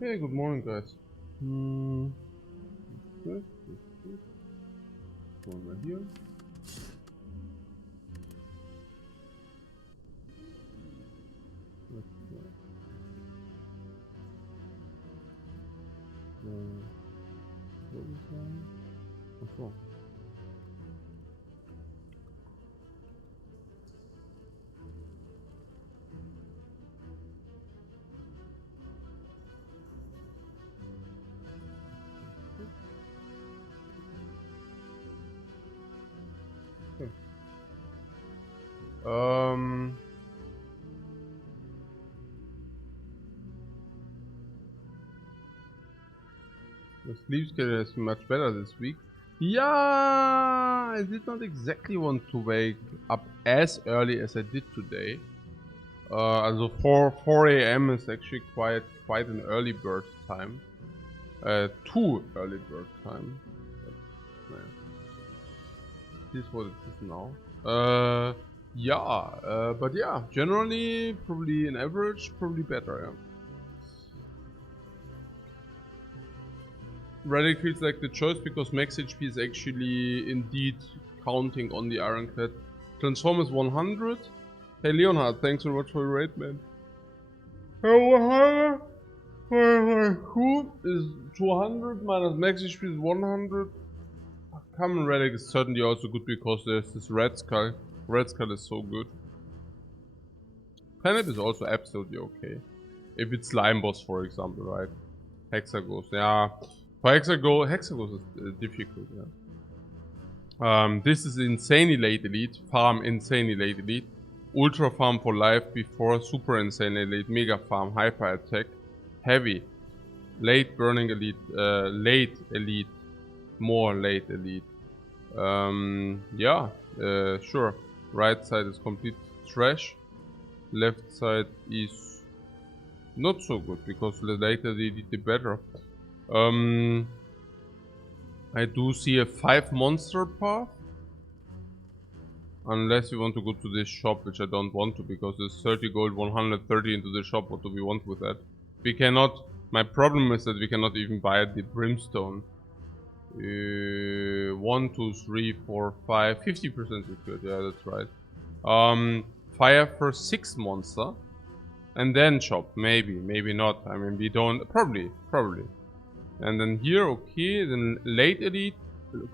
Hey, good morning, guys. Good. Over here. Achso. Okay. The sleep schedule is much better this week. Yeah, I did not exactly want to wake up as early as I did today. Also 4 a.m. is actually quite an early bird time. Too early bird time. But, this is what it is now. But yeah, generally, probably an average, probably better, yeah. Relic feels like the choice because max HP is actually indeed counting on the Ironclad. Transform is 100. Hey Leonhard, thanks so much for your raid, man. Who is 200 minus max HP is 100. Common Relic is certainly also good because there's this Red Skull. Red Skull is so good. Planet is also absolutely okay. If it's Slime Boss, for example, right? Hexagos, yeah. For Hexagos is difficult, yeah. This is insanely late elite. Farm insanely late elite. Ultra farm for life before super insanely elite. Mega farm, hyper attack. Heavy. Late burning elite. Late elite. More late elite. Sure. Right side is complete trash. Left side is not so good because the later elite the better. I do see a 5 monster path. Unless we want to go to this shop, which I don't want to because there's 30 gold, 130 into the shop. What do we want with that? We cannot. My problem is that we cannot even buy the brimstone. 1, 2, 3, 4, 5. 50% we could. Yeah, that's right. Fire for 6 monster. And then shop. Maybe not. I mean, we don't. Probably. And then here, okay, then late elite,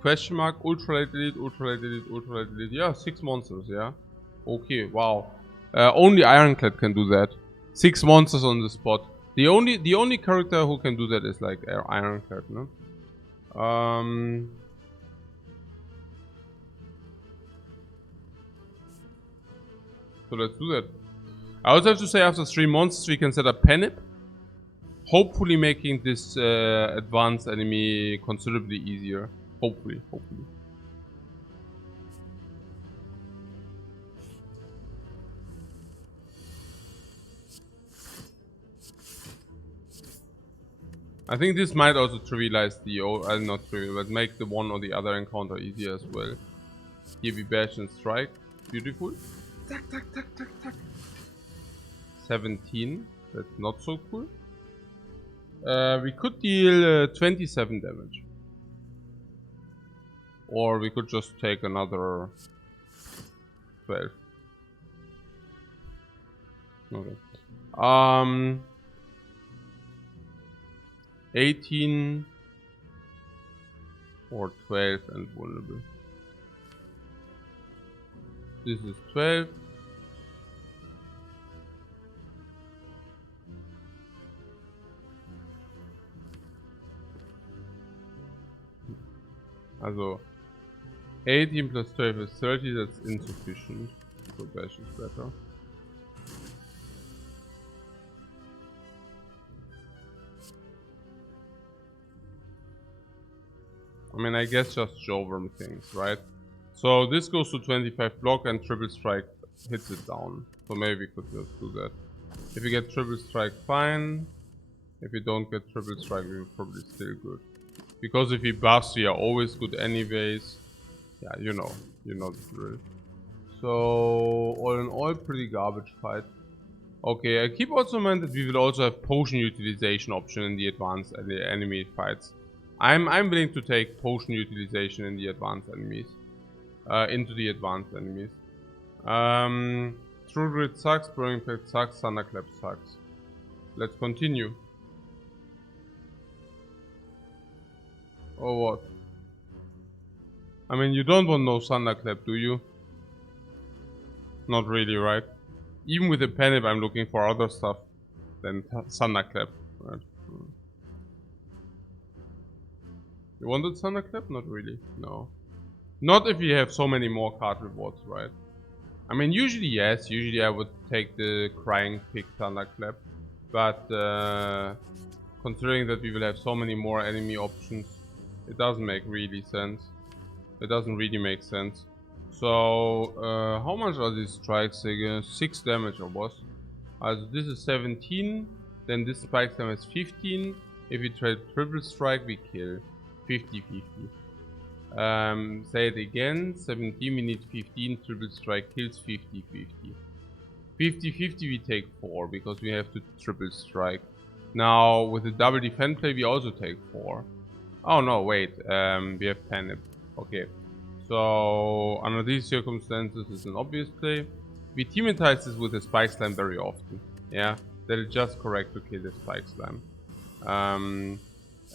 question mark, ultra late elite, ultra late elite, ultra late elite. Yeah, 6 monsters, yeah. Okay, wow. Only Ironclad can do that. 6 monsters on the spot. The only character who can do that is like Ironclad, no? So let's do that. I also have to say after 3 monsters we can set up Penip. Hopefully making this advanced enemy considerably easier. Hopefully. I think this might also trivialize the not trivial, but make the one or the other encounter easier as well. Here we bash and strike. Beautiful. Tack. 17. That's not so cool. We could deal 27 damage. Or we could just take another 12. Okay. 18 or 12 and vulnerable. This is 12. Also 18 plus 12 is 30, that's insufficient. So bash is better. I mean, I guess just Jowworm things, right? So this goes to 25 block and triple strike hits it down. So maybe we could just do that. If we get triple strike, fine. If we don't get triple strike, we're probably still good. Because if he buffs, we are always good anyways. Yeah, you know the drill. So all in all, pretty garbage fight. Okay, keep also in mind that we will also have potion utilization option in the advanced enemy fights. I'm willing to take potion utilization in the advanced enemies. Into the advanced enemies. True Grit sucks, Burning Impact sucks, Thunderclap sucks. Let's continue. Or what? I mean, you don't want no Thunderclap, do you? Not really, right? Even with the Penip, I'm looking for other stuff than Thunderclap. Right? You wanted Thunderclap? Not really, no. Not if you have so many more card rewards, right? I mean, usually yes. Usually I would take the Crying Pig Thunderclap. But considering that we will have so many more enemy options, it doesn't make really sense. It doesn't really make sense. So, how much are these strikes again? 6 damage or what? This is 17. Then this strikes them as 15. If we trade triple strike, we kill. 50-50. Say it again. 17, we need 15. Triple strike kills 50-50. 50-50 we take 4 because we have to triple strike. Now with the double defend play we also take 4. Oh no, wait. We have Penip. Okay. So under these circumstances it's an obvious play. We teamatize this with the Spike Slam very often. Yeah, that is just correct to kill the Spike Slam.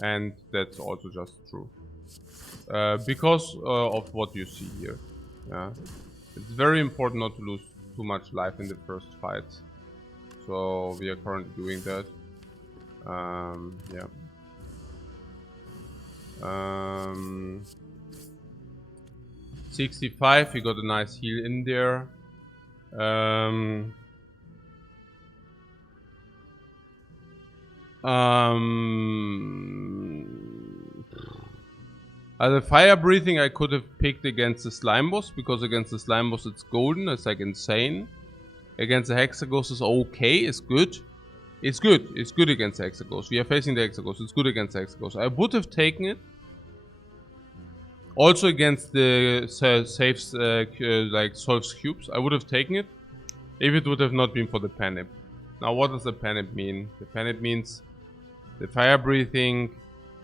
And that's also just true. Because of what you see here. Yeah. It's very important not to lose too much life in the first fight. So we are currently doing that. Yeah. 65, we got a nice heal in there. The fire breathing I could have picked against the slime boss, because against the slime boss it's golden, it's like insane. Against the Hexaghost is okay, it's good. It's good against the Hexaghost. We are facing the Hexaghost, it's good against the Hexaghost. I would have taken it. Also against the saves, like Solve's cubes, I would have taken it. If it would have not been for the Penip. Now what does the Penip mean? The Penip means the fire breathing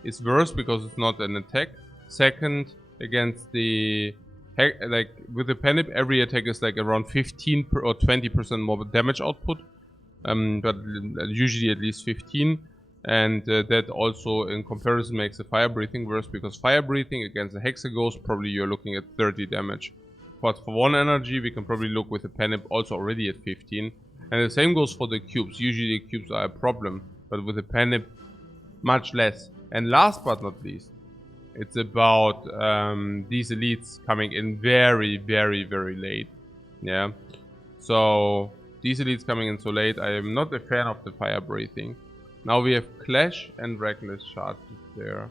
is worse because it's not an attack. Second, against the like with the Penip, every attack is like around 15 or 20% more damage output, but usually at least 15. And that also in comparison makes the fire breathing worse, because fire breathing against the Hexaghost probably you're looking at 30 damage. But for one energy we can probably look with the Penip also already at 15. And the same goes for the cubes. Usually the cubes are a problem, but with the Penip much less. And last but not least, it's about these elites coming in very, very, very late. Yeah. So these elites coming in so late, I am not a fan of the fire breathing. Now we have Clash and Reckless Charges there.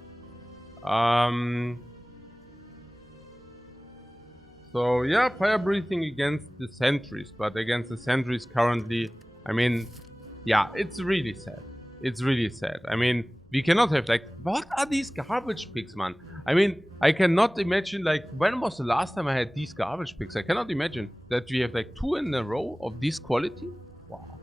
So yeah, fire breathing against the sentries, but against the sentries currently, I mean, yeah, it's really sad. It's really sad. I mean, we cannot have like, what are these garbage picks, man? I mean, I cannot imagine, like, when was the last time I had these garbage picks? I cannot imagine that we have like 2 in a row of this quality. Wow.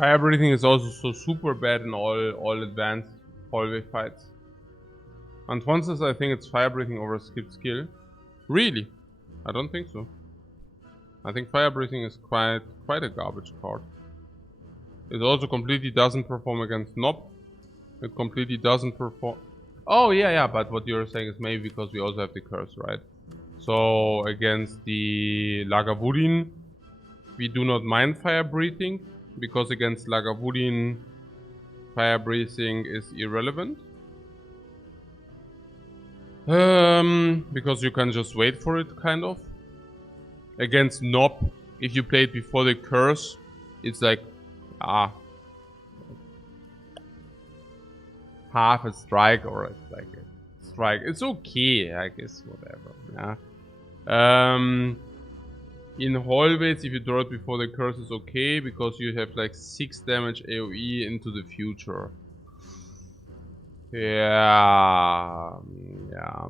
Fire breathing is also so super bad in all advanced hallway fights. On Monsters, I think it's fire breathing over a skipped skill. Really? I don't think so. I think fire breathing is quite a garbage card. It also completely doesn't perform against Nob. It completely doesn't perform. Oh yeah, but what you're saying is maybe because we also have the curse, right? So against the Lagavulin, we do not mind fire breathing, because against Lagavulin, fire breathing is irrelevant. Because you can just wait for it, kind of. Against Nob, if you play it before the curse, it's like, half a strike or it's like a strike. It's okay, I guess, whatever. Yeah. In hallways, if you draw it before the curse, is okay because you have like 6 damage AoE into the future. Yeah. Yeah.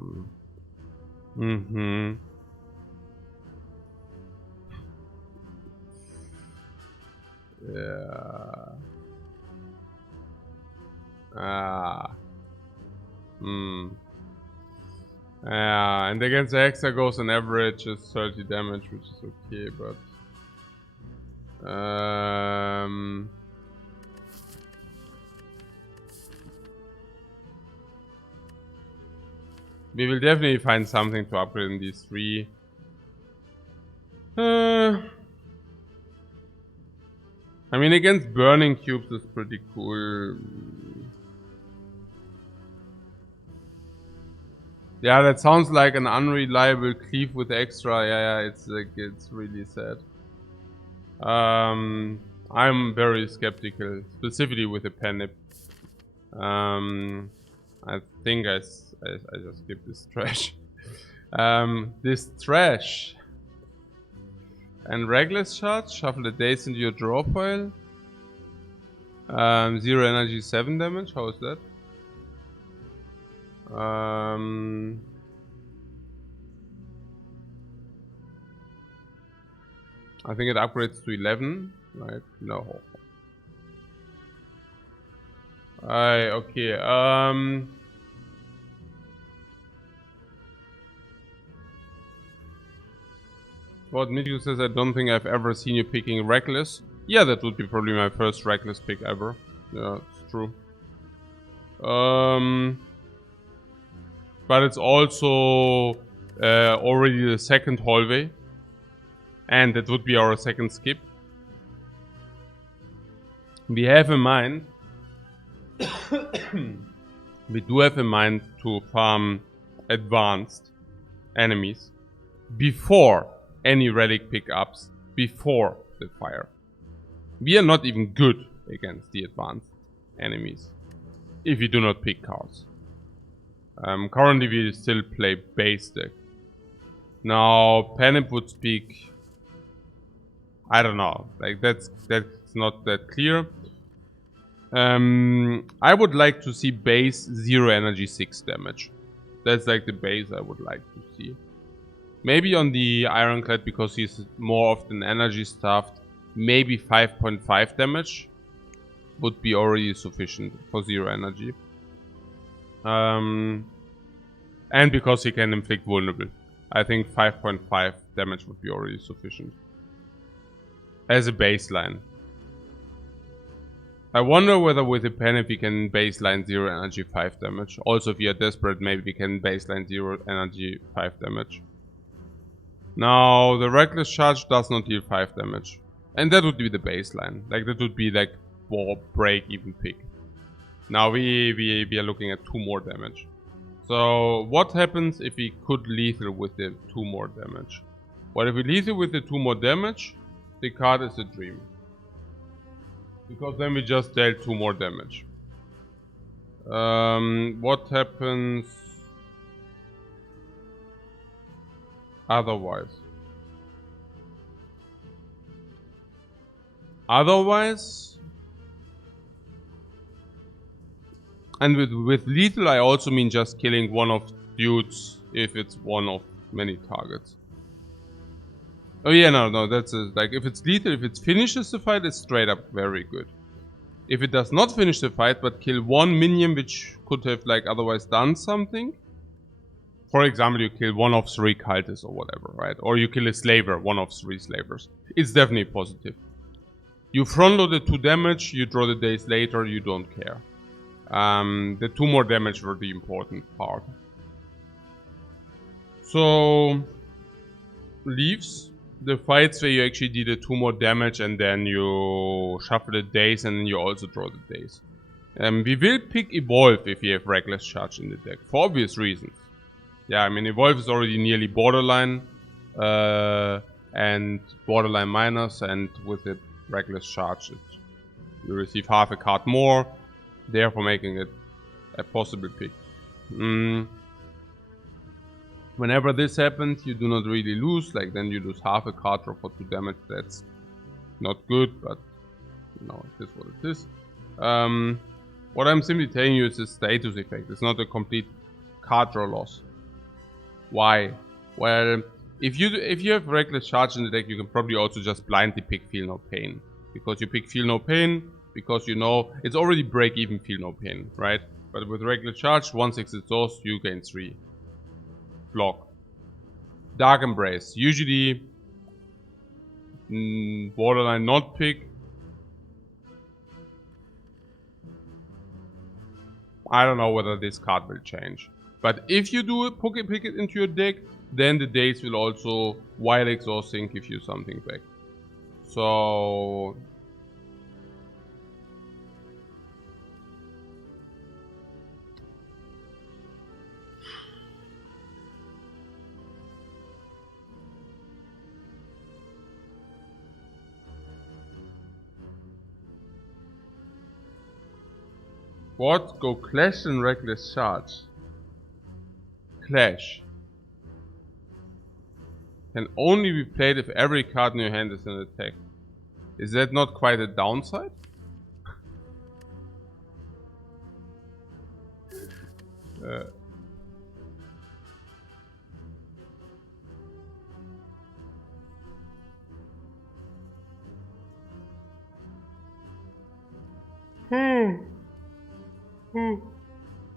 Yeah. Yeah, and against the Hexagons an average is 30 damage, which is okay, but we will definitely find something to upgrade in these 3. I mean, against burning cubes is pretty cool. Yeah, that sounds like an unreliable cleave with extra. Yeah, it's like, it's really sad. I'm very skeptical, specifically with the Penip. I think I just skipped this trash. This trash. And Reckless Charge, shuffle the days into your draw pile. 0 energy, 7 damage. How is that? I think it upgrades to 11, right? No. Okay. What Mithu says, I don't think I've ever seen you picking Reckless. Yeah, that would be probably my first Reckless pick ever. Yeah, it's true. But it's also already the second hallway. And that would be our second skip. We have in mind... we do have in mind to farm advanced enemies before any relic pickups, before the fire. We are not even good against the advanced enemies if we do not pick cards. Currently we still play base deck. Now Penip would speak... I don't know, like that's not that clear. I would like to see base 0 energy 6 damage. That's like the base I would like to see. Maybe on the Ironclad, because he's more often energy stuffed, maybe 5.5 damage would be already sufficient for 0 energy. And because he can inflict vulnerable, I think 5.5 damage would be already sufficient as a baseline. I wonder whether with the Penip we can baseline 0 energy 5 damage. Also, if we are desperate, maybe we can baseline 0 energy 5 damage. Now, the Reckless Charge does not deal 5 damage. And that would be the baseline. Like, that would be like war break even pick. Now we are looking at 2 more damage. So what happens if we could lethal with the 2 more damage? Well, if we lethal with the 2 more damage, the card is a dream. Because then we just dealt 2 more damage. What happens otherwise? And with lethal I also mean just killing one of dudes if it's one of many targets. Oh yeah, no, that's like if it's lethal, if it finishes the fight, it's straight up very good. If it does not finish the fight but kill one minion which could have like otherwise done something, for example, you kill one of 3 cultists or whatever, right? Or you kill a slaver, one of 3 slavers. It's definitely positive. You front-load the 2 damage, you draw the days later, you don't care. The 2 more damage were the important part. So, leaves the fights where you actually did the 2 more damage and then you shuffle the days and then you also draw the days. We will pick Evolve if you have Reckless Charge in the deck, for obvious reasons. Yeah, I mean, Evolve is already nearly borderline and borderline minus, and with the Reckless Charge you receive half a card more, therefore making it a possible pick. Whenever this happens, you do not really lose, like then you lose half a card draw for 2 damage. That's not good, but you know, it is what it is. What I'm simply telling you is a status effect. It's not a complete card draw loss. Why? Well, if you have Reckless Charge in the deck, you can probably also just blindly pick Feel No Pain. Because you pick Feel No Pain, because you know it's already break even Feel No Pain, right? But with Reckless Charge, 1/6 exhaust, you gain 3. Block. Dark Embrace. Usually borderline not pick. I don't know whether this card will change. But if you do it, pick it into your deck, then the days will also, while exhausting, give you something back. So what? Go Clash and Reckless Charge. Clash can only be played if every card in your hand is an attack. Is that not quite a downside?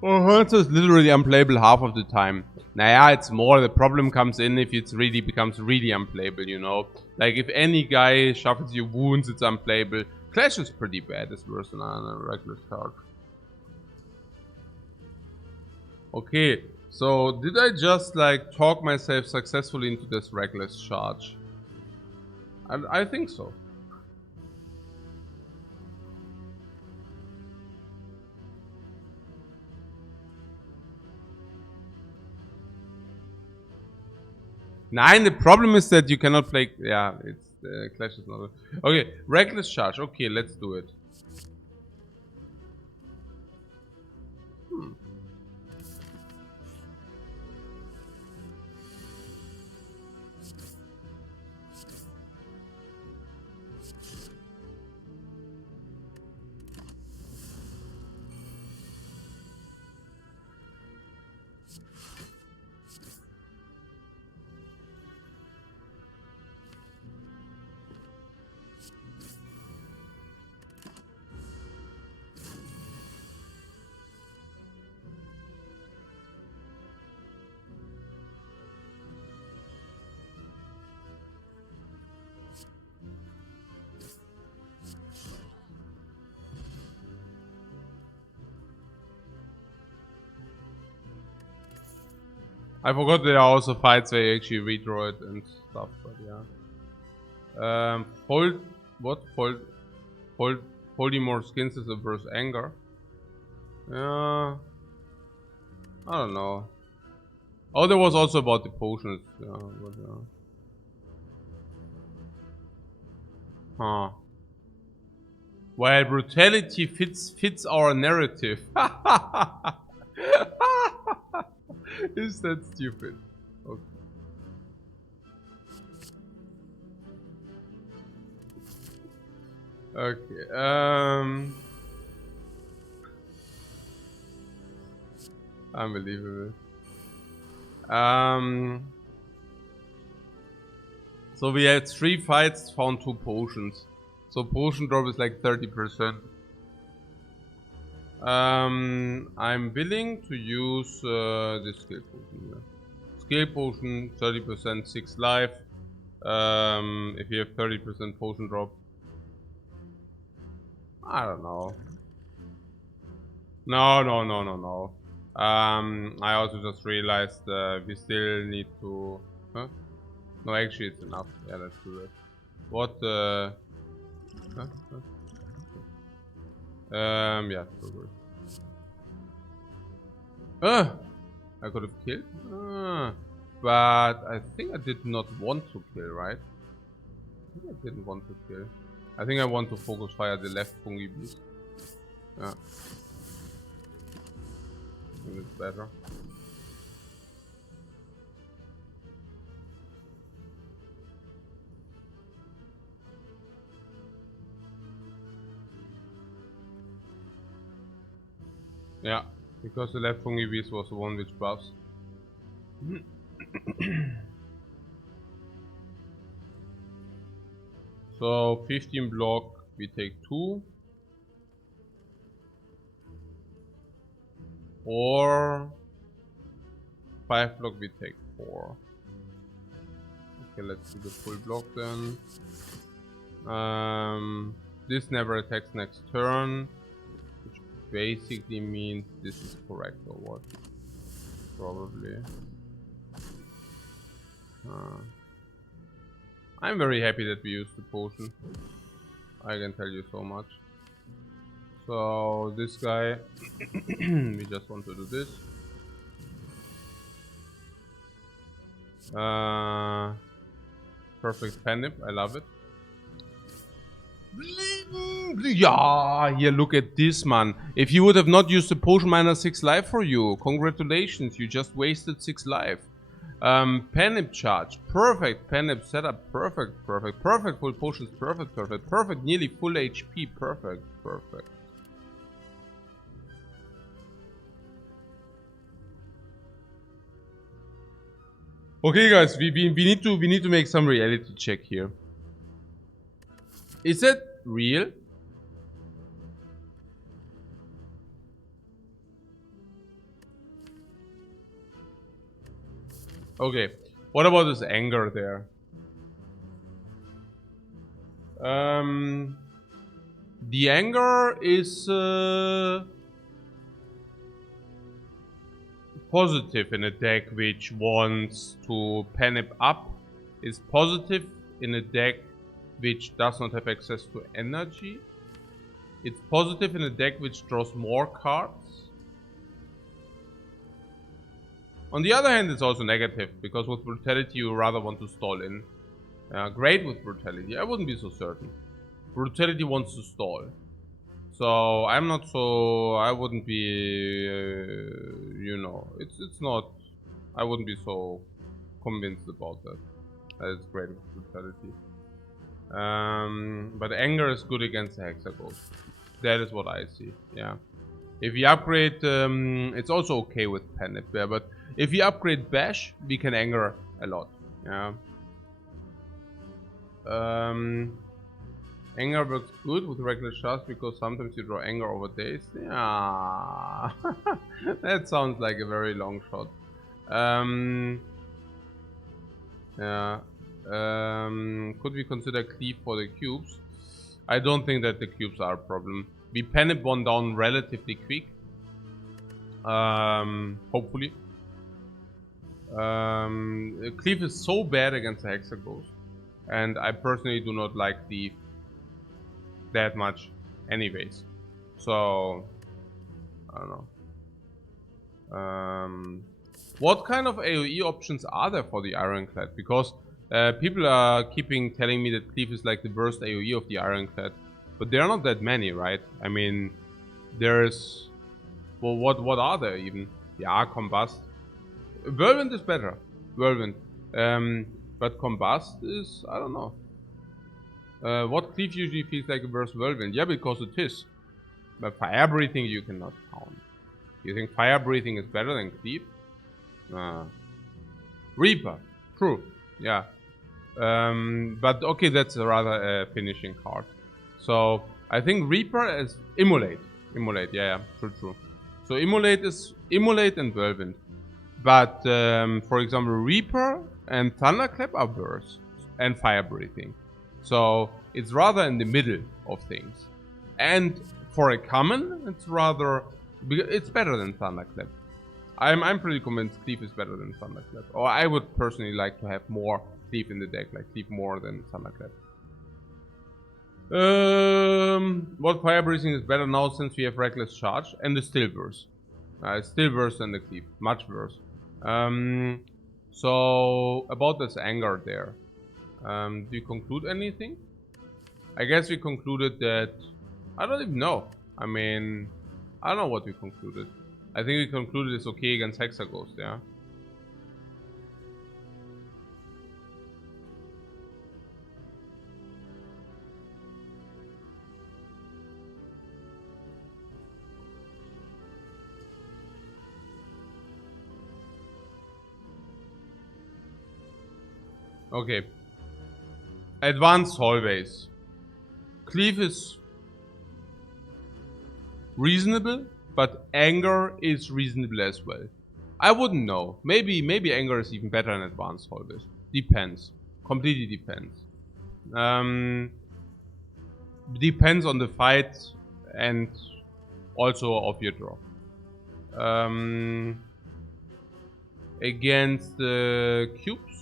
Hunter is literally unplayable half of the time. Naja, it's more, the problem comes in if it really becomes really unplayable, you know. Like if any guy shuffles your wounds, it's unplayable. Clash is pretty bad, it's worse than a Reckless Charge. Okay, so did I just like talk myself successfully into this Reckless Charge? I think so. Nine, the problem is that you cannot play. Yeah, it's Clash is not. Okay, Reckless Charge. Okay, let's do it. I forgot there are also fights where you actually redraw it and stuff, but yeah. Holding more skins is a verse anger. Yeah. I don't know. Oh, there was also about the potions. Yeah, but yeah. Huh. While brutality fits our narrative. Is that stupid? Okay. Okay. Unbelievable. So we had 3 fights, found 2 potions. So potion drop is like 30%. I'm willing to use this skill potion here. Skill potion, 30%, 6 life. If you have 30% potion drop. I don't know. No. I also just realized we still need to... Huh? No, actually it's enough. Yeah, let's do it. What huh? Yeah, so good. I could have killed? But I think I did not want to kill, right? I think I didn't want to kill. I think I want to focus fire the left fungi beast. Yeah. I think it's better. Yeah, because the left fungi beast was the one which buffs. So 15 block, we take 2. Or 5 block, we take 4. Okay, let's do the full block then. This never attacks next turn, which basically means this is correct or what? Probably. I'm very happy that we used the potion. I can tell you so much. So this guy, we just want to do this. Perfect panic, I love it. Yeah, here, look at this, man. If you would have not used the potion, minus 6 life for you. Congratulations, you just wasted 6 life. Panip charge, perfect. Panip setup, perfect. Full potions, perfect. Nearly full HP, perfect. Okay, guys, we need to make some reality check here. Is it real? Okay, what about this anger there? The anger is positive in a deck which wants to panip up. Is positive in a deck which does not have access to energy. It's positive in a deck which draws more cards. On the other hand, it's also negative, because with brutality you rather want to stall in. Great with brutality, I wouldn't be so certain. Brutality wants to stall. So I'm not so... I wouldn't be... you know, it's not... I wouldn't be so convinced about that. That is great with brutality. But anger is good against the Hexaghost. That is what I see, yeah. If we upgrade... it's also okay with Panip, yeah, but if we upgrade Bash, we can anger a lot, yeah. Anger works good with regular shots because sometimes you draw anger over days. Yeah, that sounds like a very long shot. Yeah. Could we consider cleave for the cubes? I don't think that the cubes are a problem. We panip one down relatively quick. Hopefully. Cleave is so bad against the Hexaghost. And I personally do not like Cleave that much anyways. So, I don't know. What kind of AoE options are there for the Ironclad? Because people are telling me that Cleave is like the worst AoE of the Ironclad. But there are not that many, right? I mean, there's... Well, what are there even? Yeah, Combust. Whirlwind is better. Whirlwind. But Combust is... I don't know. What Cleave usually feels like a worse Whirlwind? Yeah, because it is. But Fire Breathing you cannot count. You think Fire Breathing is better than Cleave? Reaper. True. Yeah. But okay, that's a rather finishing card. So I think Reaper is Immolate. Immolate, yeah, true. So Immolate is Immolate and Whirlwind. But for example, Reaper and Thunderclap are bursts and fire breathing. So it's rather in the middle of things. And for a common, it's better than Thunderclap. I'm pretty convinced Cleave is better than Thunderclap. Or I would personally like to have more Cleave in the deck, like Cleave more than Thunderclap. What fire breathing is better now since we have Reckless Charge and the still worse. It's still worse than the Cleave, much worse. So about this anger there, do you conclude anything? I guess we concluded that, I don't even know. I mean, I don't know what we concluded. I think we concluded it's okay against Hexaghost, yeah? Okay. Advanced always. Cleave is reasonable, but anger is reasonable as well. I wouldn't know. Maybe anger is even better than advanced always. Depends. Completely depends. Depends on the fight and also of your draw. Against the cubes,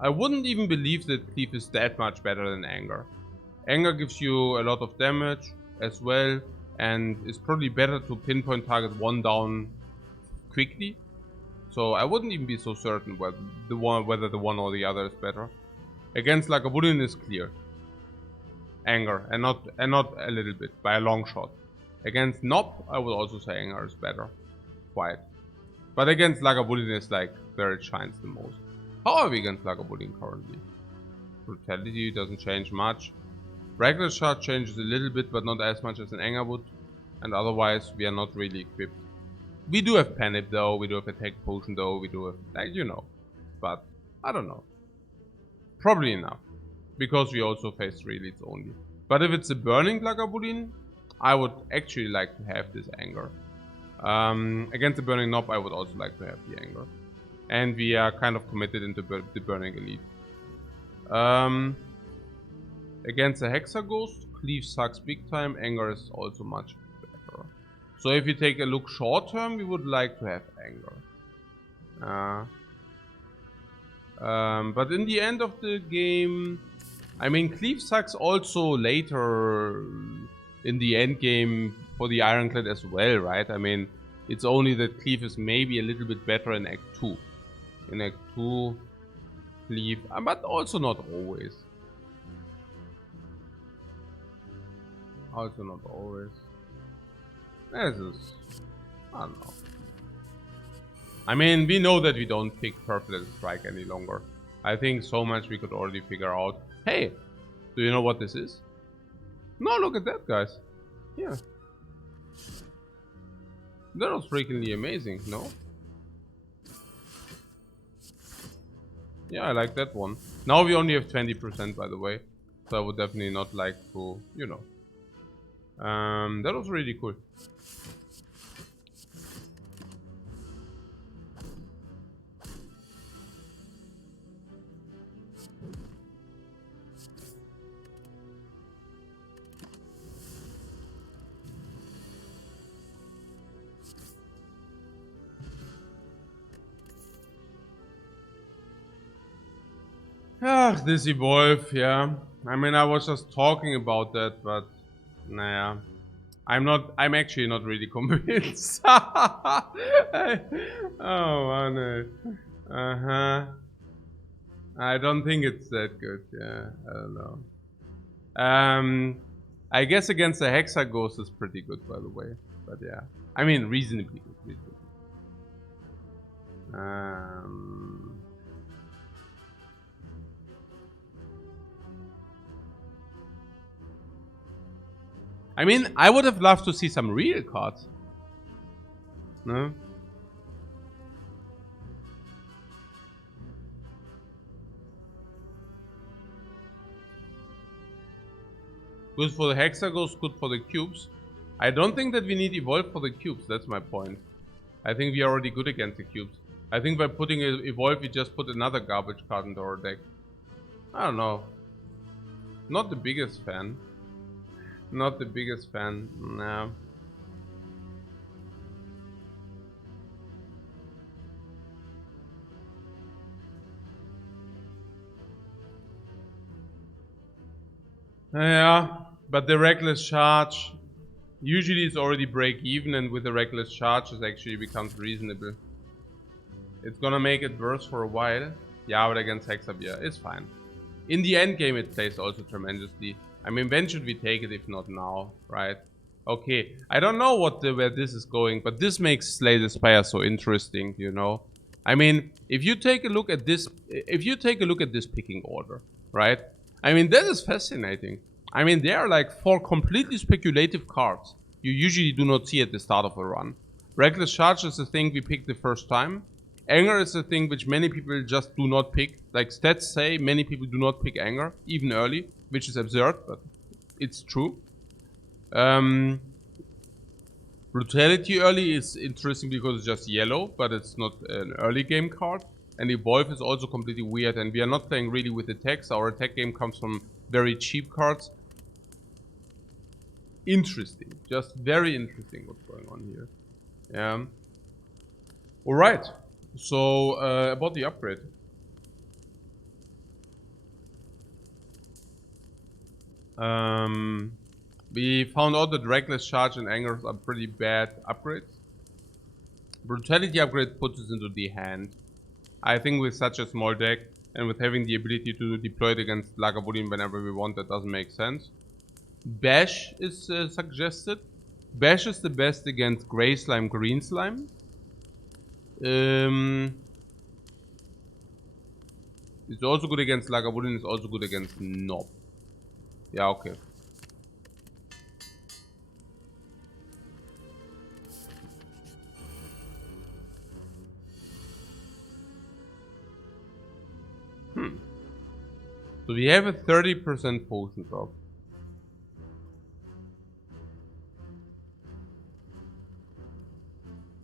I wouldn't even believe that Cleave is that much better than anger. Anger gives you a lot of damage as well, and it's probably better to pinpoint target one down quickly. So I wouldn't even be so certain whether the one or the other is better. Against Lagavulin is clear. Anger, and not a little bit, by a long shot. Against Nob, I would also say anger is better. Quite. But against Lagavulin is like where it shines the most. How are we against Lagavulin currently? Brutality doesn't change much. Reckless Charge changes a little bit, but not as much as an anger would. And otherwise, we are not really equipped. We do have Panic though, we do have Attack Potion though, we do have, like, you know. But, I don't know. Probably enough. Because we also face 3 leads only. But if it's a Burning Lagavulin, I would actually like to have this anger. Against the Burning Nob, I would also like to have the anger. And we are kind of committed into the Burning Elite. Against the Hexaghost, Cleave sucks big time, anger is also much better. So if you take a look short term, we would like to have anger. But in the end of the game, I mean, Cleave sucks also later in the end game for the Ironclad as well, right? I mean, it's only that Cleave is maybe a little bit better in Act 2. In Act 2, Cleave, but also not always. Also not always. This is, I don't know. I mean, we know that we don't pick Purple Strike any longer. I think so much we could already figure out. Hey, do you know what this is? No, look at that, guys. Yeah. That was freakingly amazing, no? Yeah, I like that one. Now we only have 20%, by the way. So I would definitely not like to, you know. That was really cool. Ah, this evolve, yeah. I mean, I was just talking about that, but nah. I'm actually not really convinced. Oh, man. Uh-huh. I don't think it's that good, yeah. I don't know. I guess against the Hexaghost is pretty good, by the way. But yeah. I mean, reasonably good. I mean, I would have loved to see some real cards. No? Good for the Hexagons, good for the cubes. I don't think that we need Evolve for the cubes, that's my point. I think we are already good against the cubes. I think by putting Evolve, we just put another garbage card into our deck. I don't know. Not the biggest fan. Not the biggest fan, no. Yeah, but the reckless charge usually it's already break even, and with the reckless charge it actually becomes reasonable. It's gonna make it worse for a while. Yeah, but against Hexabeer, it's fine. In the end game it plays also tremendously. I mean, when should we take it if not now, right? Okay, I don't know where this is going, but this makes Slay the Spire so interesting, you know? I mean, if you take a look at this picking order, right? I mean, that is fascinating. I mean, there are like 4 completely speculative cards you usually do not see at the start of a run. Reckless Charge is the thing we picked the first time. Anger is a thing which many people just do not pick. Like stats say, many people do not pick Anger, even early, which is absurd, but it's true. Brutality early is interesting because it's just yellow, but it's not an early game card. And Evolve is also completely weird, and we are not playing really with attacks. Our attack game comes from very cheap cards. Interesting. Just very interesting what's going on here. Yeah. Alright. So, about the upgrade. We found out that Reckless Charge and Anger are pretty bad upgrades. Brutality upgrade puts us into the hand. I think with such a small deck, and with having the ability to deploy it against Lagavulin whenever we want, that doesn't make sense. Bash is suggested. Bash is the best against Grey Slime, Green Slime. It's also good against Lagavulin, it's also good against Nob. Yeah, okay. So we have a 30% potion drop.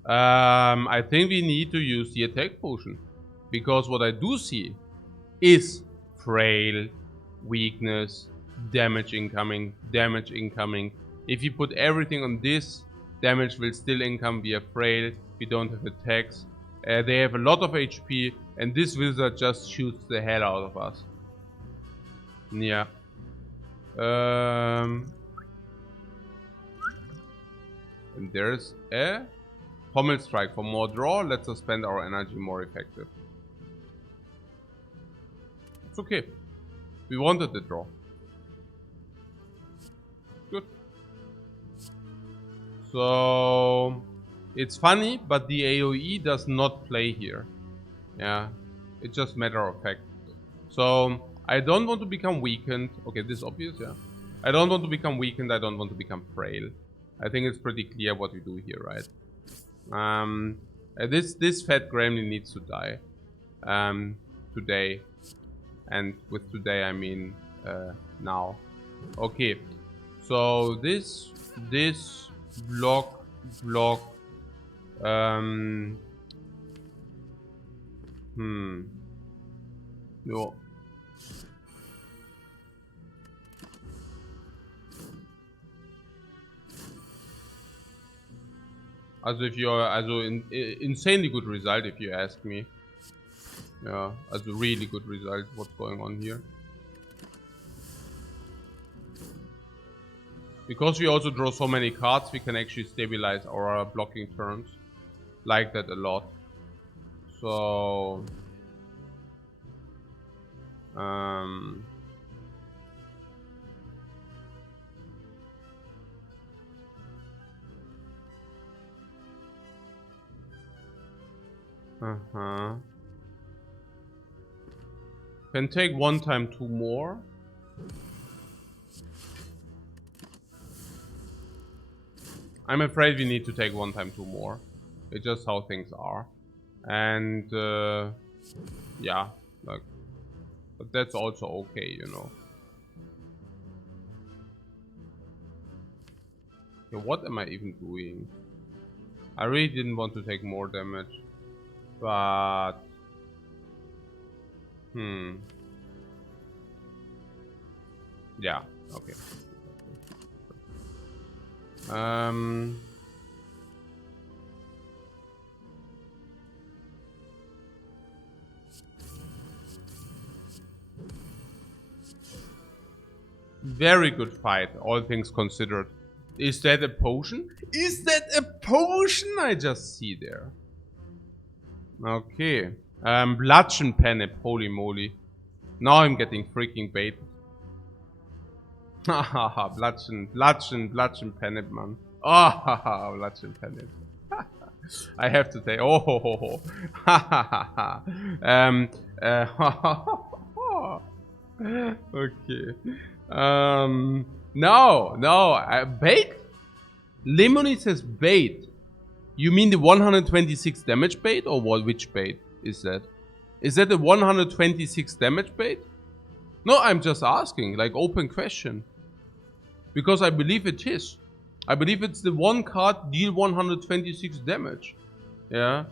I think we need to use the attack potion. Because what I do see is frail, weakness, damage incoming, damage incoming. If you put everything on this, damage will still income via frail. We don't have attacks. They have a lot of HP, and this wizard just shoots the hell out of us. Yeah. And there's a Pommel Strike for more draw. Let's us spend our energy more effective. It's okay. We wanted the draw. Good. So it's funny, but the AoE does not play here. Yeah, it's just matter of fact. So I don't want to become weakened. Okay, this is obvious, yeah. I don't want to become weakened. I don't want to become frail. I think it's pretty clear what we do here, right? This fat gremlin needs to die. Today. And with today I mean now. Okay. So this block. No. Insanely good result if you ask me. Yeah, also really good result what's going on here. Because we also draw so many cards, we can actually stabilize our blocking turns. Like that a lot. So can take 1 time 2 more. I'm afraid we need to take 1 time 2 more. It's just how things are. And yeah, like, but that's also okay, you know. Okay, what am I even doing? I really didn't want to take more damage. But... Yeah, okay. Very good fight, all things considered. Is that a potion? Is that a potion I just see there? Okay. Bludgeon Penip, holy moly. Now I'm getting freaking bait. Hahaha, bludgeon Penip, man. Oh, haha, bludgeon Penip. I have to say, oh, ho, ho, ho. Ha, ha, ha, ha. Okay. No, bait? Lemony says bait. You mean the 126 damage bait or what? Which bait is that? Is that the 126 damage bait? No, I'm just asking, like open question. Because I believe it is. I believe it's the one card deal 126 damage. Yeah.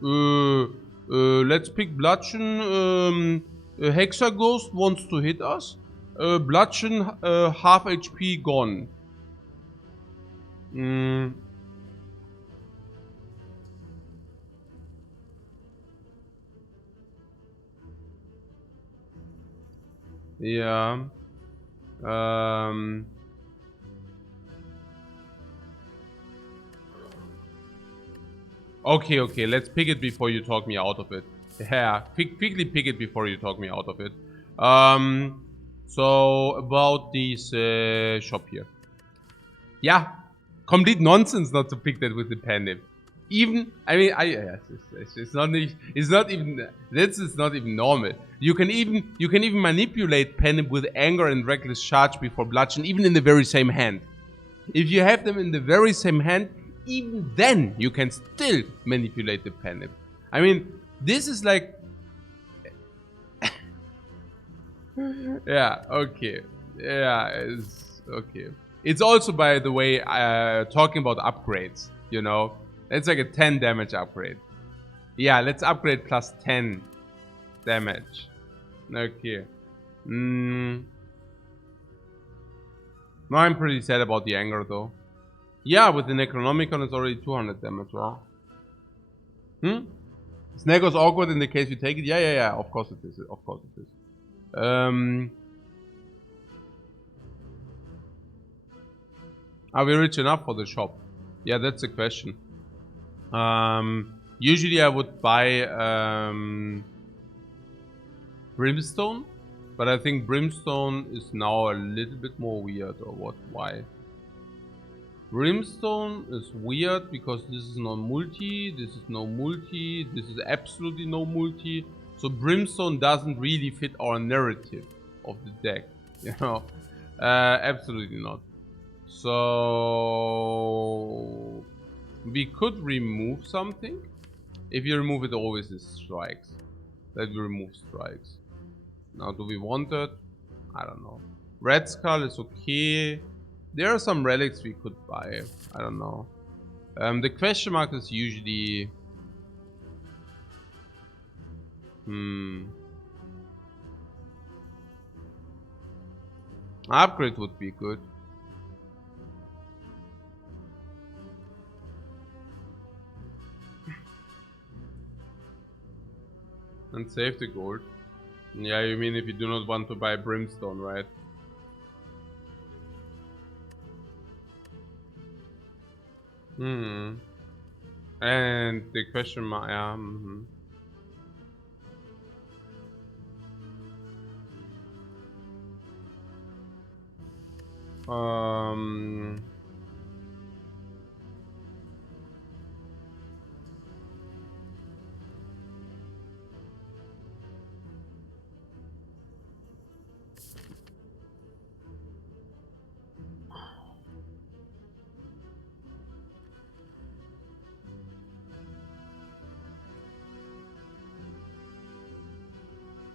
Let's pick Bludgeon. Hexaghost wants to hit us. Bludgeon half HP gone. Yeah. Okay, let's pick it before you talk me out of it. Yeah, quickly pick it before you talk me out of it. So about this shop here. Yeah, complete nonsense not to pick that with the Penip. Even, I mean, it's not even, this is not even normal. You can even manipulate Penip with anger and reckless charge before bludgeon, even in the very same hand. If you have them in the very same hand, even then you can still manipulate the Penip. I mean, this is like... Yeah, okay. Yeah, it's okay. It's also, by the way, talking about upgrades, you know. It's like a 10 damage upgrade. Yeah, let's upgrade plus 10 damage. Okay. No, I'm pretty sad about the anger, though. Yeah, with the Necronomicon, it's already 200 damage, wow. Snago's awkward in the case you take it? Yeah, of course it is. Of course it is. Are we rich enough for the shop? Yeah, that's the question. Usually I would buy Brimstone, but I think Brimstone is now a little bit more weird, or what? Why? Brimstone is weird because this is no multi, this is no multi, this is absolutely no multi. So Brimstone doesn't really fit our narrative of the deck, you know. Absolutely not. So we could remove something. If you remove it, always is strikes. Let me remove strikes. Now, do we want it? I don't know. Red Skull is okay. There are some relics we could buy. I don't know. The question mark is usually... Upgrade would be good. And save the gold. Yeah, you mean if you do not want to buy Brimstone, right? And the question mark, yeah.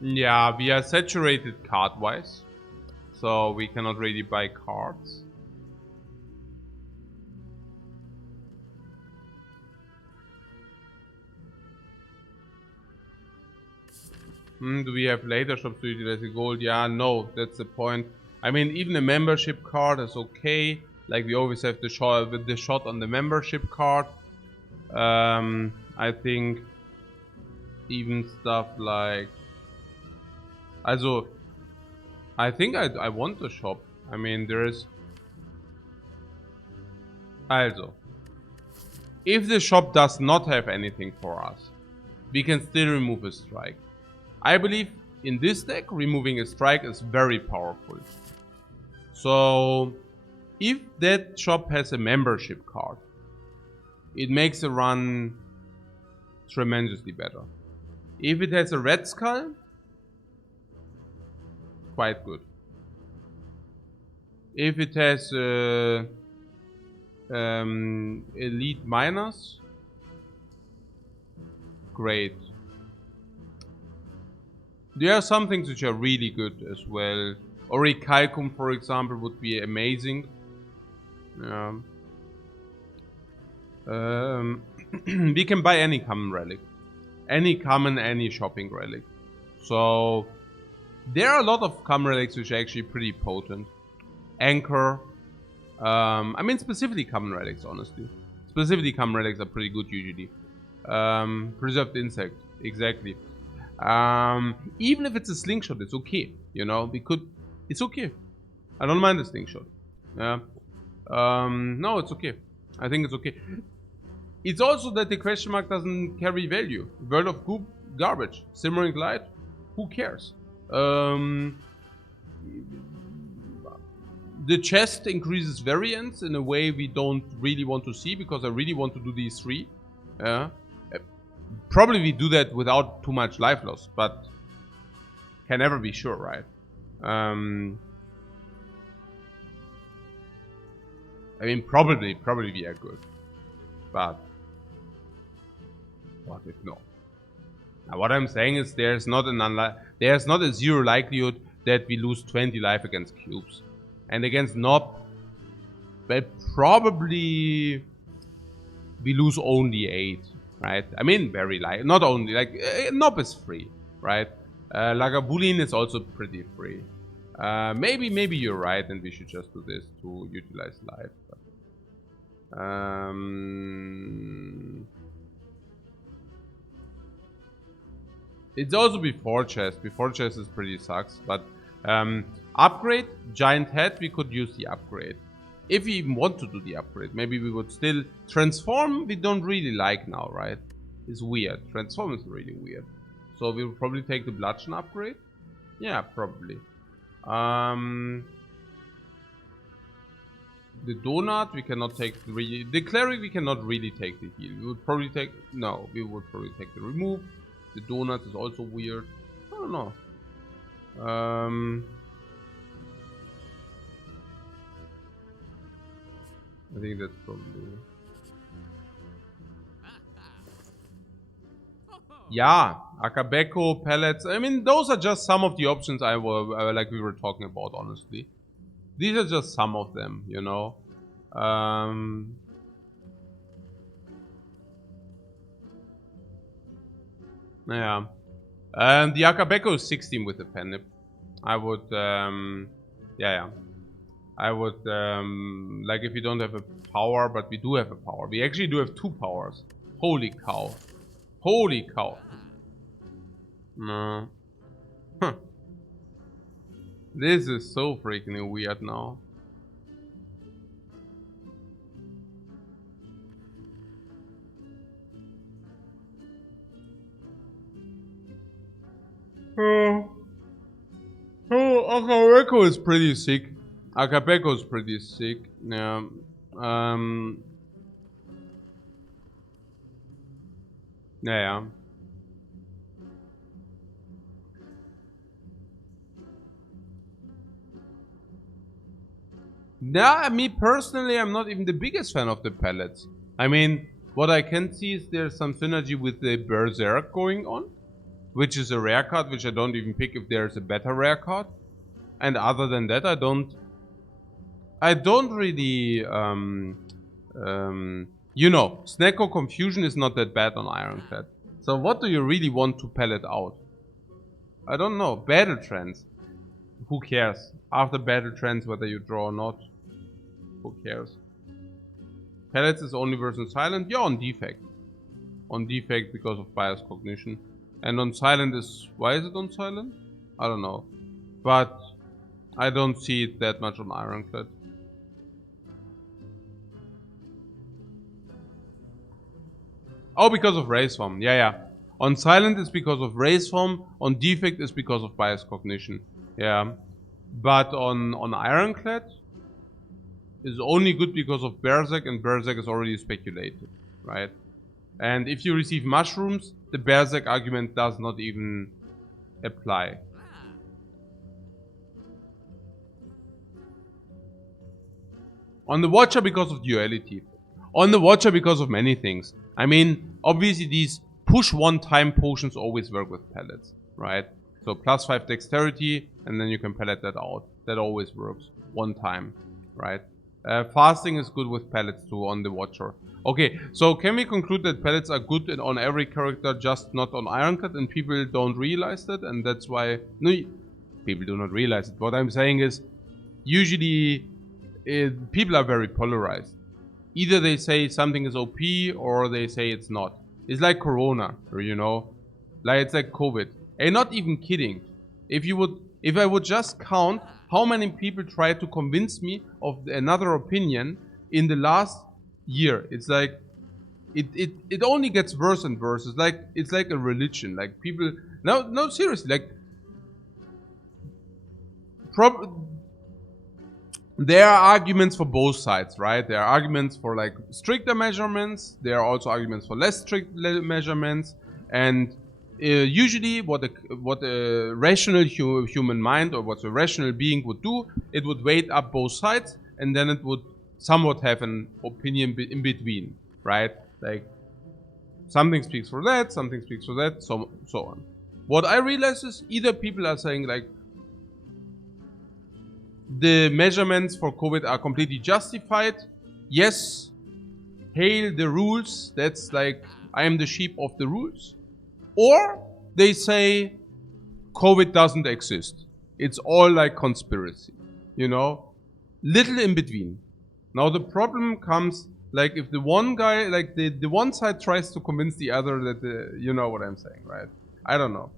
Yeah, we are saturated card-wise, so we cannot really buy cards. Do we have later shops to utilize the gold? Yeah, no, that's the point. I mean, even a membership card is okay. Like we always have the shot with the shot on the membership card. I think even stuff like, also, I think I want the shop. I mean, there is. Also, if the shop does not have anything for us, we can still remove a strike. I believe in this deck, removing a strike is very powerful. So, if that shop has a membership card, it makes the run tremendously better. If it has a red skull, quite good. If it has elite miners, great. There are some things which are really good as well. Orichalcum, for example, would be amazing. We can buy any common relic. Any common, any shopping relic. So, there are a lot of common relics which are actually pretty potent. Anchor. I mean, specifically common relics, honestly. Specifically common relics are pretty good usually. Preserved insect, exactly. Even if it's a slingshot, it's okay. You know, it's okay. I don't mind the slingshot. Yeah. No, it's okay. I think it's okay. It's also that the question mark doesn't carry value. World of Goop, garbage. Simmering Light, who cares? The chest increases variance in a way we don't really want to see, because I really want to do these three. Probably we do that without too much life loss, but can never be sure, right? I mean, probably we are good, but what if no? Now, what I'm saying is there's not a zero likelihood that we lose 20 life against cubes, and against Nob, well, probably we lose only 8, right? I mean, very light. Not only like Nob is free, right? Lagavulin is also pretty free. Maybe you're right, and we should just do this to utilize life. But, it's also before chest. Before chest is pretty sucks, but upgrade giant head. We could use the upgrade if we even want to do the upgrade. Maybe we would still transform. We don't really like now, right? It's weird. Transform is really weird. So we will probably take the bludgeon upgrade. Yeah, probably. The donut we cannot take really. The cleric we cannot really take the heal. We would probably take we would probably take the remove. The donut is also weird. I don't know. I think that's probably. Yeah, Akabeko, pellets. I mean, those are just some of the options like we were talking about, honestly. These are just some of them, you know. Yeah. The Akabeko is 16 with the Penip. I would, yeah. I would, like if you don't have a power, but we do have a power. We actually do have 2 powers. Holy cow. Holy cow. No. Huh. This is so freaking weird now. Oh, Akabeko is pretty sick. Akabeko is pretty sick. Yeah. Yeah. Yeah, me personally, I'm not even the biggest fan of the pellets. I mean, what I can see is there's some synergy with the Berserk going on, which is a rare card, which I don't even pick if there's a better rare card. And other than that, I don't really, you know, Snecko Confusion is not that bad on Ironclad. So what do you really want to pellet out? I don't know. Battle trends. Who cares? After battle trends, whether you draw or not. Who cares? Pellets is only versus silent? Yeah, on defect. On defect because of bias cognition. And on silent is... Why is it on silent? I don't know. But I don't see it that much on Ironclad. Oh, because of race form. Yeah. On silent is because of race form. On defect is because of bias cognition. Yeah. But on Ironclad is only good because of Berserk, and Berserk is already speculated, right? And if you receive mushrooms, the Berserk argument does not even apply. On the Watcher because of duality. On the Watcher because of many things. I mean, obviously these push one-time potions always work with pellets, right? So +5 dexterity, and then you can pellet that out. That always works. One time, right? Fasting is good with pellets too on the Watcher. Okay, so can we conclude that pellets are good on every character, just not on Ironclad, and people don't realize that, and that's why... No, people do not realize it. What I'm saying is, usually people are very polarized. Either they say something is OP or they say it's not. It's like Corona, you know? Like it's like COVID. And not even kidding. If I would just count how many people tried to convince me of another opinion in the last year, it's like it only gets worse and worse. It's like a religion. Like people no seriously, like there are arguments for both sides, right? There are arguments for like stricter measurements. There are also arguments for less strict measurements. And usually what a rational human mind or what a rational being would do, it would weight up both sides and then it would somewhat have an opinion in between, right? Like something speaks for that, something speaks for that, so on. What I realize is either people are saying like, the measurements for COVID are completely justified. Yes, hail the rules. That's like, I am the sheep of the rules. Or they say COVID doesn't exist. It's all like conspiracy, you know? Little in between. Now the problem comes, like if the one guy, like the one side tries to convince the other that, you know what I'm saying, right? I don't know.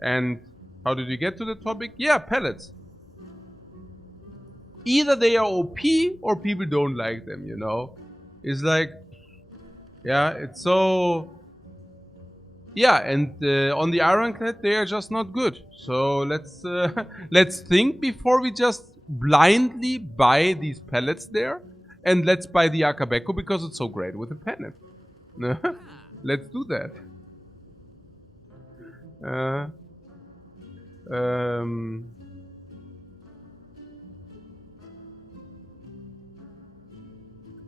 And how did we get to the topic? Yeah, pellets. Either they are OP or people don't like them, you know? It's like, yeah, it's so... Yeah, and on the Ironclad, they are just not good. So let's think before we just blindly buy these pellets there. And let's buy the Akabeko because it's so great with the pennant. Let's do that.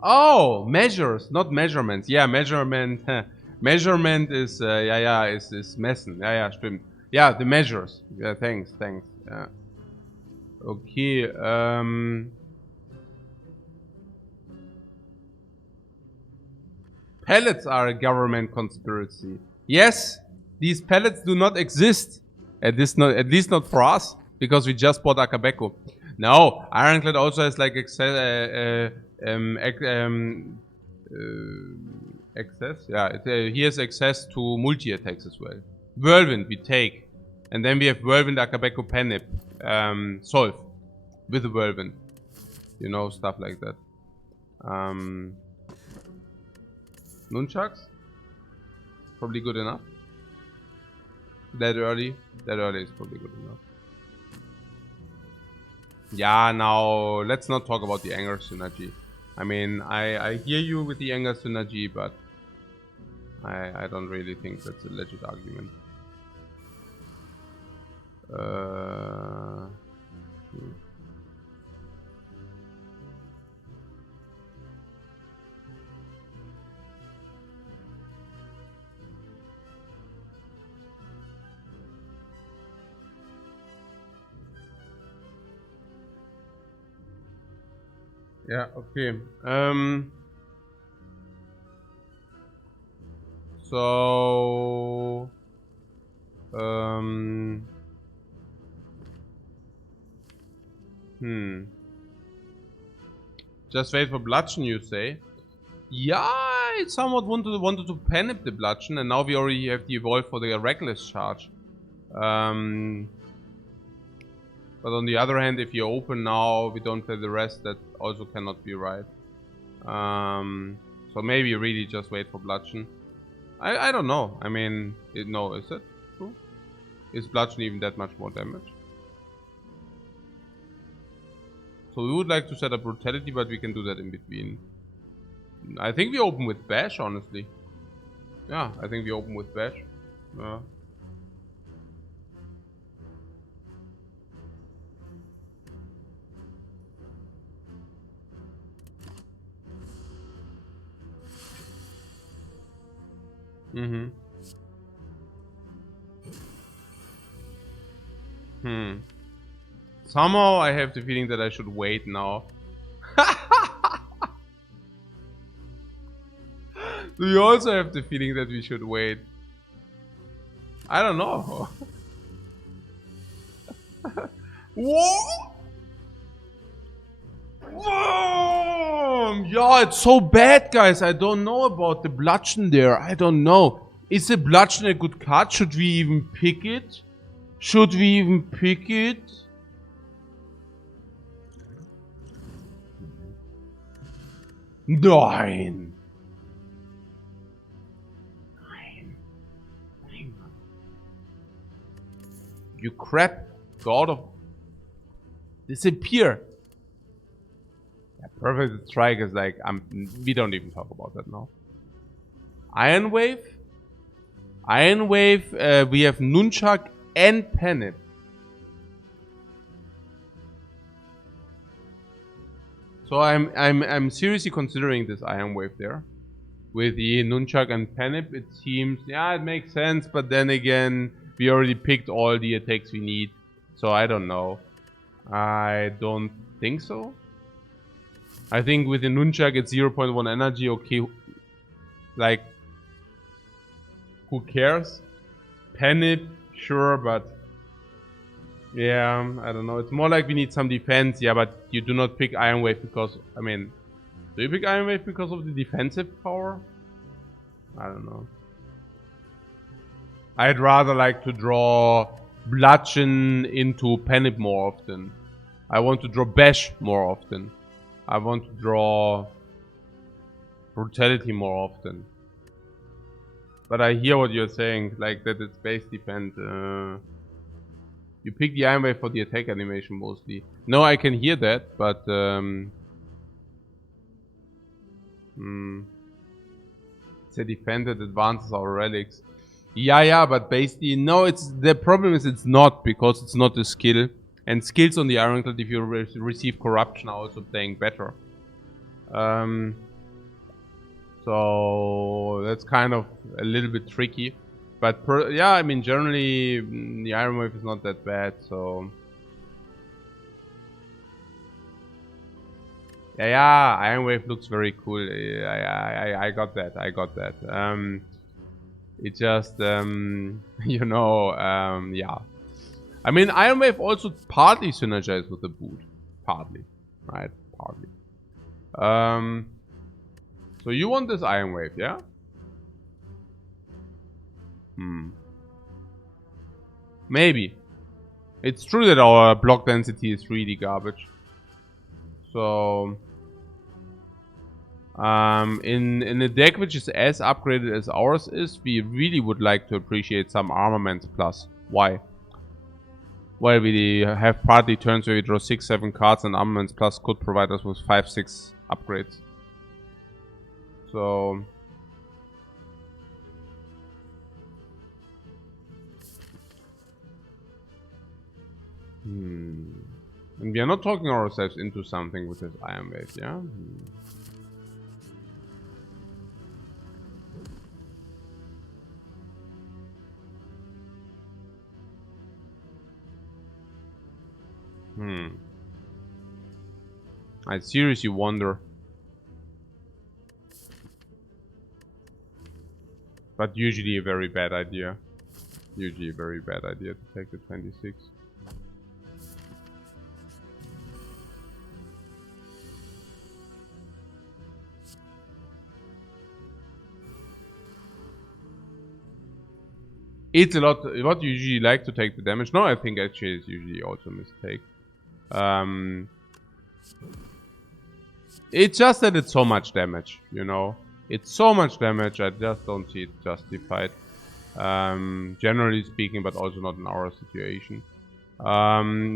Oh, measures, not measurements. Yeah, measurement. Measurement is, is messen. Ja, stimmt. Yeah, the measures. Yeah, thanks. Yeah. Okay, pellets are a government conspiracy. Yes, these pellets do not exist. At least not for us, because we just bought Akabeko. No, Ironclad also has like access. Access? Yeah, he has access to multi-attacks as well. Whirlwind we take. And then we have Whirlwind, Akabeko, Penip. Solve. With the Whirlwind. You know, stuff like that. Nunchucks? Probably good enough. That early is probably good enough. Yeah, now let's not talk about the anger synergy. I mean, I hear you with the anger synergy, but I don't really think that's a legit argument. Yeah, okay. So Just wait for bludgeon, you say? Yeah, I somewhat wanted to panic the bludgeon, and now we already have the evolve for the reckless charge. But on the other hand, if you open now, we don't play the rest, that also cannot be right. So maybe really just wait for bludgeon. I don't know. I mean, no, is it true? Is bludgeon even that much more damage? So we would like to set up brutality, but we can do that in between. I think we open with bash, honestly. Yeah, I think we open with bash. Yeah. Somehow I have the feeling that I should wait now. Do you also have the feeling that we should wait? I don't know. Whoa! Whoa! Yeah, it's so bad, guys. I don't know about the bludgeon there. I don't know. Is the bludgeon a good card? Should we even pick it? Should we even pick it? Nein. You crap. God of... Disappear. Yeah, perfect strike is like... we don't even talk about that now. Iron Wave. Iron Wave. We have Nunchuck and Penip. So I'm seriously considering this Iron Wave there. With the Nunchuck and Penip, it seems... Yeah, it makes sense, but then again... We already picked all the attacks we need, so I don't know. I don't think so. I think with the Nunchuck it's 0.1 energy, okay. Like, who cares? Penip, sure, but... Yeah, I don't know. It's more like we need some defense, yeah, but you do not pick Iron Wave because... I mean, do you pick Iron Wave because of the defensive power? I don't know. I'd rather like to draw Bludgeon into Penip more often. I want to draw Bash more often. I want to draw Brutality more often. But I hear what you're saying, like that it's base defend. You pick the Iron Wave for the attack animation mostly. No, I can hear that, but it's a defend that advances our relics. Yeah, but basically, no, the problem is it's not, because it's not a skill. And skills on the Ironclad, if you receive corruption, are also playing better. So that's kind of a little bit tricky. But yeah, I mean, generally, the Iron Wave is not that bad, so... Yeah, Iron Wave looks very cool. I got that. It just, you know, yeah. I mean, Iron Wave also partly synergizes with the boot. Partly. Right? Partly. So you want this Iron Wave, yeah? Maybe. It's true that our block density is really garbage. So... in a deck which is as upgraded as ours is, we really would like to appreciate some armaments plus. Why? Well, we have partly turns where we draw 6-7 cards, and armaments plus could provide us with 5-6 upgrades. So... And we are not talking ourselves into something with this Iron Wave, yeah? I seriously wonder. But usually a very bad idea. To take the 26. It's a lot. What you usually like to take the damage? No, I think actually it's usually also a mistake. It's just that it's so much damage, you know. It's so much damage, I just don't see it justified. Generally speaking, but also not in our situation.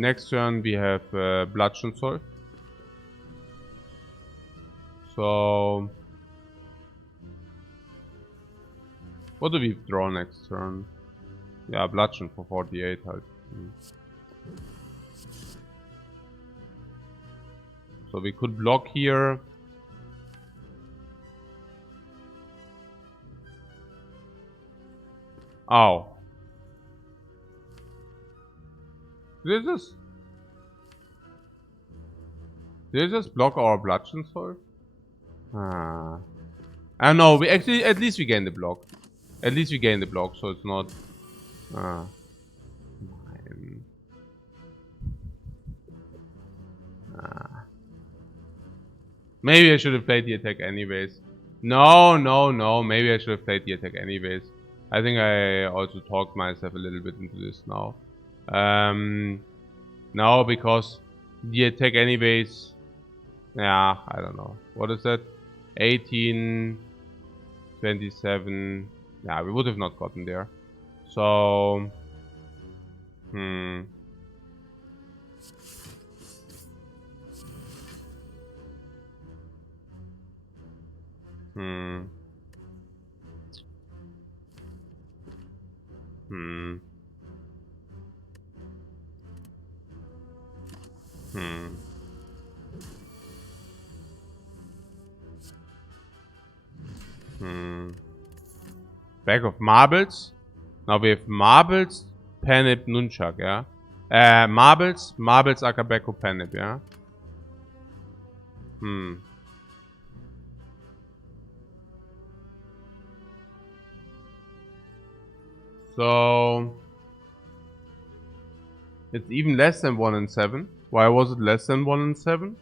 Next turn we have Bludgeon Soul. So... what do we draw next turn? Yeah, Bludgeon for 48 halt. So we could block here. Ow. Did it just block our Bludgeon Soul? Ah. I know, we actually, at least we gain the block. At least we gain the block, so it's not... Ah. Nein. Ah. Maybe I should have played the attack anyways. No, maybe I should have played the attack anyways. I think I also talked myself a little bit into this now. No, because the attack anyways... yeah, I don't know. What is that? 18... 27... yeah, we would have not gotten there. So... Hmm... Bag of marbles. Now we have marbles, Panip, Nunchuck, yeah? Marbles, Akabeko, Panip, yeah? So... it's even less than 1 in 7. Why was it less than 1 in 7?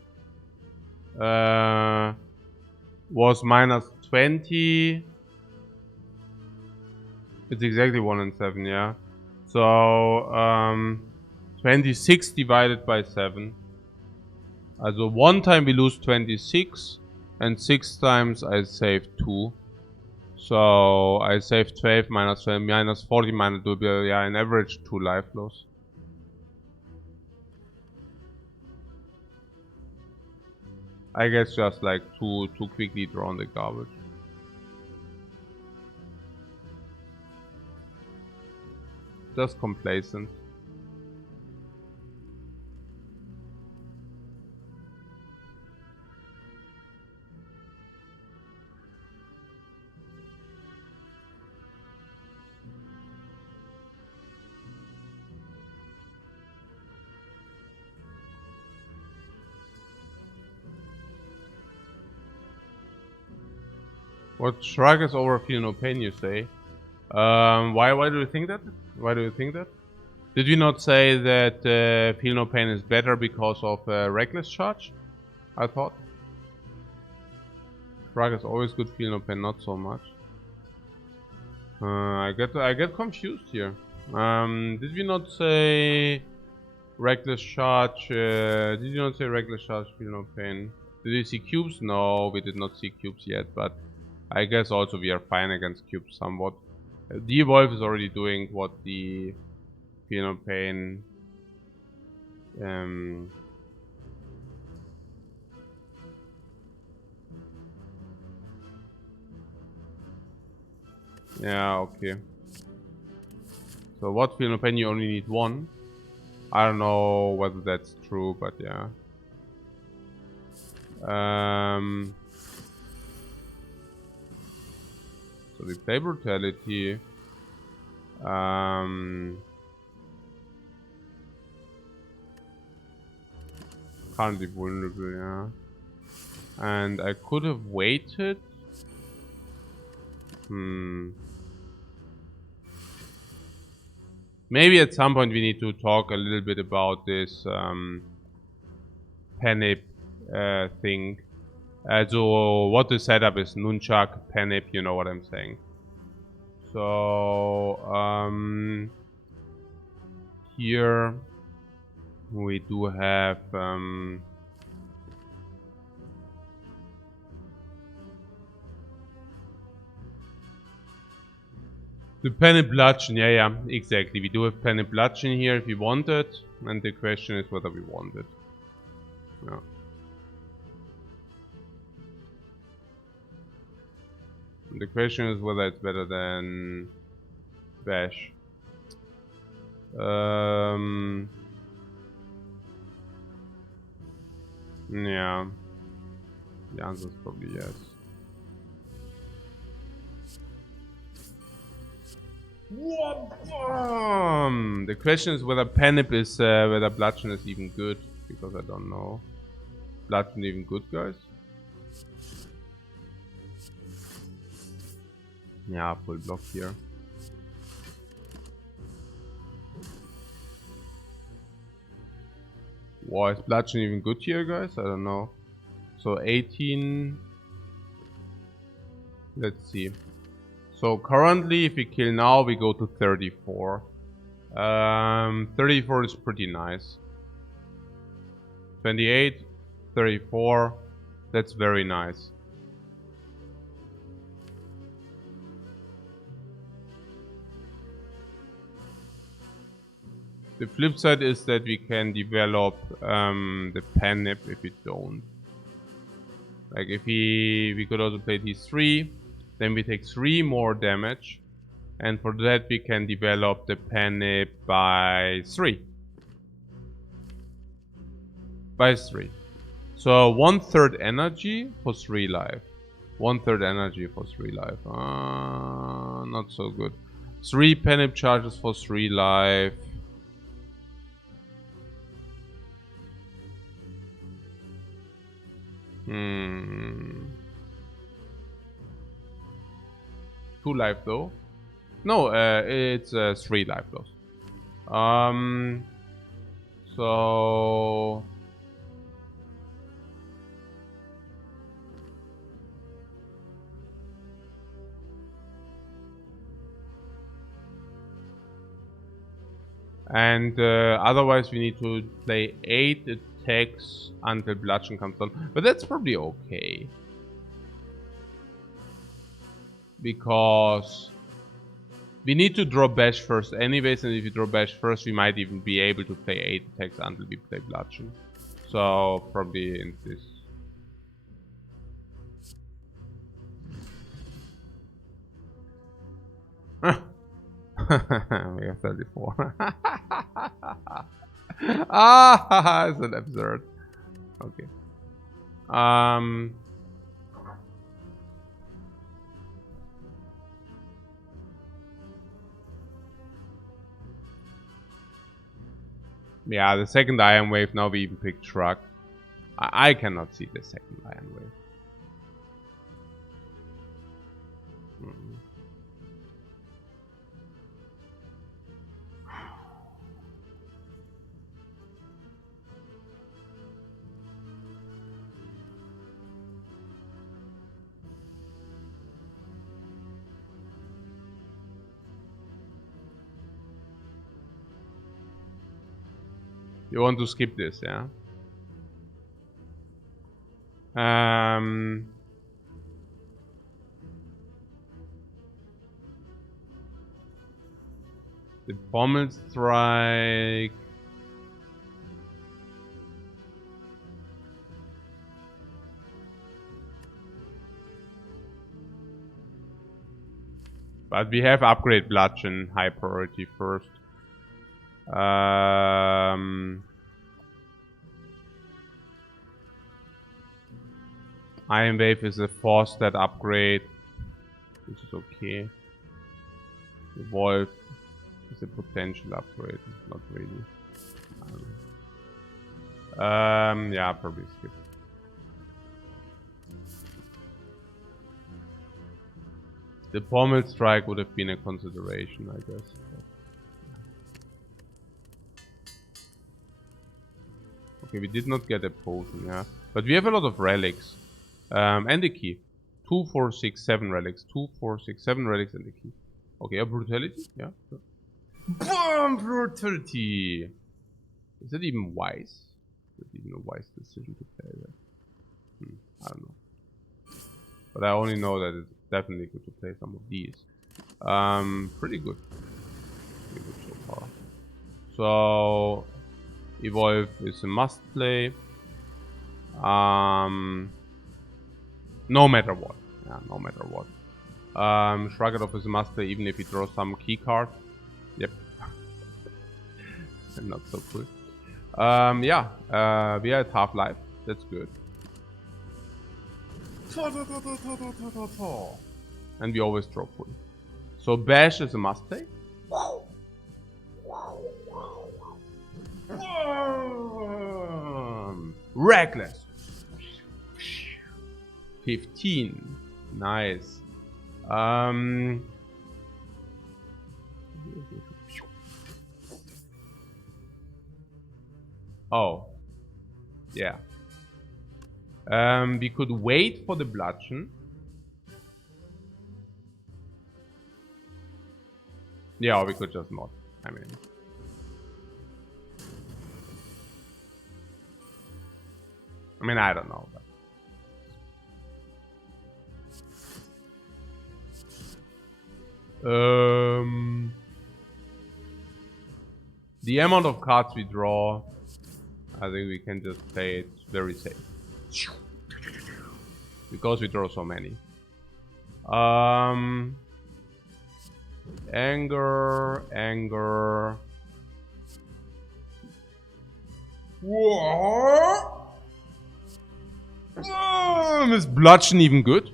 Was minus 20. It's exactly 1 in 7, yeah. So, 26 divided by 7. Also, one time we lose 26, and 6 times I save 2. So, I save 12 minus 12, minus 40 minus 2, yeah, an average 2 life loss. I guess just like too quickly drawn the garbage. Just complacent. What shrug is over feel no pain, you say? Why do you think that? Why do you think that? Did we not say that feel no pain is better because of reckless charge? I thought. Shrug is always good, feel no pain not so much. I get confused here. Did we not say reckless charge? Did you not say reckless charge, feel no pain? Did we see cubes? No, we did not see cubes yet, but I guess also we are fine against cubes somewhat. The evolve is already doing what the feel no pain yeah, okay. So what feel no pain, you only need 1. I don't know whether that's true, but yeah. So we play brutality. Can't be vulnerable, yeah. And I could have waited. Maybe at some point we need to talk a little bit about this Panip thing. So what the setup is, Nunchuck, Panip, you know what I'm saying. So, here we do have, the pen and bludgeon, yeah, exactly. We do have pen and bludgeon here if we want it, and the question is whether we want it. Yeah. The question is whether it's better than bash. Yeah. The answer is probably yes. The question is whether Panip is whether bludgeon is even good, because I don't know. Bludgeon even good, guys? Yeah, full block here. Wow, is bludgeon even good here, guys? I don't know. So 18. Let's see. So currently, if we kill now, we go to 34. 34 is pretty nice. 28, 34. That's very nice. The flip side is that we can develop the Panip if we don't. Like if we could also play these 3, then we take 3 more damage, and for that we can develop the Panip by 3. By 3. So 1/3 energy for 3 life. 1/3 energy for 3 life. Not so good. 3 Panip charges for 3 life. Hmm. 2 life though. No, it's 3 life loss. So and otherwise we need to play 8 attacks until bludgeon comes down, but that's probably okay. Because we need to draw bash first anyways, and if we draw bash first we might even be able to play 8 attacks until we play bludgeon. So probably in this. We have 34. It's an absurd. Okay. Yeah, the second Iron Wave, now we even pick Truck. I cannot see the second Iron Wave. You want to skip this, yeah? The Pommel Strike. But we have upgrade bludgeon high priority first. Iron Wave is a 4-stat upgrade, which is okay. The Wolf is a potential upgrade, not really. Yeah, probably skip. The Pommel Strike would have been a consideration, I guess. Okay, we did not get a potion, yeah. But we have a lot of relics. And a key. 2, 4, 6, 7 relics. 2, 4, 6, 7 relics and a key. Okay, a brutality? Yeah. Sure. Boom! Brutality! Is it even wise? Is it even a wise decision to play that? I don't know. But I only know that it's definitely good to play some of these. Pretty good. Pretty good so far. So, Evolve is a must play. No matter what. Yeah, no matter what. Shrug It Off is a must play even if you draw some key card. Yep. Not so cool. Yeah, we are at half life. That's good. And we always draw full. So Bash is a must play. Reckless. 15. Nice. Oh. Yeah. We could wait for the bludgeon. Yeah, or we could just not. I mean, I don't know. But. The amount of cards we draw, I think we can just play it very safe. Because we draw so many. Anger. What? Is bludgeon even good?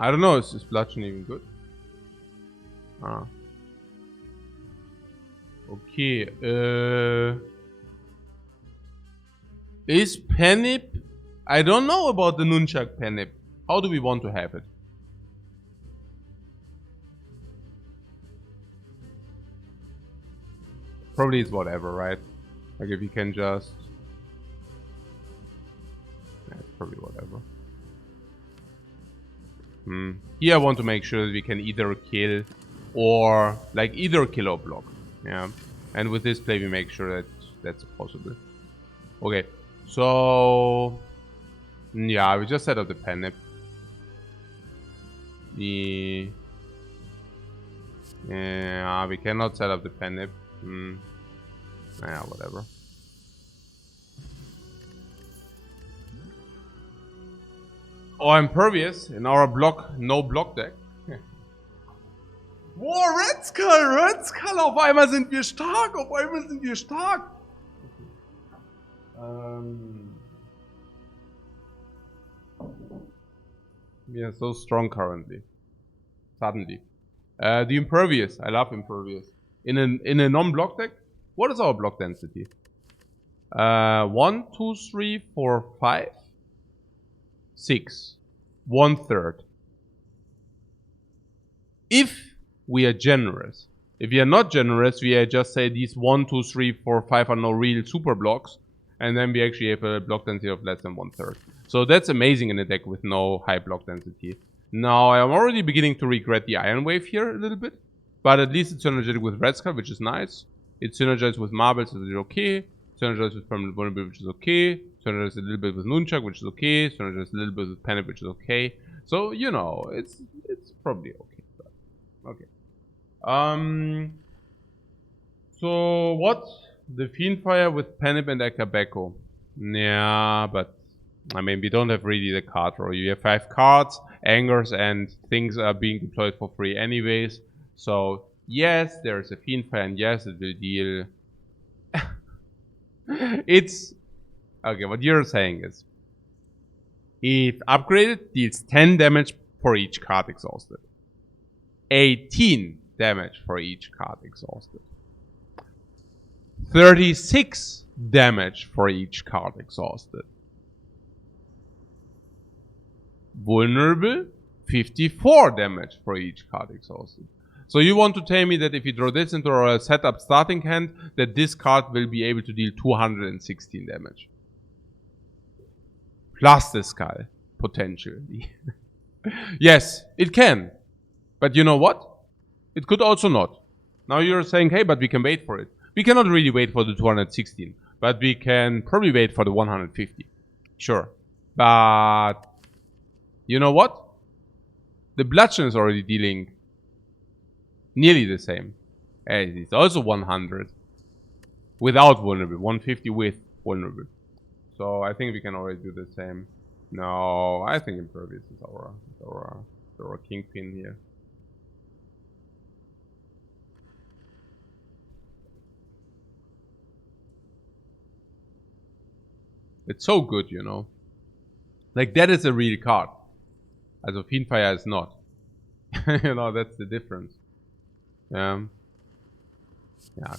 I don't know, is bludgeon even good? Ah. Okay, is Penip? I don't know about the Nunchuck Penip. How do we want to have it? Probably it's whatever, right? Like if you can just... Yeah, it's probably whatever. Here I want to make sure that we can either kill or... Like either kill or block. Yeah. And with this play we make sure that that's possible. Okay. So... Yeah, we just set up the Penip. Yeah, we cannot set up the Penip. Yeah, whatever. Oh, Impervious in our no block deck. Boah, Red Skull, auf einmal sind wir stark, We are so strong currently. Suddenly. The Impervious, I love Impervious. In a non-block deck, what is our block density? 1, 2, 3, 4, 5, 6. 1/3. If we are generous. If we are not generous, we just say these 1, 2, 3, 4, 5 are no real super blocks. And then we actually have a block density of less than 1/3. So that's amazing in a deck with no high block density. Now, I am already beginning to regret the Iron Wave here a little bit. But at least it's synergetic with Red Skull, which is nice. It synergizes with Marbles, which is okay. Synergizes with Permanent Vulnerability, which is okay. Synergizes a little bit with Nunchuck, which is okay. Synergizes a little bit with Penip, which is okay. So, you know, it's probably okay. Okay. So, what? The Fiendfire with Penip and Akabeko. Yeah, but... I mean, we don't have really the card row. You have 5 cards, angers, and things are being deployed for free anyways. So, yes, there's a Fiendfire, and yes, it will deal... It's... Okay, what you're saying is... If upgraded, deals 10 damage for each card exhausted. 18 damage for each card exhausted. 36 damage for each card exhausted. Vulnerable, 54 damage for each card exhausted. So you want to tell me that if you draw this into a setup starting hand, that this card will be able to deal 216 damage. plus the skull, potentially. Yes, it can. But you know what? It could also not. Now you're saying, hey, but we can wait for it. We cannot really wait for the 216, but we can probably wait for the 150. Sure. But you know what? The bludgeon is already dealing nearly the same. And it's also 100 without vulnerable, 150 with vulnerable. So I think we can already do the same. No, I think Impervious is our kingpin here. It's so good, you know. Like, that is a real card. Also, Fiendfire is not. You know, that's the difference. Yeah,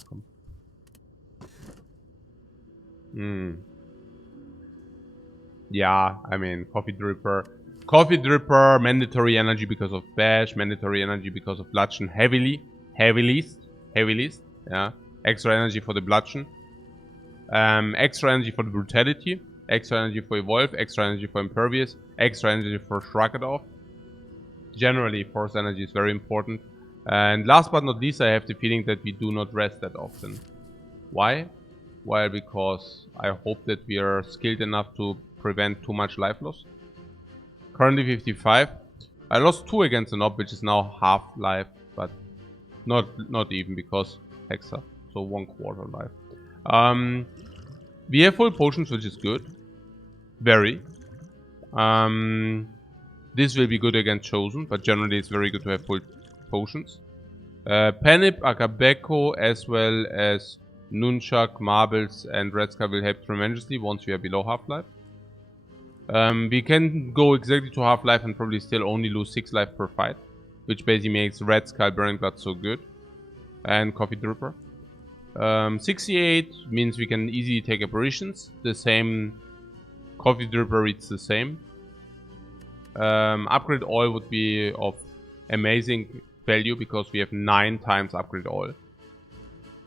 come. Yeah, I mean, Coffee Dripper. Coffee Dripper, mandatory energy because of Bash, mandatory energy because of Bludgeon. Heavy list. Yeah, extra energy for the Bludgeon. Extra energy for the Brutality. Extra energy for Evolve. Extra energy for Impervious. Extra energy for Shrug It Off. Generally, Force energy is very important. And last but not least, I have the feeling that we do not rest that often. Why? Well, because I hope that we are skilled enough to prevent too much life loss. Currently 55. I lost 2 against the Knob, which is now half life, but not even because Hexa. So 1/4 life. We have full potions, which is good. Very. This will be good against Chosen, but generally it's very good to have full potions. Panip, Akabeko, as well as Nunchak, Marbles, and Red Skull will help tremendously once we are below half-life. We can go exactly to half-life and probably still only lose 6 life per fight, which basically makes Red Skull Burning Blood so good. And Coffee Dripper. 68 means we can easily take apparitions. The same Coffee Dripper reads the same. Upgrade All would be of amazing value because we have 9 times Upgrade All.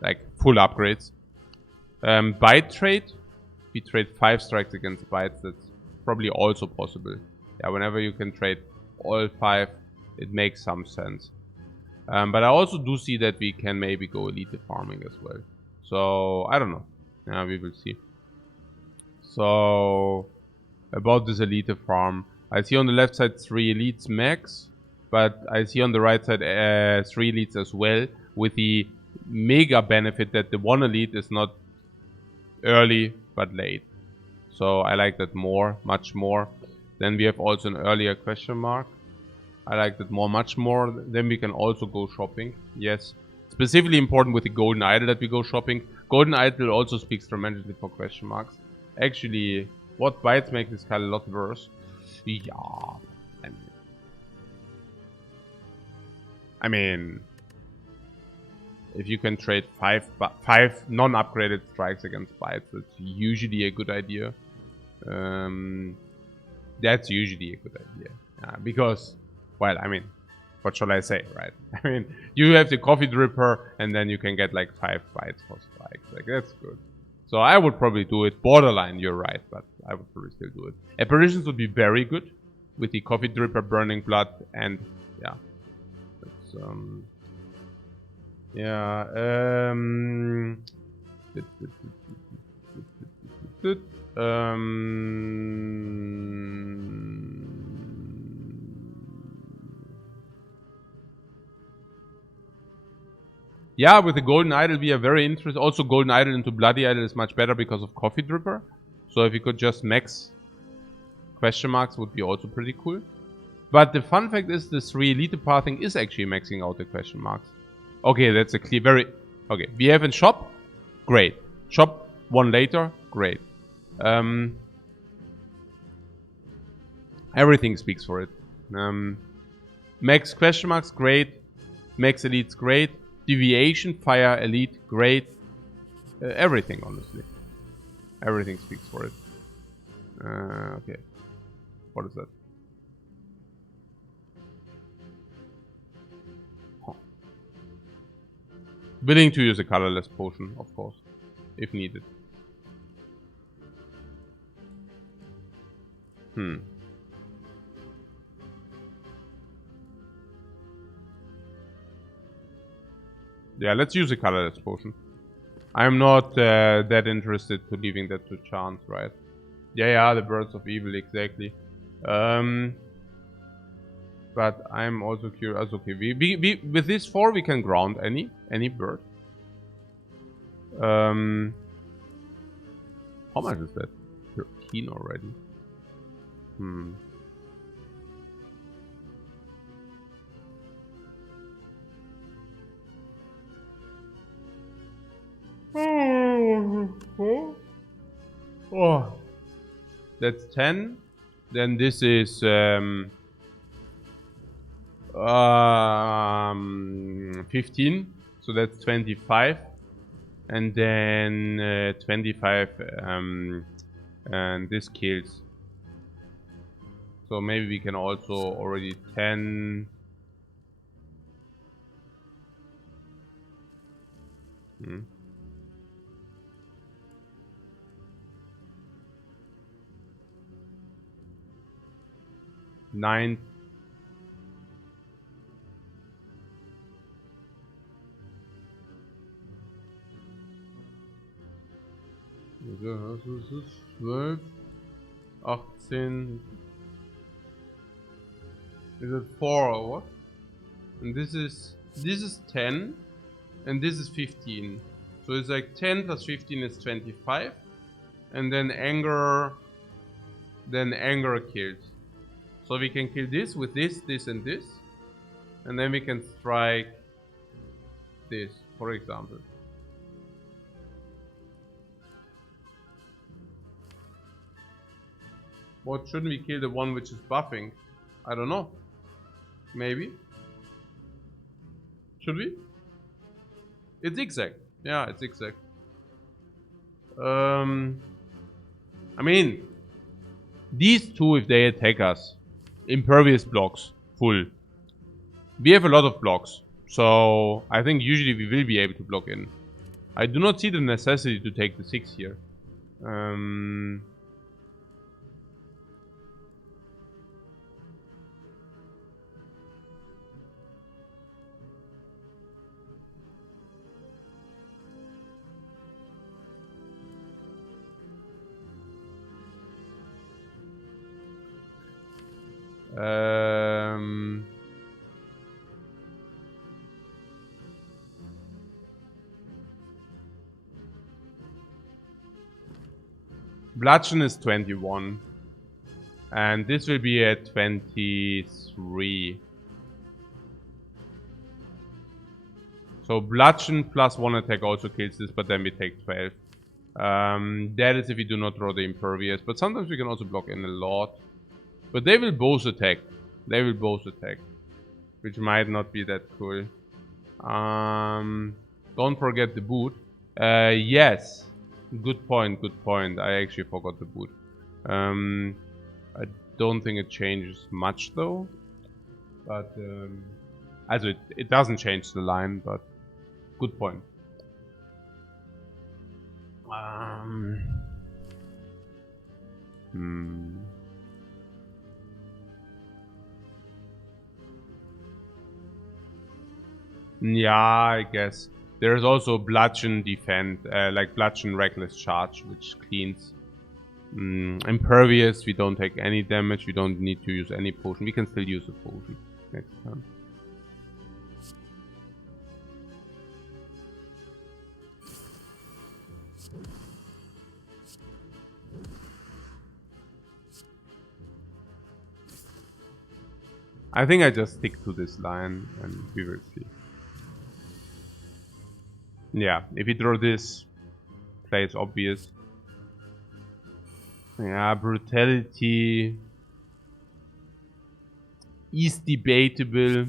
Like full upgrades. Bite trade. We trade 5 strikes against bites. That's probably also possible. Yeah, whenever you can trade all 5, it makes some sense. But I also do see that we can maybe go elite farming as well. So, I don't know. Yeah, we will see. So, about this elite farm. I see on the left side 3 elites max. But I see on the right side 3 elites as well. With the mega benefit that the 1 elite is not early but late. So, I like that more, much more. Then we have also an earlier question mark. I like that much more. Then we can also go shopping. Yes. Specifically important with the Golden Idol that we go shopping. Golden Idol also speaks tremendously for question marks. Actually, what bites make this card a lot worse? Yeah. I mean, if you can trade 5 non-upgraded strikes against bites, that's usually a good idea. That's usually a good idea. Because... well, I mean, what shall I say, right? I mean, you have the Coffee Dripper, and then you can get like 5 bites for strikes. Like, that's good. So I would probably do it. Borderline, you're right, but I would probably still do it. Apparitions would be very good with the Coffee Dripper, Burning Blood, and yeah. That's, yeah, with the Golden Idol we are very interested. Also, Golden Idol into Bloody Idol is much better because of Coffee Dripper. So if you could just max question marks would be also pretty cool. But the fun fact is the 3 elite pathing is actually maxing out the question marks. Okay, that's a clear, very... okay, we have in shop, great. Shop 1 later, great. Everything speaks for it. Max question marks, great. Max elites, great. Deviation, fire, elite, great. Everything, honestly. Everything speaks for it. Okay. What is that? Huh. Willing to use a colorless potion, of course, if needed. Yeah, let's use a colorless potion. I'm not that interested to leaving that to chance, right? Yeah, the Birds of Evil, exactly. But I'm also curious. Okay, with this 4 we can ground any bird. How much is that? 13 already. Oh, that's 10. Then this is 15. So that's 25. And then 25 and this kills. So maybe we can also already 10. Nine. Was ist es? 12, 18. Is it 4 or what? And this is 10, and this is 15. So it's like 10 plus 15 is 25, and then anger kills. So we can kill this with this, and this, and then we can strike this, for example. What, shouldn't we kill the one which is buffing? I don't know. Maybe. Should we? It's exact. Yeah, it's exact. I mean, these two, if they attack us, impervious blocks, full. We have a lot of blocks, so I think usually we will be able to block in. I do not see the necessity to take the 6 here. Bludgeon is 21. And this will be at 23. So Bludgeon plus 1 attack also kills this, but then we take 12. That is if we do not draw the Impervious. But sometimes we can also block in a lot. But they will both attack. Which might not be that cool. Don't forget the boot. Yes. Good point. I actually forgot the boot. I don't think it changes much though. But also it doesn't change the line, but good point. Yeah, I guess. There's also Bludgeon Defend, like Bludgeon Reckless Charge, which cleans. Impervious, we don't take any damage, we don't need to use any potion. We can still use a potion next time. I think I just stick to this line and we will see. Yeah, if you draw this, play is obvious. Yeah, Brutality is debatable.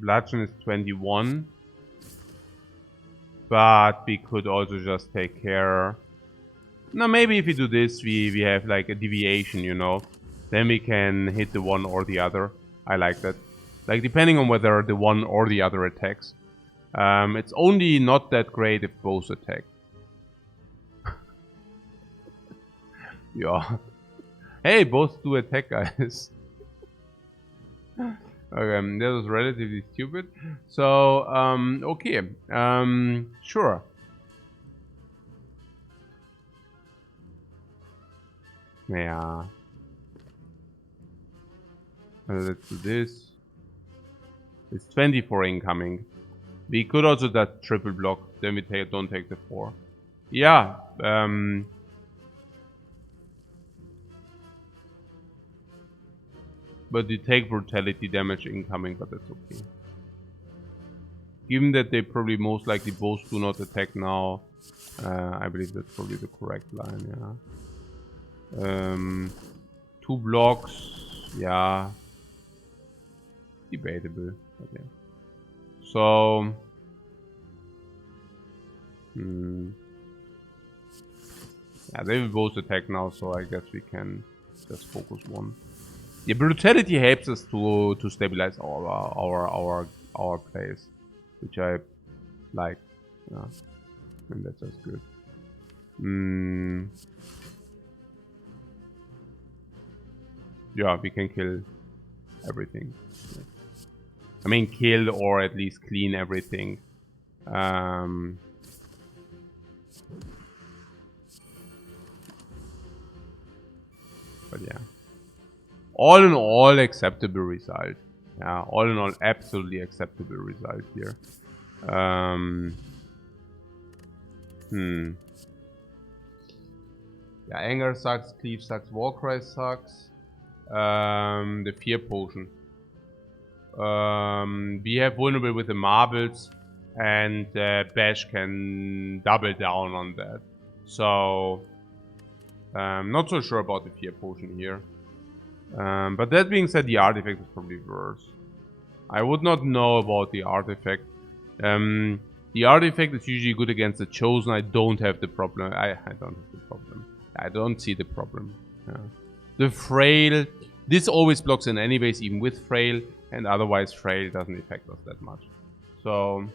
Bludgeon is 21. But we could also just take care. No, maybe if we do this, we have like a deviation, you know. Then we can hit the one or the other. I like that. Like, depending on whether the one or the other attacks. It's only not that great if both attack. Yeah. Hey, both do attack, guys. Okay, that was relatively stupid. So, okay. Sure. Yeah. Let's do this. It's 24 incoming. We could also that triple block. Then we don't take the 4. Yeah. But you take brutality damage incoming, but that's okay. Given that they probably most likely both do not attack now, I believe that's probably the correct line, yeah. 2 blocks, yeah. Debatable, okay. So... yeah, they will both attack now, so I guess we can just focus one. Yeah, brutality helps us to stabilize our plays, which I like. Yeah, and that's just good. Yeah, we can kill everything. I mean, kill or at least clean everything. But yeah. All in all, acceptable result. Yeah, all in all, absolutely acceptable result here. Yeah, anger sucks, cleave sucks, warcry sucks. The fear potion. We have vulnerable with the marbles, and Bash can double down on that. So, not so sure about the fear potion here. But that being said, the artifact is probably worse. I would not know about the artifact. The artifact is usually good against the Chosen. I don't have the problem. I don't have the problem. I don't see the problem. Yeah. The Frail. This always blocks in anyways, even with Frail. And otherwise, Frail doesn't affect us that much. So,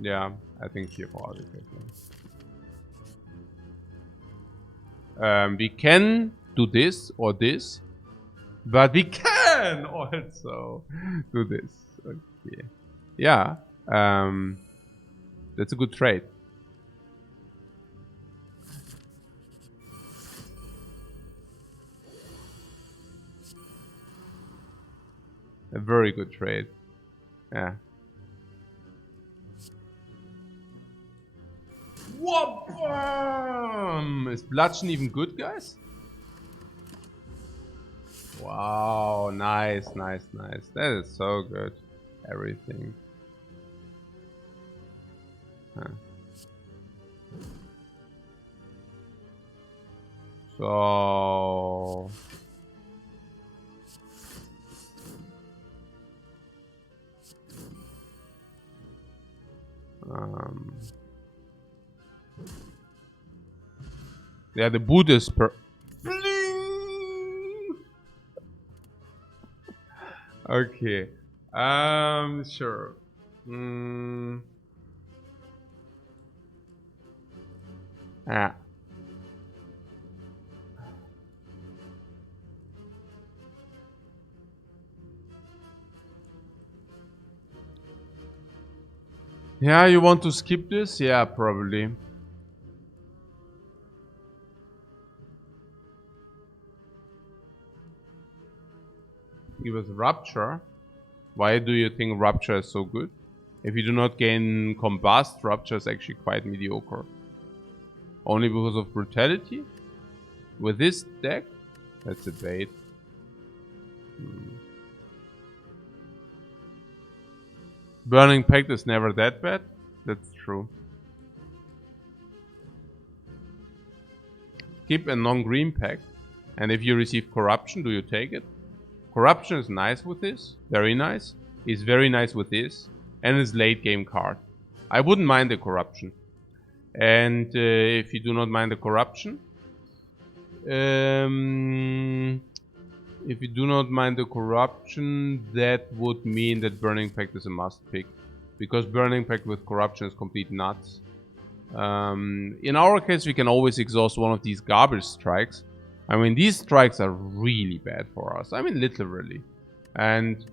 yeah, I think here for artifact. We can do this or this, but we can also do this. Okay. Yeah. That's a good trade. A very good trade. Yeah. Whoop! Is Bludgeon even good, guys? Wow, nice, nice, nice. That is so good. Everything. Huh. So... yeah, the boot is per... Okay. Sure. Ah. Yeah, you want to skip this? Yeah, probably. Give us Rupture. Why do you think Rupture is so good? If you do not gain Combust, Rupture is actually quite mediocre. Only because of Brutality? With this deck? That's a bait. Burning Pact is never that bad. That's true. Skip a non-green pact. And if you receive Corruption, do you take it? Corruption is nice with this. Very nice. It's very nice with this. And it's late game card. I wouldn't mind the Corruption. And if you do not mind the corruption. If you do not mind the corruption, that would mean that Burning Pact is a must pick. Because Burning Pact with corruption is complete nuts. In our case, we can always exhaust one of these garbage strikes. I mean, these strikes are really bad for us. I mean, literally. And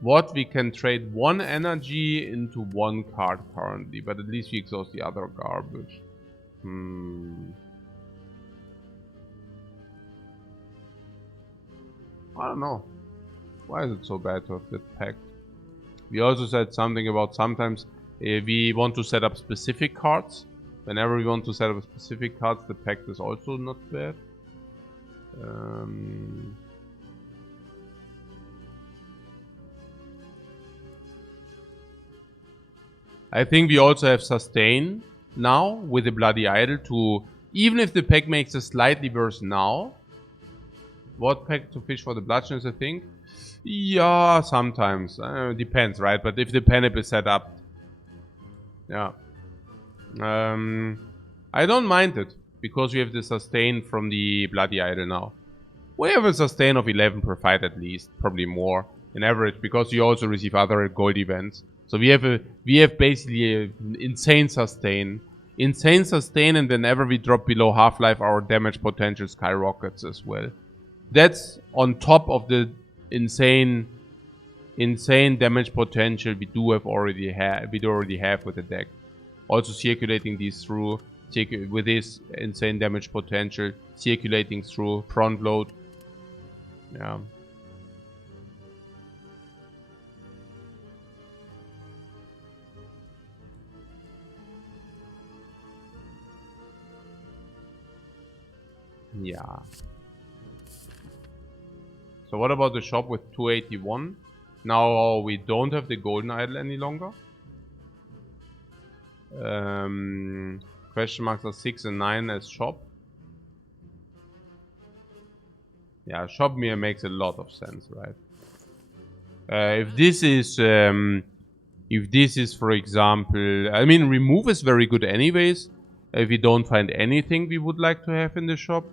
what we can trade one energy into one card currently, but at least we exhaust the other garbage. I don't know. Why is it so bad to have that pact? We also said something about sometimes we want to set up specific cards. Whenever we want to set up specific cards, the pact is also not bad. I think we also have sustain now with the Bloody Idol to, even if the pack makes it slightly worse now. What pack to fish for the bludgeon is a thing? Yeah, sometimes. Depends, right? But if the Penip is set up. Yeah. I don't mind it, because we have the sustain from the Bloody Idol now. We have a sustain of 11 per fight at least, probably more in average, because you also receive other gold events. So we have basically an insane sustain. Insane sustain, and whenever we drop below half-life, our damage potential skyrockets as well. That's on top of the insane damage potential we already have with the deck. Also circulating these through with this insane damage potential, circulating through front load. Yeah. Yeah. So what about the shop with 281? Now we don't have the golden idol any longer. Question marks are 6 and 9 as shop. Yeah, shop mirror makes a lot of sense, right? If this is, for example, I mean, remove is very good anyways. If we don't find anything we would like to have in the shop,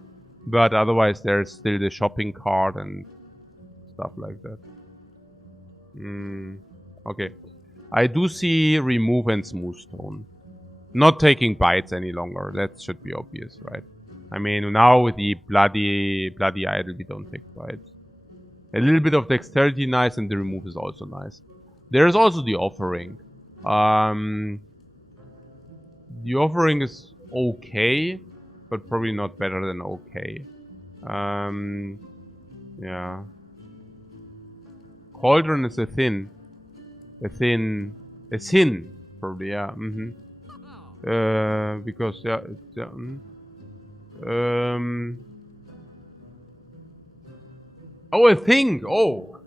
but otherwise there's still the shopping cart and stuff like that. Okay, I do see remove and smooth stone. Not taking bites any longer. That should be obvious, right? I mean, now with the bloody idol, we don't take bites. A little bit of dexterity, nice, and the remove is also nice. There's also the offering. The offering is okay, but probably not better than okay. Yeah. Cauldron is a thin, probably, yeah. Because yeah, oh, a thing. Oh,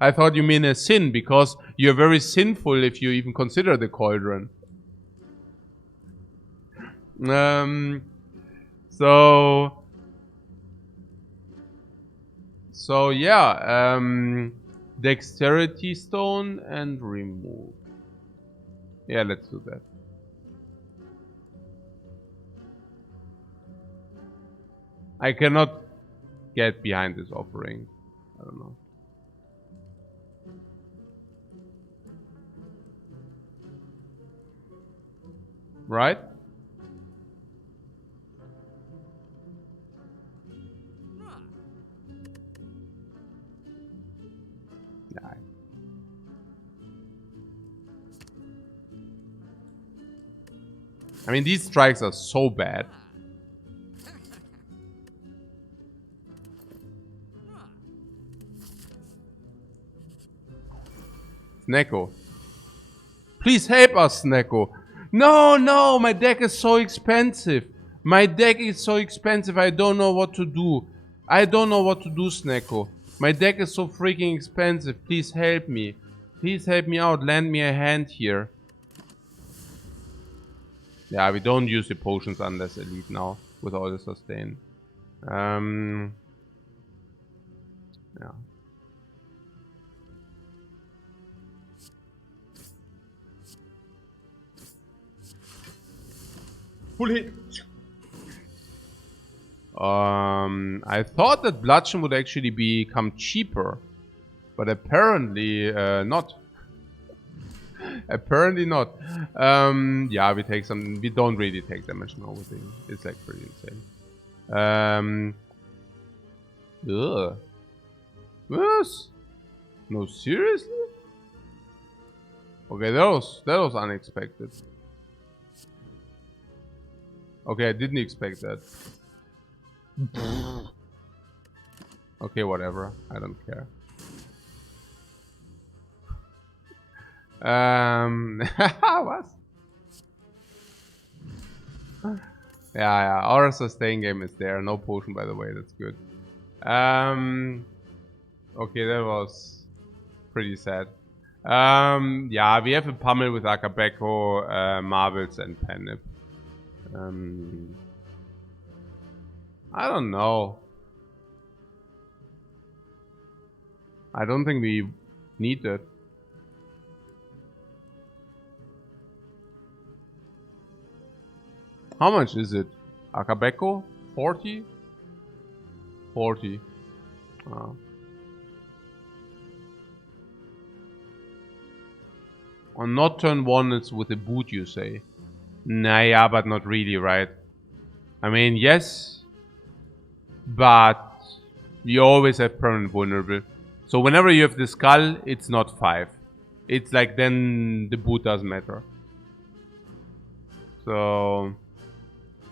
I thought you mean a sin, because you're very sinful if you even consider the cauldron. So yeah, dexterity stone and remove. Yeah, let's do that. I cannot get behind this offering. I don't know. Right? Nah. I mean, these strikes are so bad. Snecko. Please help us, Snecko. No, my deck is so expensive. My deck is so expensive, I don't know what to do. I don't know what to do, Snecko. My deck is so freaking expensive. Please help me. Please help me out. Lend me a hand here. Yeah, we don't use the potions unless elite now with all the sustain. Yeah. Full hit. I thought that bludgeon would actually become cheaper, but apparently not. Apparently not. Yeah, we take some. We don't really take damage now with it. It's like pretty insane. Ugh. Yes. No, seriously? Okay, that was unexpected. Okay, I didn't expect that. Okay, whatever. I don't care. What? Yeah, our sustain game is there. No potion, by the way. That's good. Okay, that was pretty sad. Yeah, we have a pummel with Akabeko, Marbles, and Penip. I don't know. I don't think we need that. How much is it? Akabeko? 40? 40. Oh. On not turn 1, it's with a boot, you say? Nah, yeah, but not really, right? I mean, yes, but you always have permanent vulnerable. So whenever you have the skull, it's not 5. It's like then the boot doesn't matter. So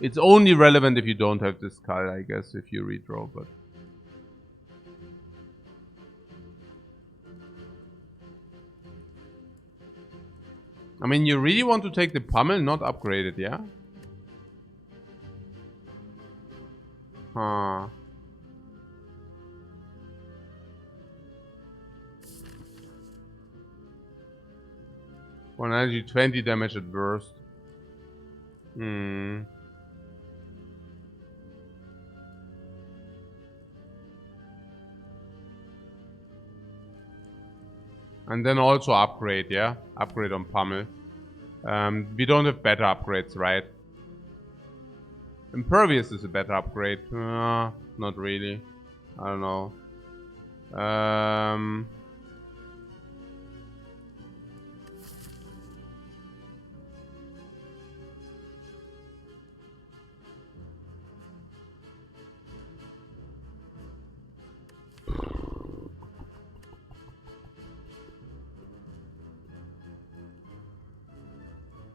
it's only relevant if you don't have the skull, I guess, if you redraw, but... I mean, you really want to take the pummel, not upgrade it, yeah? Huh. One energy, 20 damage at burst. Hmm. And then also upgrade, yeah? Upgrade on pummel. We don't have better upgrades, right? Impervious is a better upgrade. Not really. I don't know.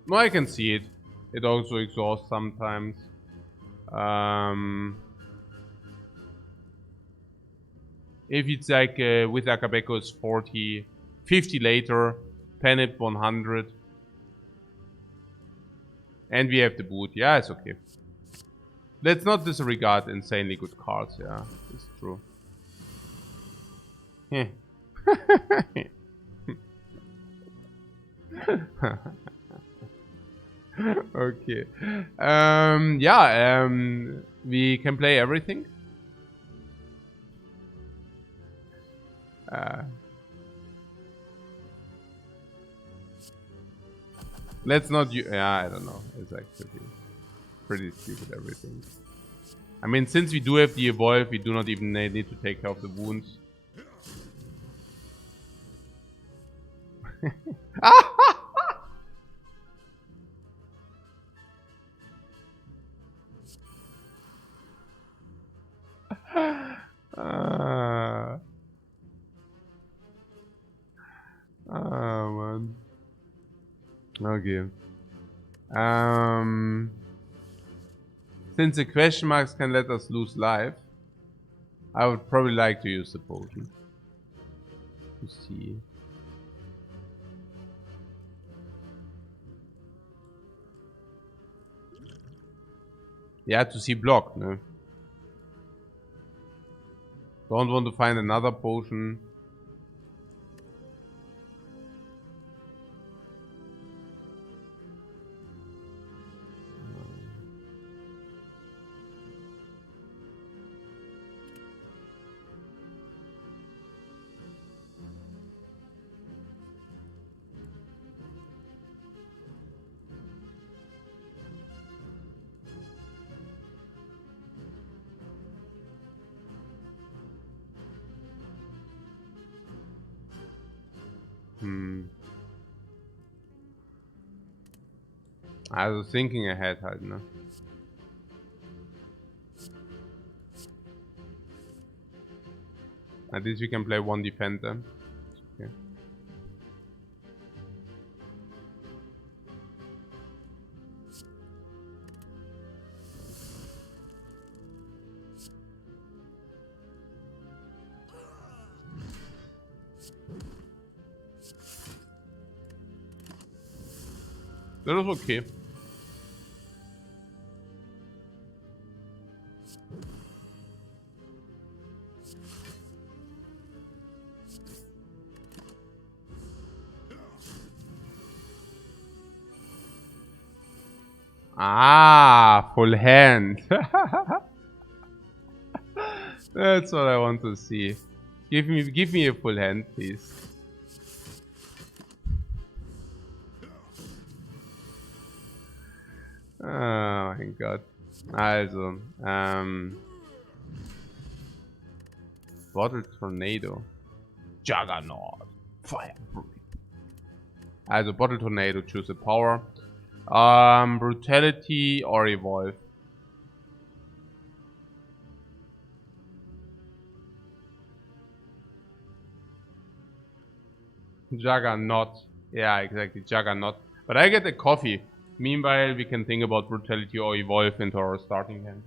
No, I can see it. It also exhausts sometimes. If it's like with Akabeko it's 40, 50 later, Penip 100. And we have the boot. Yeah, it's okay. Let's not disregard insanely good cards, yeah. It's true. Okay. Yeah, we can play everything. Let's not yeah, I don't know. It's actually pretty stupid everything. I mean, since we do have the evolve, we do not even need to take care of the wounds. Man. Okay. Since the question marks can let us lose life, I would probably like to use the potion. To see. Yeah, to see block, no? Don't want to find another potion. Also thinking ahead halt, ne? At least we can play one defender. Okay. That was okay. Ah, full hand. That's what I want to see. Give me a full hand, please. Oh mein Gott. Also, Bottle Tornado. Juggernaut. Fire. Also, Bottle Tornado, choose a power. Brutality or Evolve. Juggernaut. Yeah, exactly, Juggernaut. But I get a coffee. Meanwhile, we can think about Brutality or Evolve into our starting hand.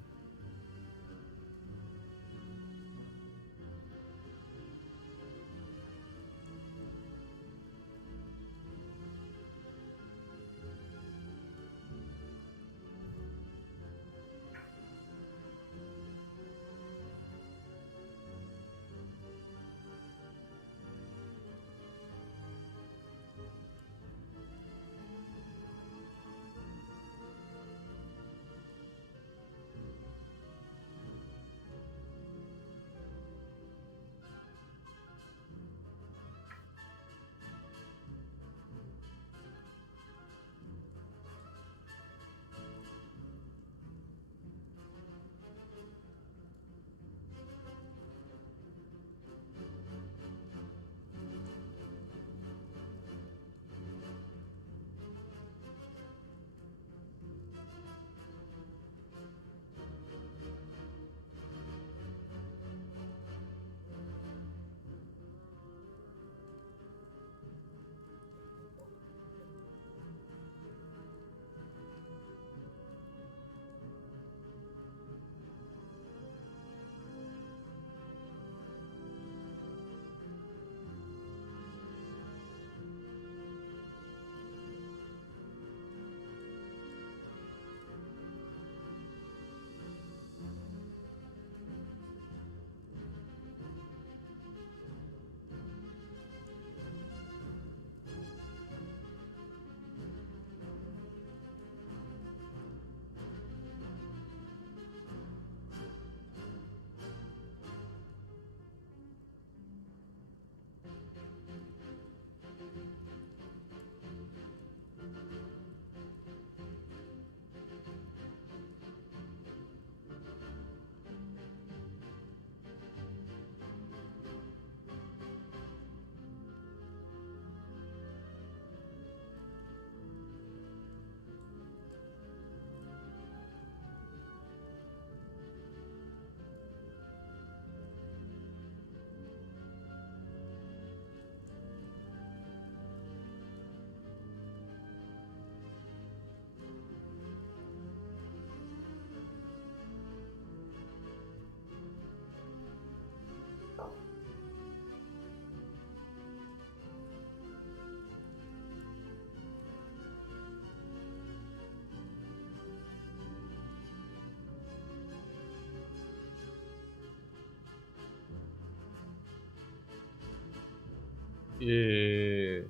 Yeah.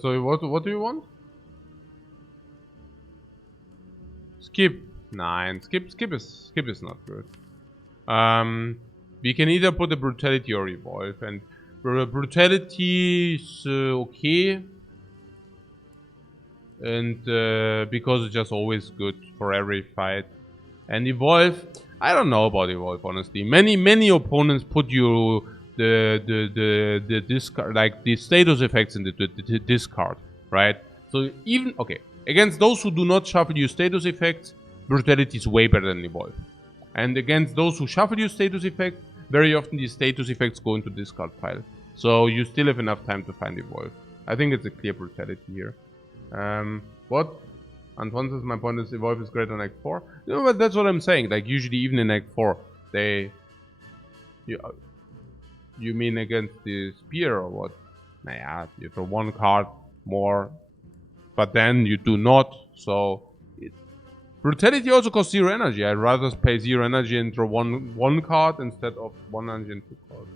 So what do you want? Skip. Nein, skip is not good. We can either put a brutality or evolve, and brutality is okay. And because it's just always good for every fight. And Evolve, I don't know about Evolve, honestly. Many opponents put you the discard, like the status effects in the discard, right? So even, okay, against those who do not shuffle your status effects, Brutality is way better than Evolve. And against those who shuffle your status effect, very often these status effects go into discard pile. So you still have enough time to find Evolve. I think it's a clear Brutality here. What? Entonces, my point is Evolve is great on Act 4. No, but that's what I'm saying. Like, usually even in Act 4, they... You mean against the Spear or what? Nah, you draw one card more, but then you do not, so... Brutality also costs 0 energy. I'd rather pay 0 energy and draw one card instead of 1 energy and 2 cards.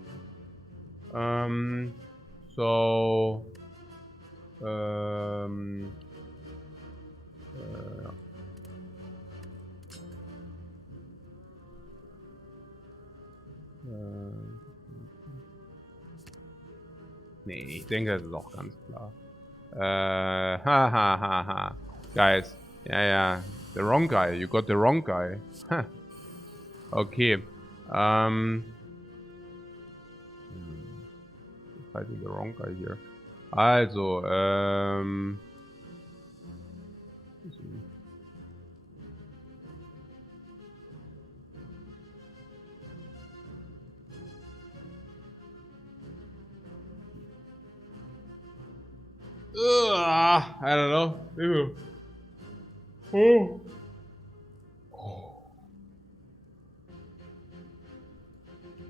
So... Nee, ich denke, das ist auch ganz klar. Ha. Guys, yeah, the wrong guy. You got the wrong guy. Okay. Fighting the wrong guy here. Also, I don't know. Ew. Oh.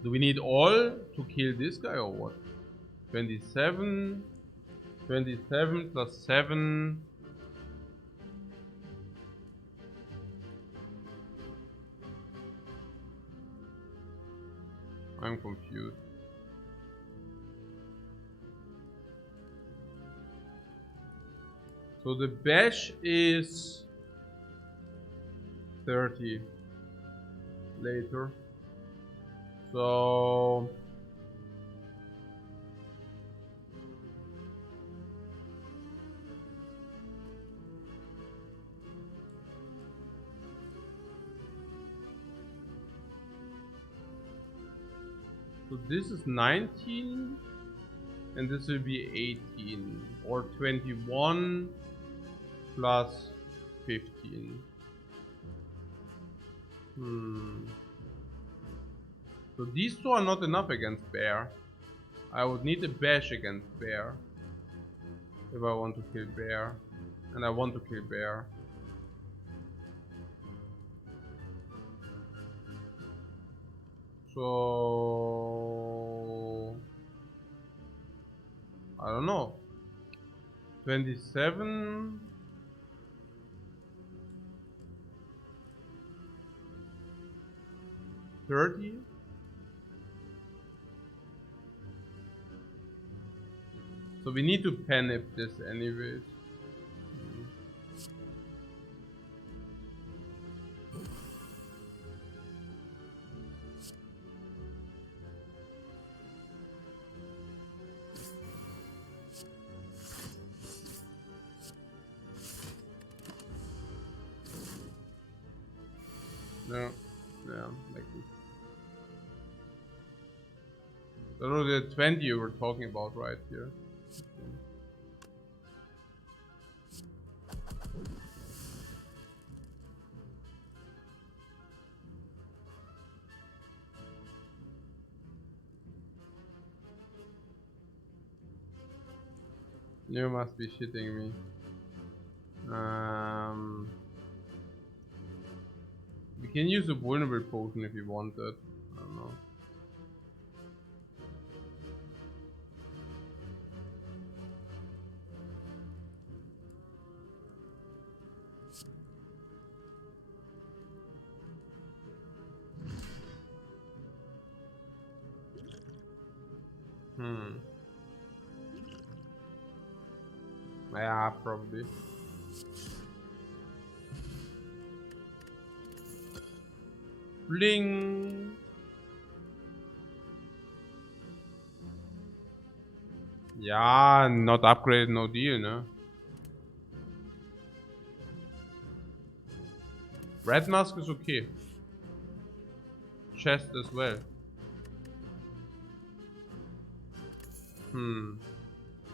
Do we need all to kill this guy or what? 27 plus 7. I'm confused. So the bash is 30 later. So this is 19 and this will be 18 or 21 plus 15. So these two are not enough against Bear. I would need a bash against Bear if I want to kill Bear, and I want to kill Bear. So I don't know. 27. 30. So we need to panic this anyways. No, yeah, like this. That was the 20 you were talking about right here. You must be shitting me. We can use a vulnerable potion if you want that. I don't know. Yeah, probably. Bling. Yeah, not upgrade, no deal, no? Red mask is okay. Chest as well.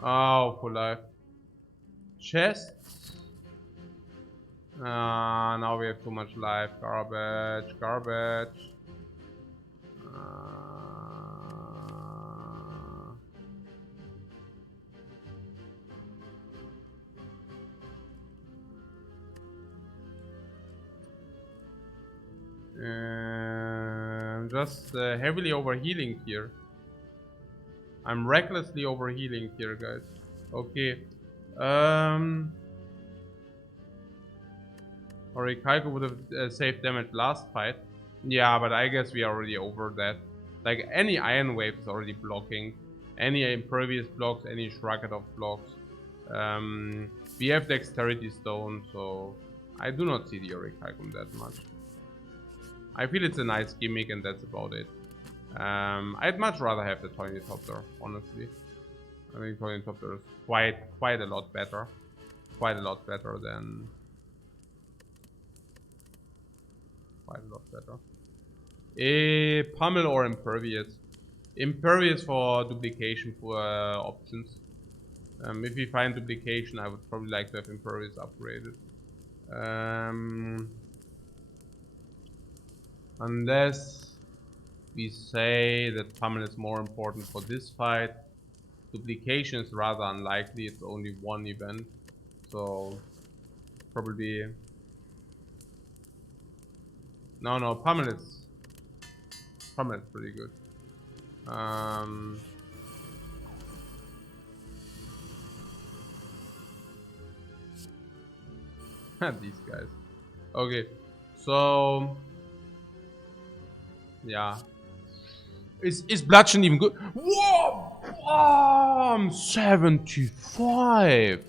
Oh, for life. Chest. Now we have too much life. Garbage, garbage. I'm just heavily overhealing here. I'm recklessly overhealing here, guys. Okay. Orikaiko would have saved damage last fight. Yeah, but I guess we are already over that. Like, any Iron Wave is already blocking. Any Impervious blocks, any Shrug-it-off blocks. We have Dexterity Stone, so I do not see the Orikaiko that much. I feel it's a nice gimmick and that's about it. I'd much rather have the Toynitopter, honestly. I think Toynitopter is quite a lot better. Quite a lot better than... Quite a lot better. Pummel or Impervious? Impervious for duplication for options. If we find duplication, I would probably like to have Impervious upgraded. Unless we say that Pummel is more important for this fight. Duplication is rather unlikely, it's only one event. So, probably... No, Pummel is pretty good. These guys. Okay, so... Yeah. Is Bludgeon even good? Whoa! 75!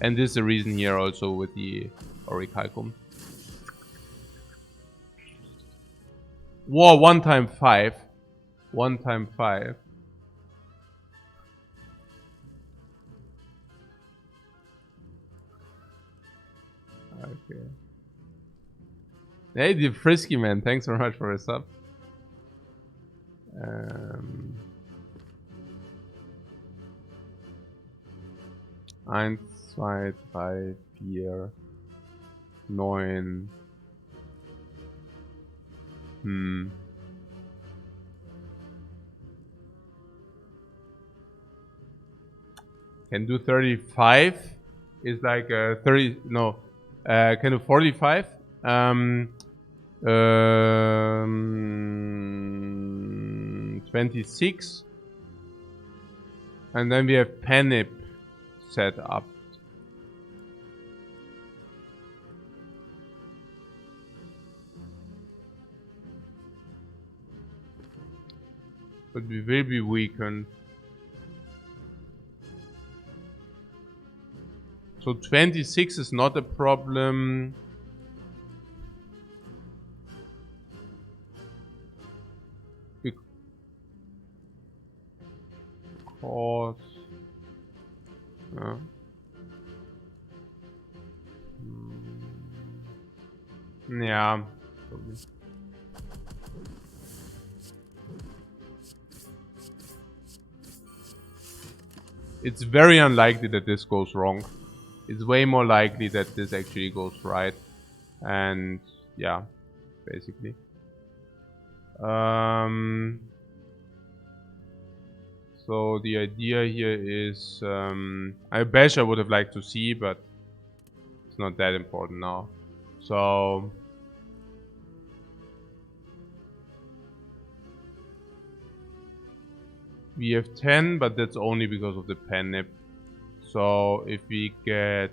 And this is the reason here also with the Orichalcum. Whoa, 1 times 5. 1 times 5. Okay. Hey, the Frisky Man, thanks very much for a sub. 1, 2, 3, 4, 9. Can do 35. Is like 30. No. Can do 45. 26. And then we have Penip set up. But we will be weakened. So 26 is not a problem. Because... Yeah. Probably. It's very unlikely that this goes wrong. It's way more likely that this actually goes right. And yeah, basically. So the idea here is I bash I would have liked to see, but it's not that important now. So we have 10, but that's only because of the pen nip. So if we get...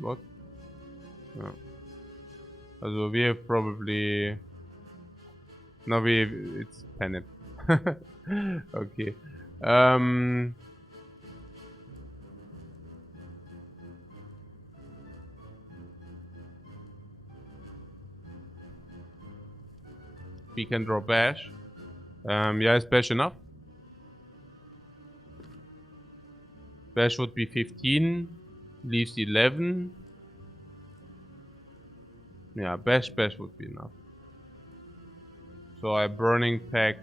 What? No. Also we have probably... No, it's pen nip. Okay. We can draw bash. Yeah, is bash enough? Bash would be 15, leaves 11. Yeah, bash would be enough. So I burning pact.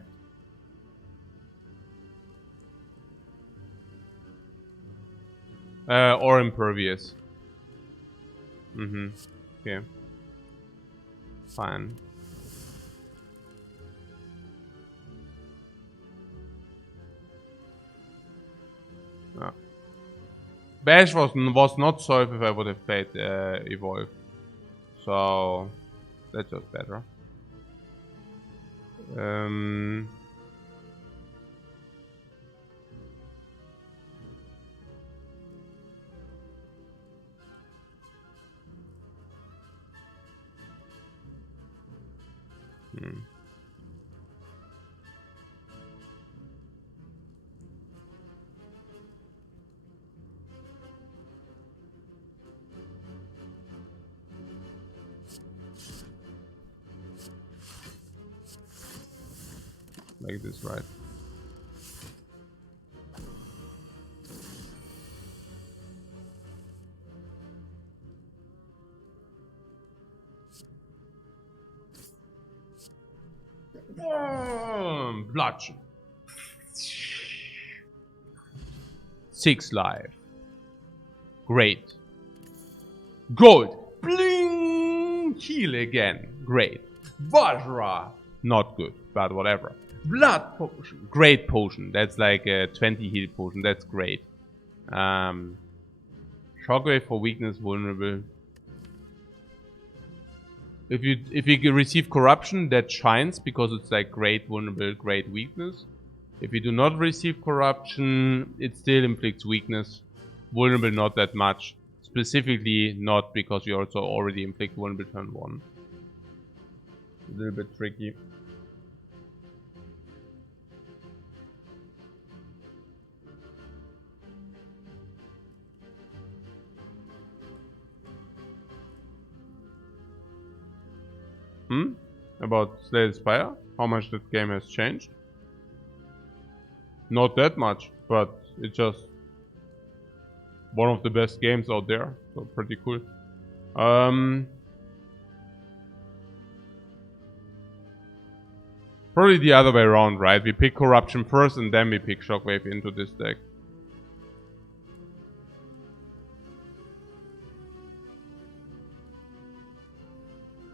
Or impervious. Okay. Fine. Yeah. Bash was not solved if I would have played Evolve. So that's just better. Like this, right? Bludgeon. 6 life. Great. Gold. Bling. Heal again. Great. Vajra. Not good, but whatever. Blood potion. Great potion. That's like a 20 heal potion. That's great. Shockwave for weakness, vulnerable. If you receive corruption, that shines because it's like great vulnerable, great weakness. If you do not receive corruption, it still inflicts weakness. Vulnerable not that much. Specifically not because you also already inflict vulnerable turn 1. A little bit tricky. About Spire? How much that game has changed? Not that much, but it's just one of the best games out there, so pretty cool. Probably the other way around, right? We pick Corruption first and then we pick Shockwave into this deck.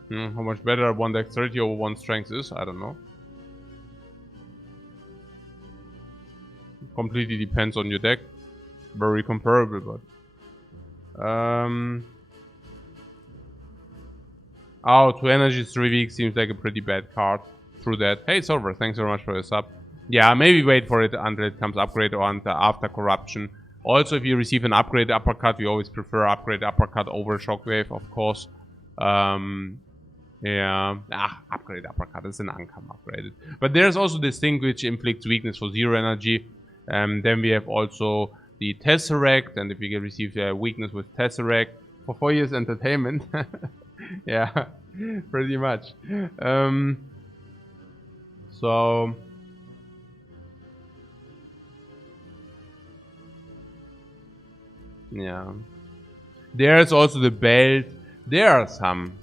How much better 1 dexterity over 1 strength is? I don't know. Completely depends on your deck. Very comparable, but... Oh, 2 energy 3 weeks seems like a pretty bad card. Through that. Hey, Silver, thanks very much for your sub. Yeah, maybe wait for it until it comes upgrade or after Corruption. Also, if you receive an upgrade uppercut, we always prefer upgrade uppercut over Shockwave, of course. Yeah, upgrade uppercut is an uncome upgraded. But there's also this thing which inflicts weakness for 0 energy. Then we have also the Tesseract, and if you can receive weakness with Tesseract for 4 years entertainment. Yeah, pretty much. So yeah, there's also the belt. There are some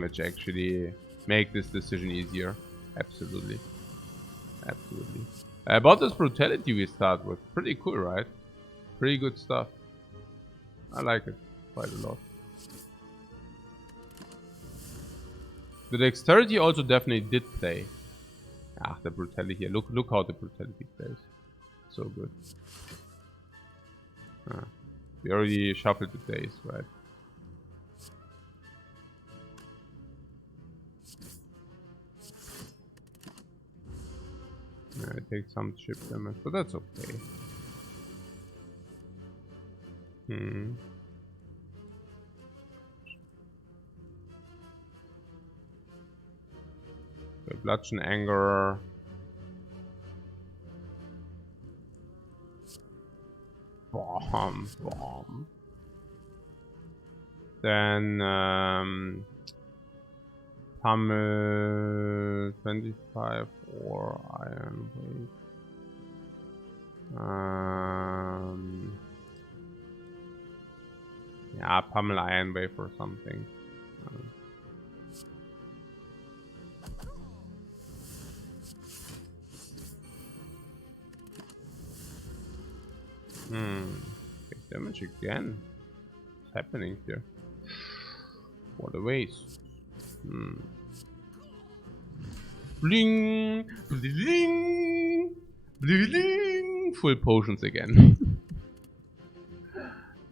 which actually make this decision easier. Absolutely. About this brutality we start with, pretty cool, right? Pretty good stuff. I like it quite a lot. The dexterity also definitely did play. The brutality here. Look how the brutality plays. So good. We already shuffled the days, right? It takes some chip damage, but that's okay. The bludgeon anger. Bomb. Then pummel 25 or iron weight. Yeah, pummel iron wave or something. Take damage again. What's happening here? What a waste. Bling! Bling! Bling! Full potions again.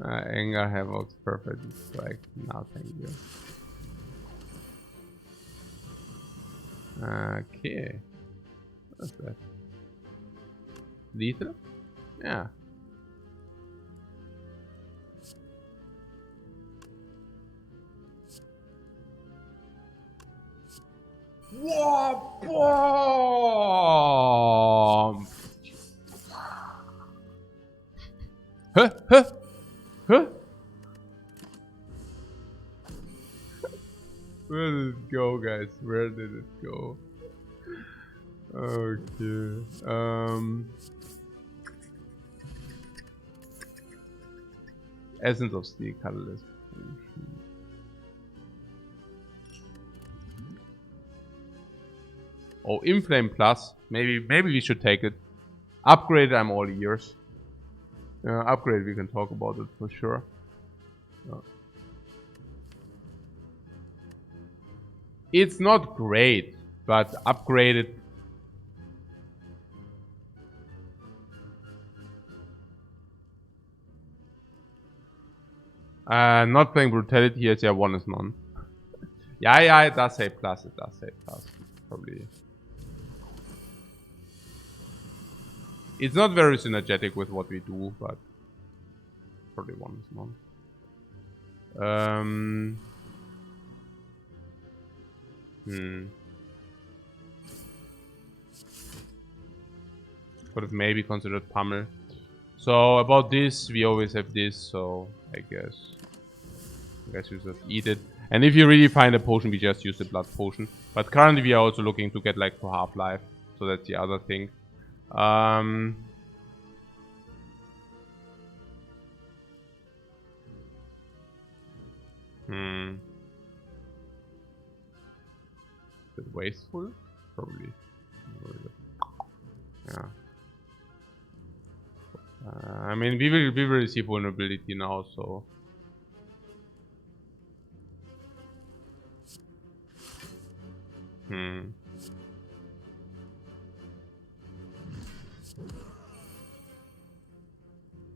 Anger, Havoc, perfect strike. No, thank you. Okay. What's that? Lethal? Yeah. Whoa! Bomb! Huh? Huh? Huh? Where did it go, guys? Where did it go? Okay. Essence of Steel Catalyst. Oh, Inflame Plus. Maybe we should take it. Upgrade, I'm all ears. Upgrade, we can talk about it for sure. It's not great, but upgraded. Not playing Brutality yet, yeah, 1 is none. Yeah, it does say plus, Probably. It's not very synergetic with what we do, but probably 1 is none. Could have maybe considered Pummel. So about this, we always have this, so I guess you just eat it. And if you really find a potion, we just use the blood potion. But currently we are also looking to get like to half-life, so that's the other thing. Is it wasteful? Probably. Yeah. I mean, we will receive vulnerability now, so.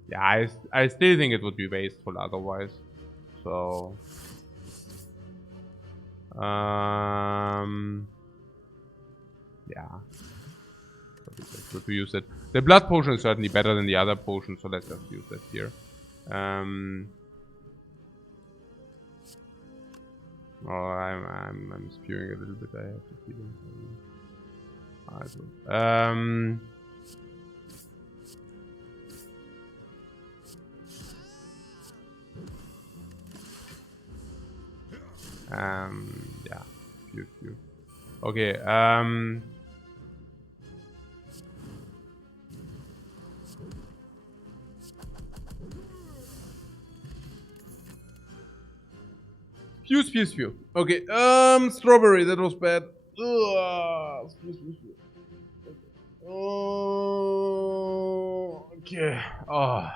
Yeah, I still think it would be wasteful otherwise. So. Yeah. Good to use it. The blood potion is certainly better than the other potion, so let's just use that here. Oh, I'm spewing a little bit. I have to feed him. Yeah. Spew. Okay. Spew. Okay, strawberry, that was bad. Spew. Okay. Oh.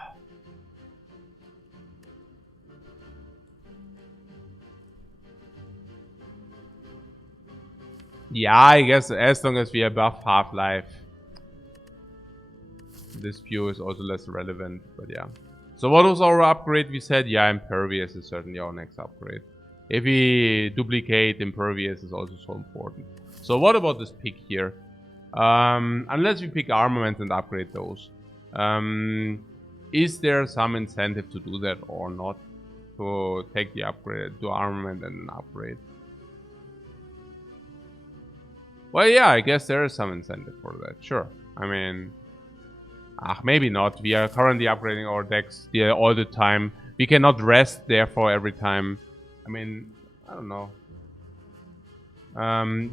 Yeah, I guess as long as we are above half-life, this spew is also less relevant, but yeah. So what was our upgrade? We said, yeah, Impervious is certainly our next upgrade. If we duplicate, Impervious is also so important. So what about this pick here? Unless we pick armaments and upgrade those. Is there some incentive to do that or not? To take the upgrade, do armament and an upgrade? Well, yeah, I guess there is some incentive for that, sure. I mean, maybe not. We are currently upgrading our decks all the time. We cannot rest, therefore, every time. I mean, I don't know.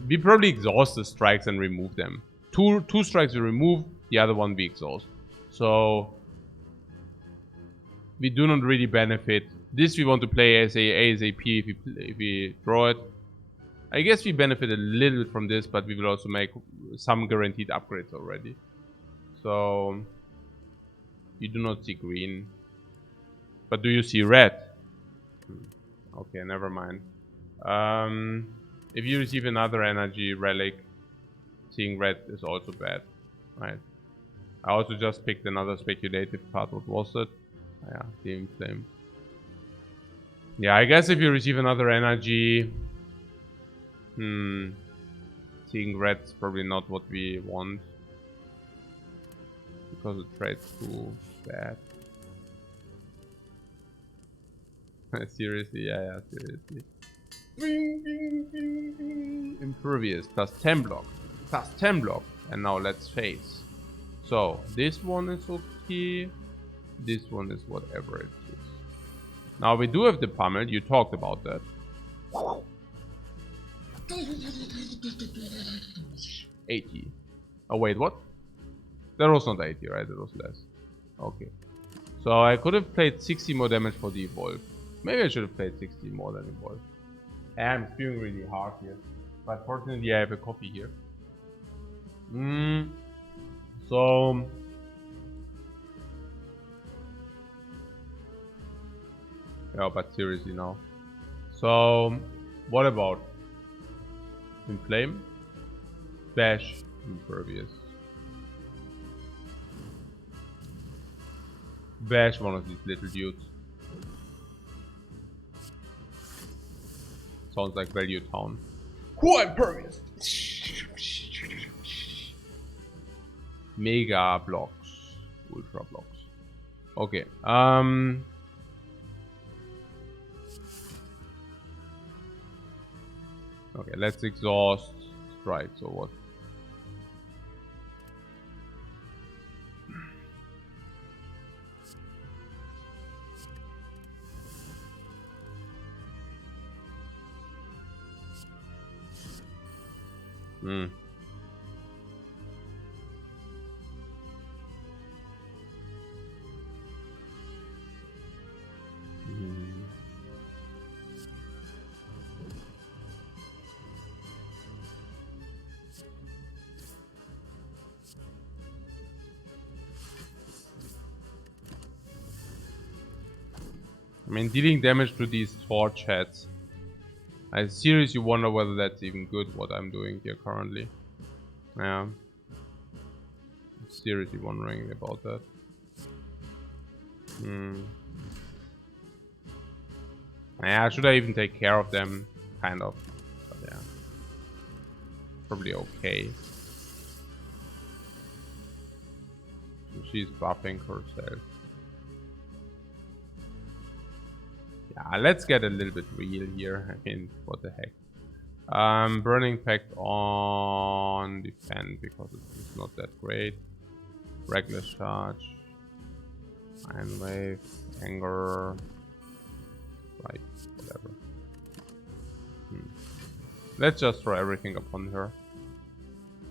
We probably exhaust the strikes and remove them. Two strikes we remove, the other one we exhaust. So, we do not really benefit. This we want to play as ASAP if we draw it. I guess we benefit a little bit from this, but we will also make some guaranteed upgrades already. So, You do not see green. But do you see red? Okay, never mind. If you receive another energy relic, seeing red is also bad, right? I also just picked another speculative card. What was it? Yeah, Demon Flame. Yeah, I guess if you receive another energy, seeing red is probably not what we want because it trades too bad. Seriously, yeah, seriously. Impervious, plus 10 block. Plus 10 block. And now let's face. So, this one is okay. This one is whatever it is. Now we do have the pummel, you talked about that. 80. Oh wait, what? That was not 80, right? That was less. Okay. So I could have played 60 more damage for the evolve. Maybe I should have played 60 more than evolve. I'm spewing really hard here. But fortunately I have a coffee here. So... yeah, but seriously now. So... what about... Inflame? Bash? Impervious. Bash one of these little dudes. Sounds like Value Town. Who impervious? Mega blocks. Ultra blocks. Okay. Okay, let's exhaust strike. So what? I mean, dealing damage to these torch heads. I seriously wonder whether that's even good what I'm doing here currently. Yeah. I'm seriously wondering about that. Yeah, should I even take care of them? Kind of. But yeah. Probably okay. She's buffing herself. Yeah, let's get a little bit real here. I mean, what the heck. Burning Pact on defend because it's not that great. Regular charge. Iron Wave. Anger. Right, whatever. Let's just throw everything upon her.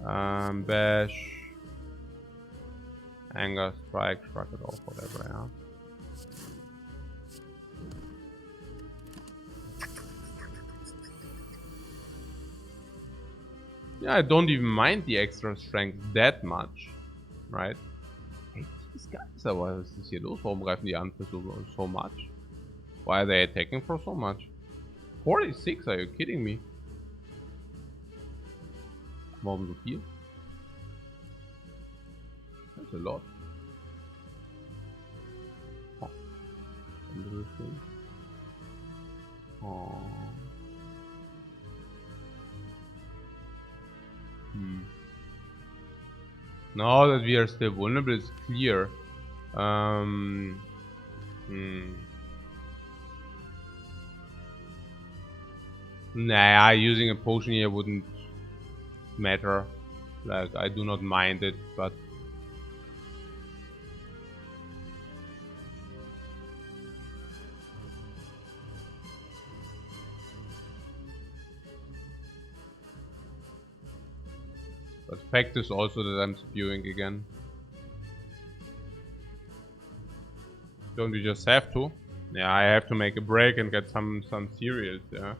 Bash. Anger, strike, shrug it off, whatever, yeah. Yeah, I don't even mind the extra strength that much, right? Hey, these guys are, what is hier los? Warum greifen die an für so much? Why are they attacking for so much? 46, are you kidding me? Warum so viel? That's a lot. Oh. Oh. Now that we are still vulnerable is clear. Nah, using a potion here wouldn't matter. Like, I do not mind it, but the fact is also that I'm spewing again. Don't we just have to? Yeah, I have to make a break and get some cereals, yeah.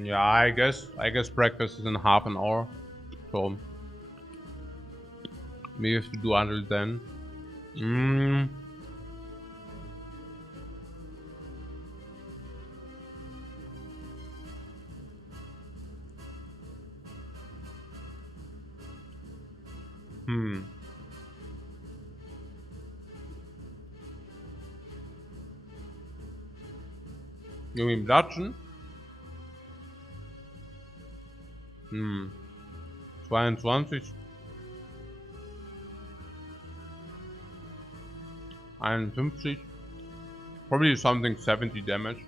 Yeah, I guess breakfast is in half an hour. So we have to do until then. You mean Bludgeon? 22. 51. Probably something 70 damage.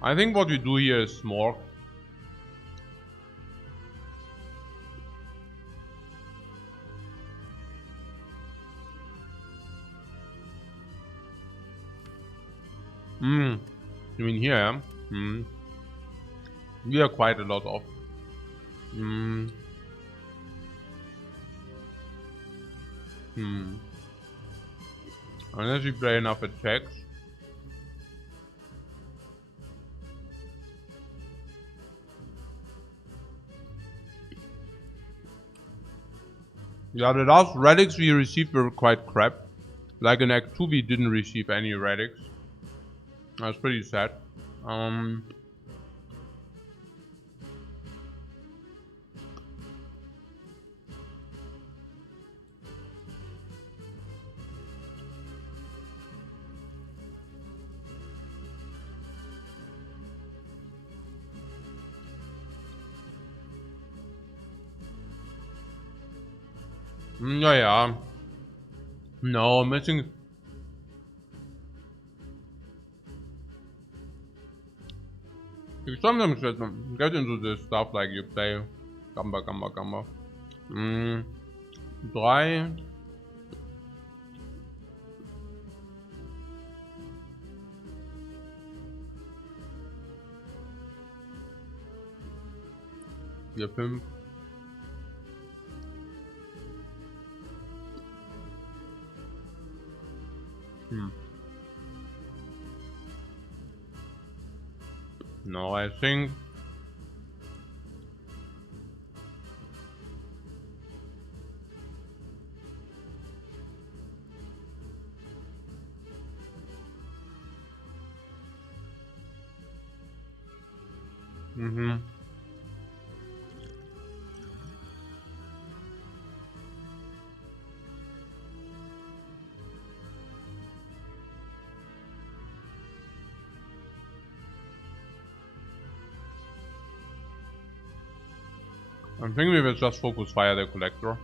I think what we do here is Smorg. You mean here, yeah? We are quite a lot off. Unless we play enough attacks. Yeah, the last relics we received were quite crap. Like in Act 2 we didn't receive any relics. That's pretty sad. Yeah. No, missing. You sometimes get into this stuff like you play Gamba. 3. 4, 5. No, I think we will just focus fire the collector.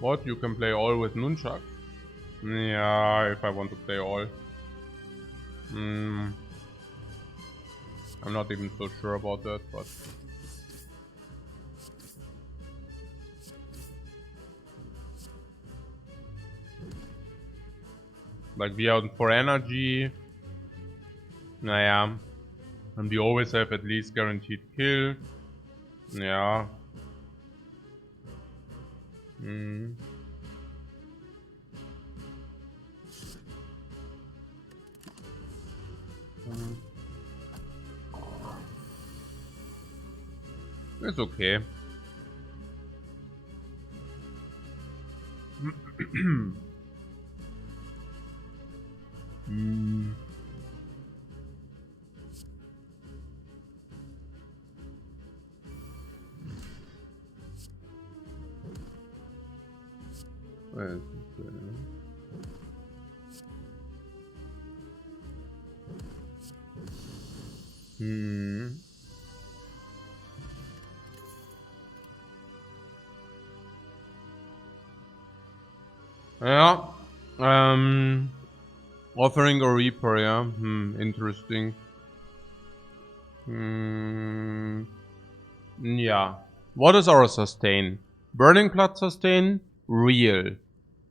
What? You can play all with nunchucks? Yeah, if I want to play all. I'm not even so sure about that, but... Like we are for energy. Naja. And we always have at least guaranteed kill. Yeah. It's okay. Yeah. Offering a Reaper, yeah. Interesting. Yeah. What is our sustain? Burning Blood sustain? Real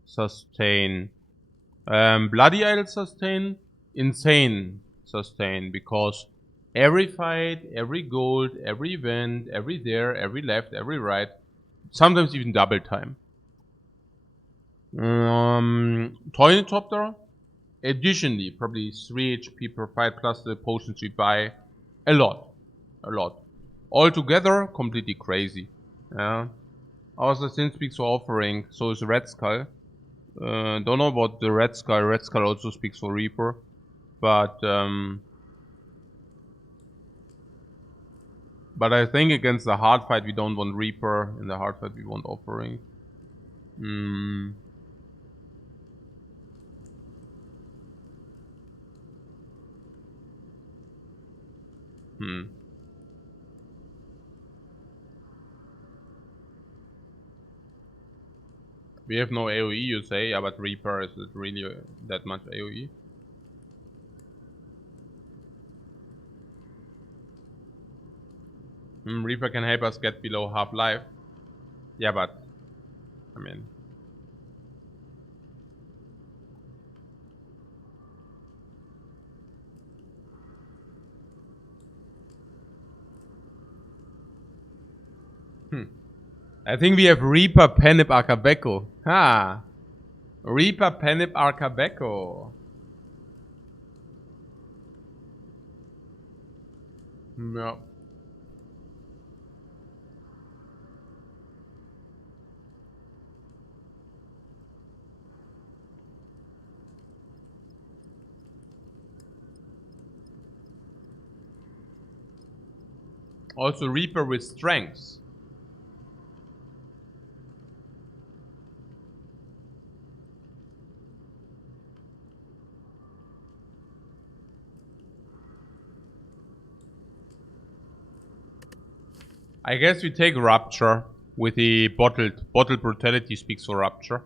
sustain. Bloody Idol sustain? Insane sustain. Because every fight, every gold, every event, every there, every left, every right, sometimes even double time. Toilet Chapter. Additionally, probably 3 HP per fight plus the potions we buy. A lot. Altogether, completely crazy. Yeah. Also, Sin speaks for offering, so is Red Skull. Don't know about the Red Skull. Red Skull also speaks for Reaper. But I think against the hard fight we don't want Reaper. In the hard fight we want offering. We have no AoE, you say? Yeah, but Reaper, is it really that much AoE? Reaper can help us get below half-life. Yeah, but I mean, I think we have Reaper, Penip, Akabeko. Ha! Reaper, Penip, Akabeko. Yeah. Also Reaper with strengths. I guess we take Rupture with the bottled brutality speaks for Rupture.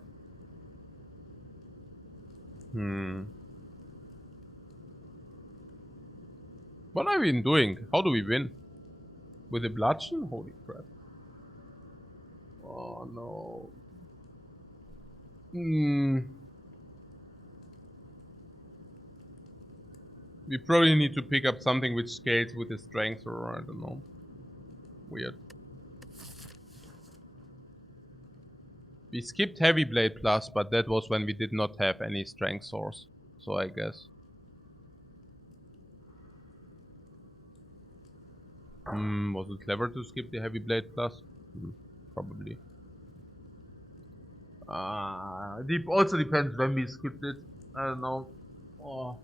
What are we doing? How do we win? With the bludgeon? Holy crap. Oh no. We probably need to pick up something which scales with the strength, or I don't know. Weird. We skipped Heavy Blade Plus, but that was when we did not have any strength source. So I guess. Was it clever to skip the Heavy Blade Plus? Probably. It also depends when we skipped it. I don't know. Oh.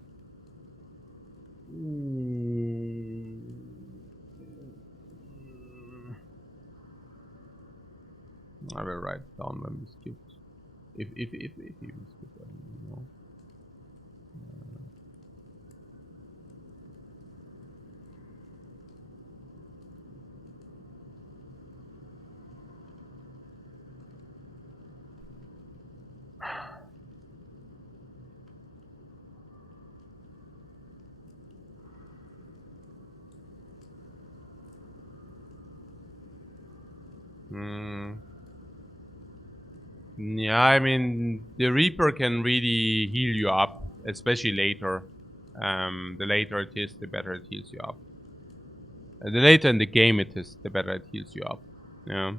I will write down when we skipped. If we skipped, I don't know. Yeah, I mean, the Reaper can really heal you up, especially later. The later it is, the better it heals you up. The later in the game it is, the better it heals you up. Yeah.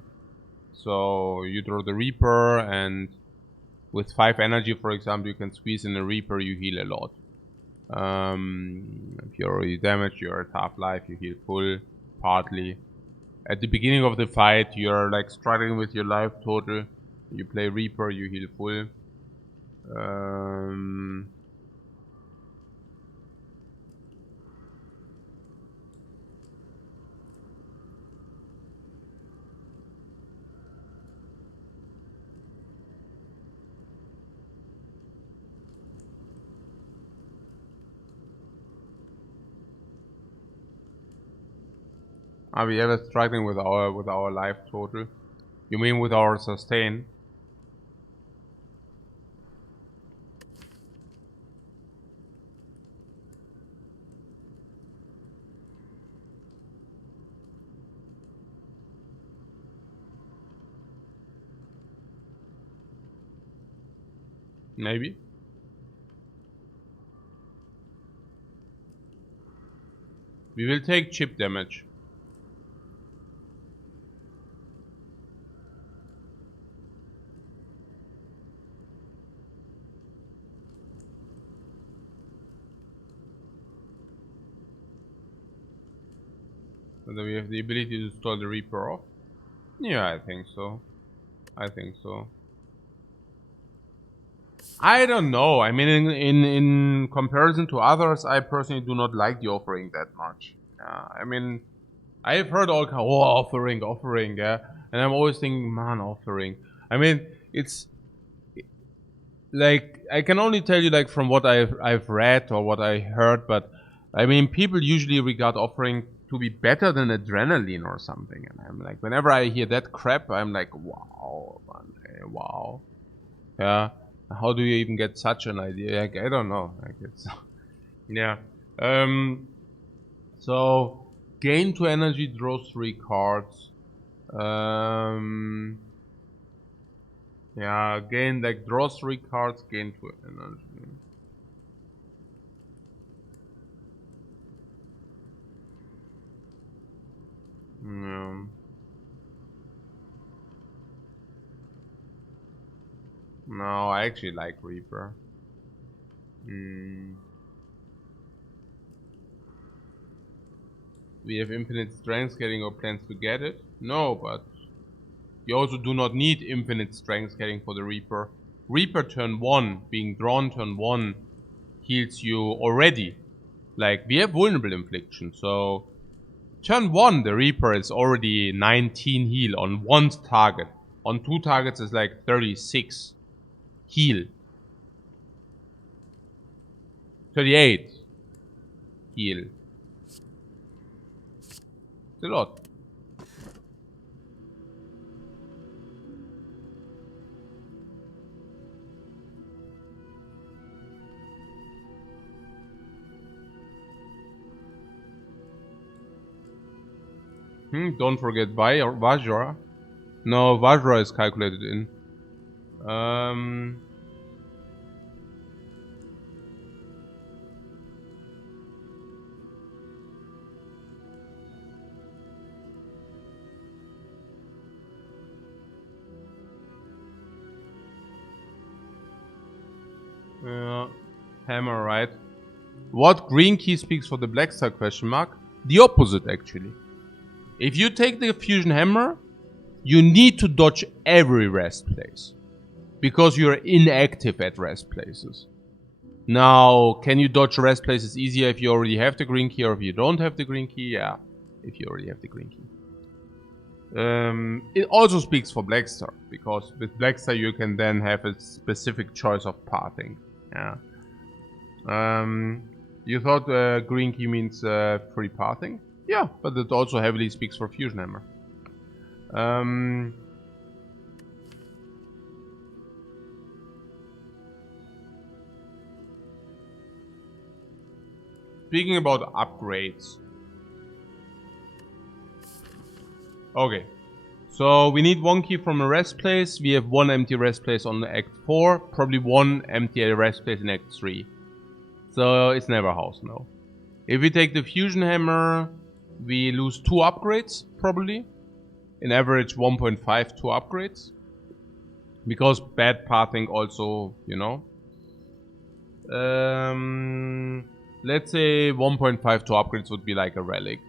So you draw the Reaper, and with 5 energy, for example, you can squeeze in a Reaper, you heal a lot. If you're already damaged, you're at half life, you heal full, partly. At the beginning of the fight, you're like struggling with your life total. You play Reaper, you heal full. Are we ever struggling with our life total? You mean with our sustain? Maybe. We will take chip damage. And then we have the ability to stall the Reaper off. Yeah, I think so. I think so. I don't know. I mean, in comparison to others, I personally do not like the offering that much. I mean, I've heard all kind of, offering, yeah. And I'm always thinking, man, offering. I mean, it's like I can only tell you like from what I've read or what I heard, but I mean, people usually regard offering to be better than adrenaline or something. And I'm like, whenever I hear that crap, I'm like, wow, man, wow. Yeah. How do you even get such an idea? Like, I don't know. Like it's yeah. So gain 2 energy, draw 3 cards. Yeah, gain like draw 3 cards, gain 2 energy. Yeah. No, I actually like Reaper. We have infinite strength scaling or plans to get it? No, but you also do not need infinite strength scaling for the Reaper. Reaper turn 1, being drawn turn 1, heals you already. Like, we have vulnerable infliction, so turn 1, the Reaper is already 19 heal on 1 target. On 2 targets is like 36 heal. 38 heal. It's a lot. Don't forget Vajra. No, Vajra is calculated in. Hammer, right? What green key speaks for the black star question mark? The opposite, actually. If you take the fusion hammer, you need to dodge every rest place. Because you're inactive at rest places. Now, can you dodge rest places easier if you already have the green key or if you don't have the green key? Yeah, if you already have the green key. It also speaks for Blackstar, because with Blackstar you can then have a specific choice of pathing. Yeah. You thought green key means free pathing? Yeah, but it also heavily speaks for Fusion Hammer. Speaking about upgrades. Okay. So we need 1 key from a rest place. We have 1 empty rest place on Act 4. Probably 1 empty rest place in Act 3. So it's never house, no. If we take the Fusion Hammer, we lose 2 upgrades, probably. In average 1.5, 2 upgrades. Because bad pathing also, you know. Let's say 1.5, 2 upgrades would be like a relic.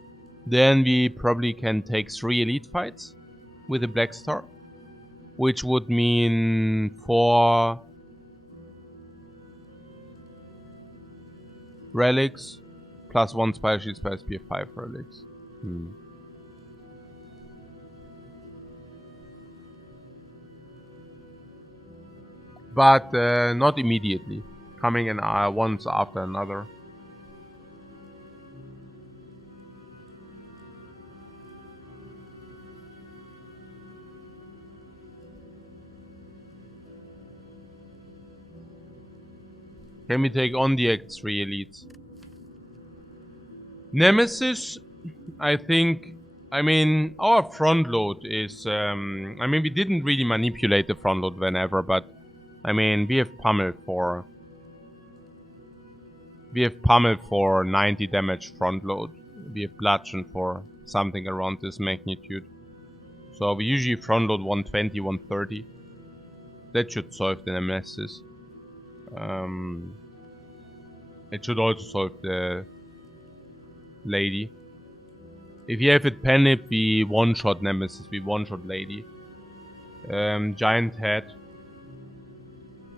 Then we probably can take 3 elite fights with a black star, which would mean 4 relics plus 1 Spire Shield, Spire Spear, 5 relics. But not immediately, coming in once after another. Can we take on the Act 3 elites? Nemesis, I think, I mean, our front load is, I mean, we didn't really manipulate the front load whenever, but, I mean, we have pummeled for 90 damage front load. We have bludgeon for something around this magnitude. So we usually front load 120, 130. That should solve the Nemesis. It should also solve the lady. If you have it Penip, we one-shot Nemesis, we one-shot Lady. Giant Head.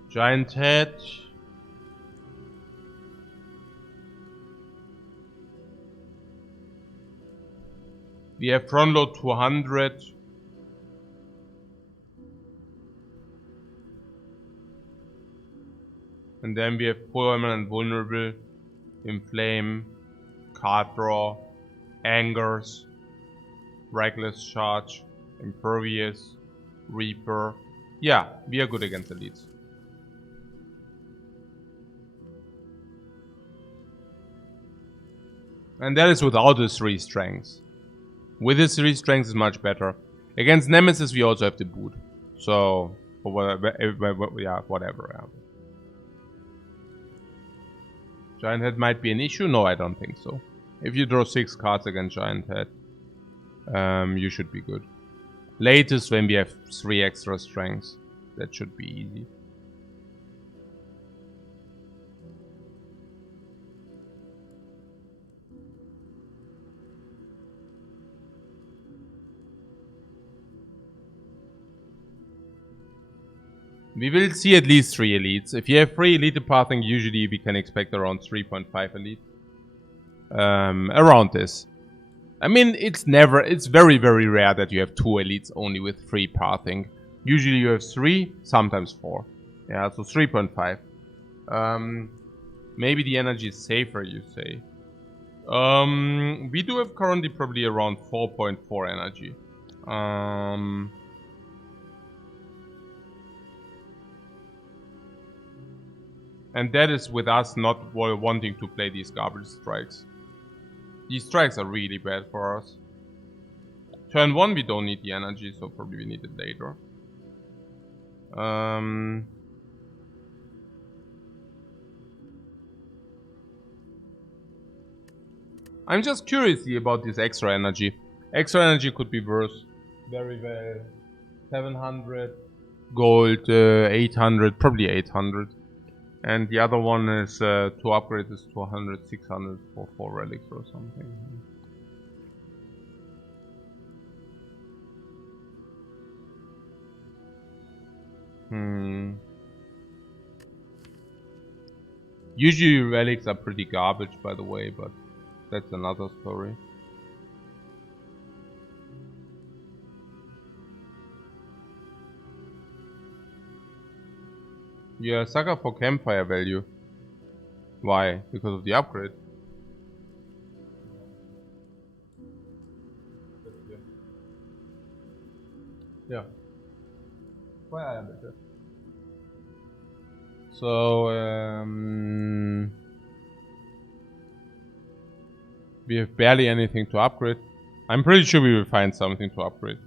Giant Head. We have front load 200. And then we have permanent vulnerable, inflame, card draw, angers, reckless charge, impervious, reaper. Yeah, we are good against elites. And that is without his 3 strengths. With his 3 strengths is much better. Against Nemesis we also have the boot. So, yeah, whatever. Yeah. Giant Head might be an issue? No, I don't think so. If you draw 6 cards against Giant Head, you should be good. Latest when we have 3 extra strengths. That should be easy. We will see at least 3 elites. If you have 3 elite pathing, usually we can expect around 3.5 elites. Around this. I mean, it's very, very rare that you have 2 elites only with 3 pathing. Usually you have 3, sometimes 4. Yeah, so 3.5. Maybe the energy is safer, you say. We do have currently probably around 4.4 energy. And that is with us not wanting to play these garbage strikes. These strikes are really bad for us. Turn 1 we don't need the energy, so probably we need it later. I'm just curious about this extra energy. Extra energy could be worth very well. 700 gold, 800, probably 800. And the other one is to upgrade this to 100, 600 for 4 relics or something. Usually relics are pretty garbage, by the way, but that's another story. You're a sucker for campfire value. Why? Because of the upgrade. Yeah. So, we have barely anything to upgrade. I'm pretty sure we will find something to upgrade.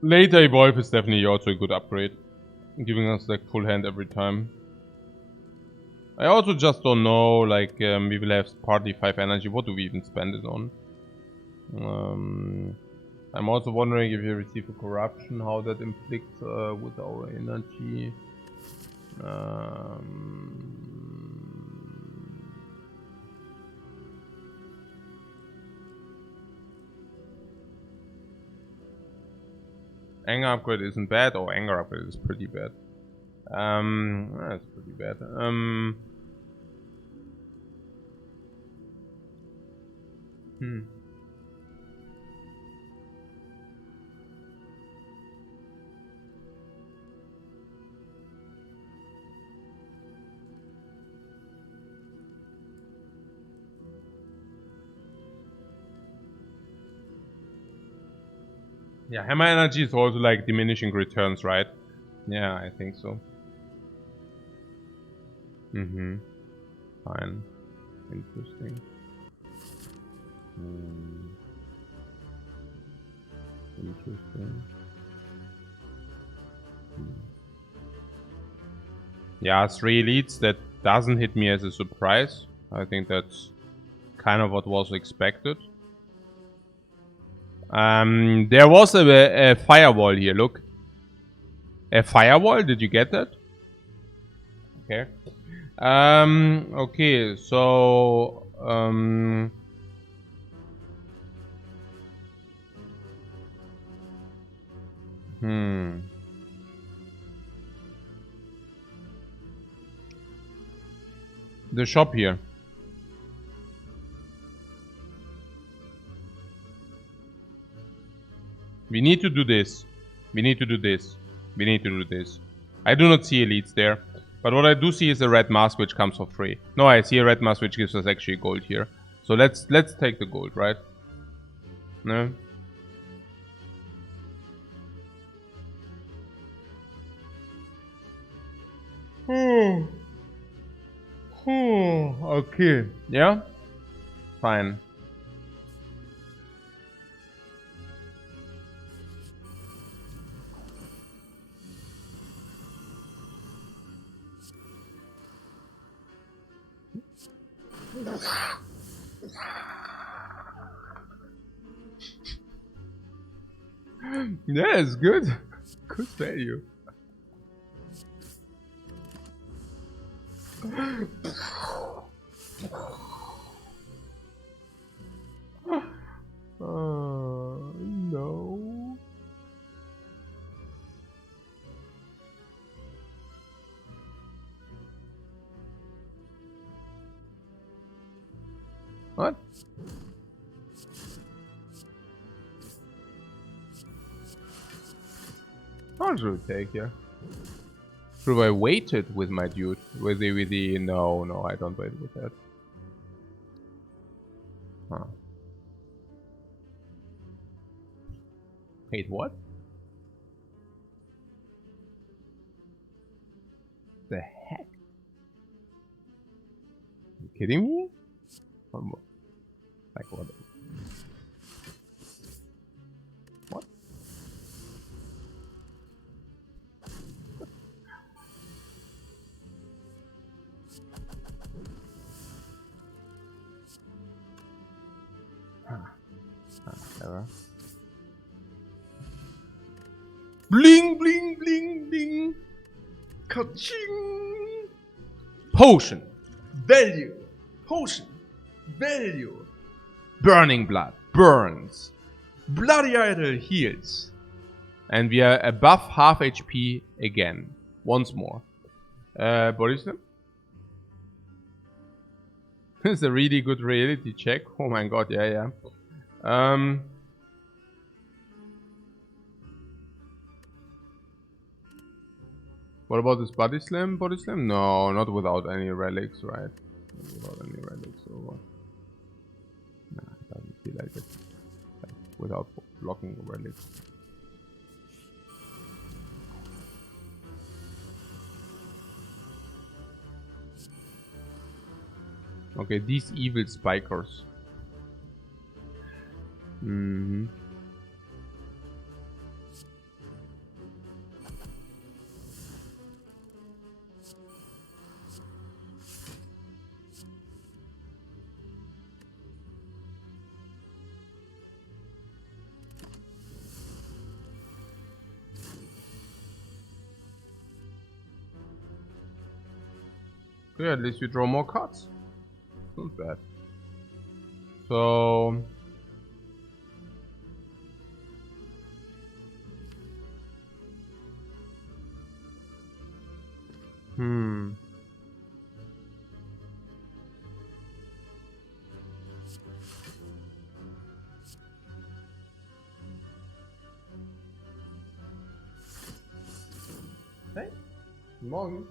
Later Evolve is definitely also a good upgrade, giving us like full hand every time. I also just don't know, like, we will have partly 5 energy. What do we even spend it on? I'm also wondering if you receive a corruption, how that inflicts with our energy. Anger upgrade isn't bad, or anger upgrade is pretty bad. That's pretty bad. Yeah, hammer energy is also like diminishing returns, right? Yeah, I think so. Fine. Interesting. Interesting. Yeah, 3 elites, that doesn't hit me as a surprise. I think that's kind of what was expected. There was a firewall here, look. A firewall, did you get that? Okay. Okay, so The shop here. We need to do this. We need to do this. We need to do this. I do not see elites there. But what I do see is a red mask which comes for free. No, I see a red mask which gives us actually gold here. So let's take the gold, right? No? Okay. Yeah? Fine. Yeah, it's good. Good value. No. What? How should we take here? Should I wait it with my dude? With the no, I don't wait with that. Huh. Wait, what? The heck? Are you kidding me? Like what? What? Error. Bling, bling, bling, bling. Ka-ching. Potion. Value. Potion. Value. Burning blood. Burns. Bloody idol heals. And we are above half HP again. Once more. Body slam. This is a really good reality check. Oh my god, yeah. What about this body slam? Body slam? No, not without any relics, right? Not without any relics or what? Nah, it doesn't feel like it. Like, without blocking relics. Okay, these evil spikers. Yeah, at least you draw more cards. Not bad. So... Hey, morgen.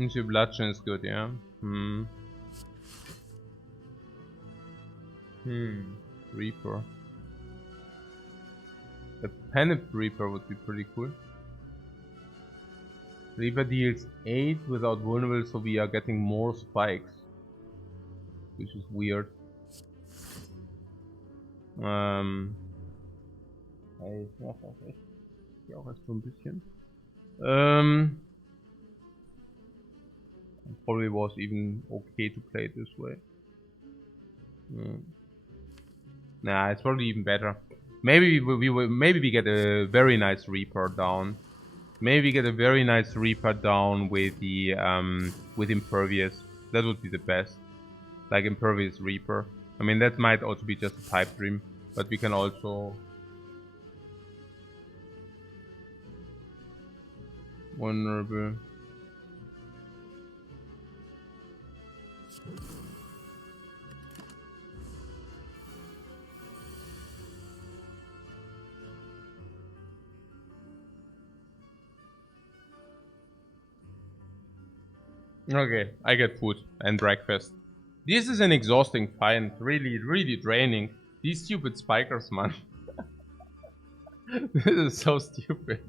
Into bludgeon is good, yeah. Reaper. A Panic Reaper would be pretty cool. Reaper deals 8 without vulnerable, so we are getting more spikes. Which is weird. Auch erst so ein bisschen. Probably was even okay to play it this way. Nah, it's probably even better. Maybe we get a very nice Reaper down. Maybe we get a very nice Reaper down with the with Impervious. That would be the best. Like Impervious Reaper. I mean, that might also be just a pipe dream, but we can also vulnerable. Okay, I get food and breakfast. This is an exhausting fight, really, really draining. These stupid spikers, man. This is so stupid.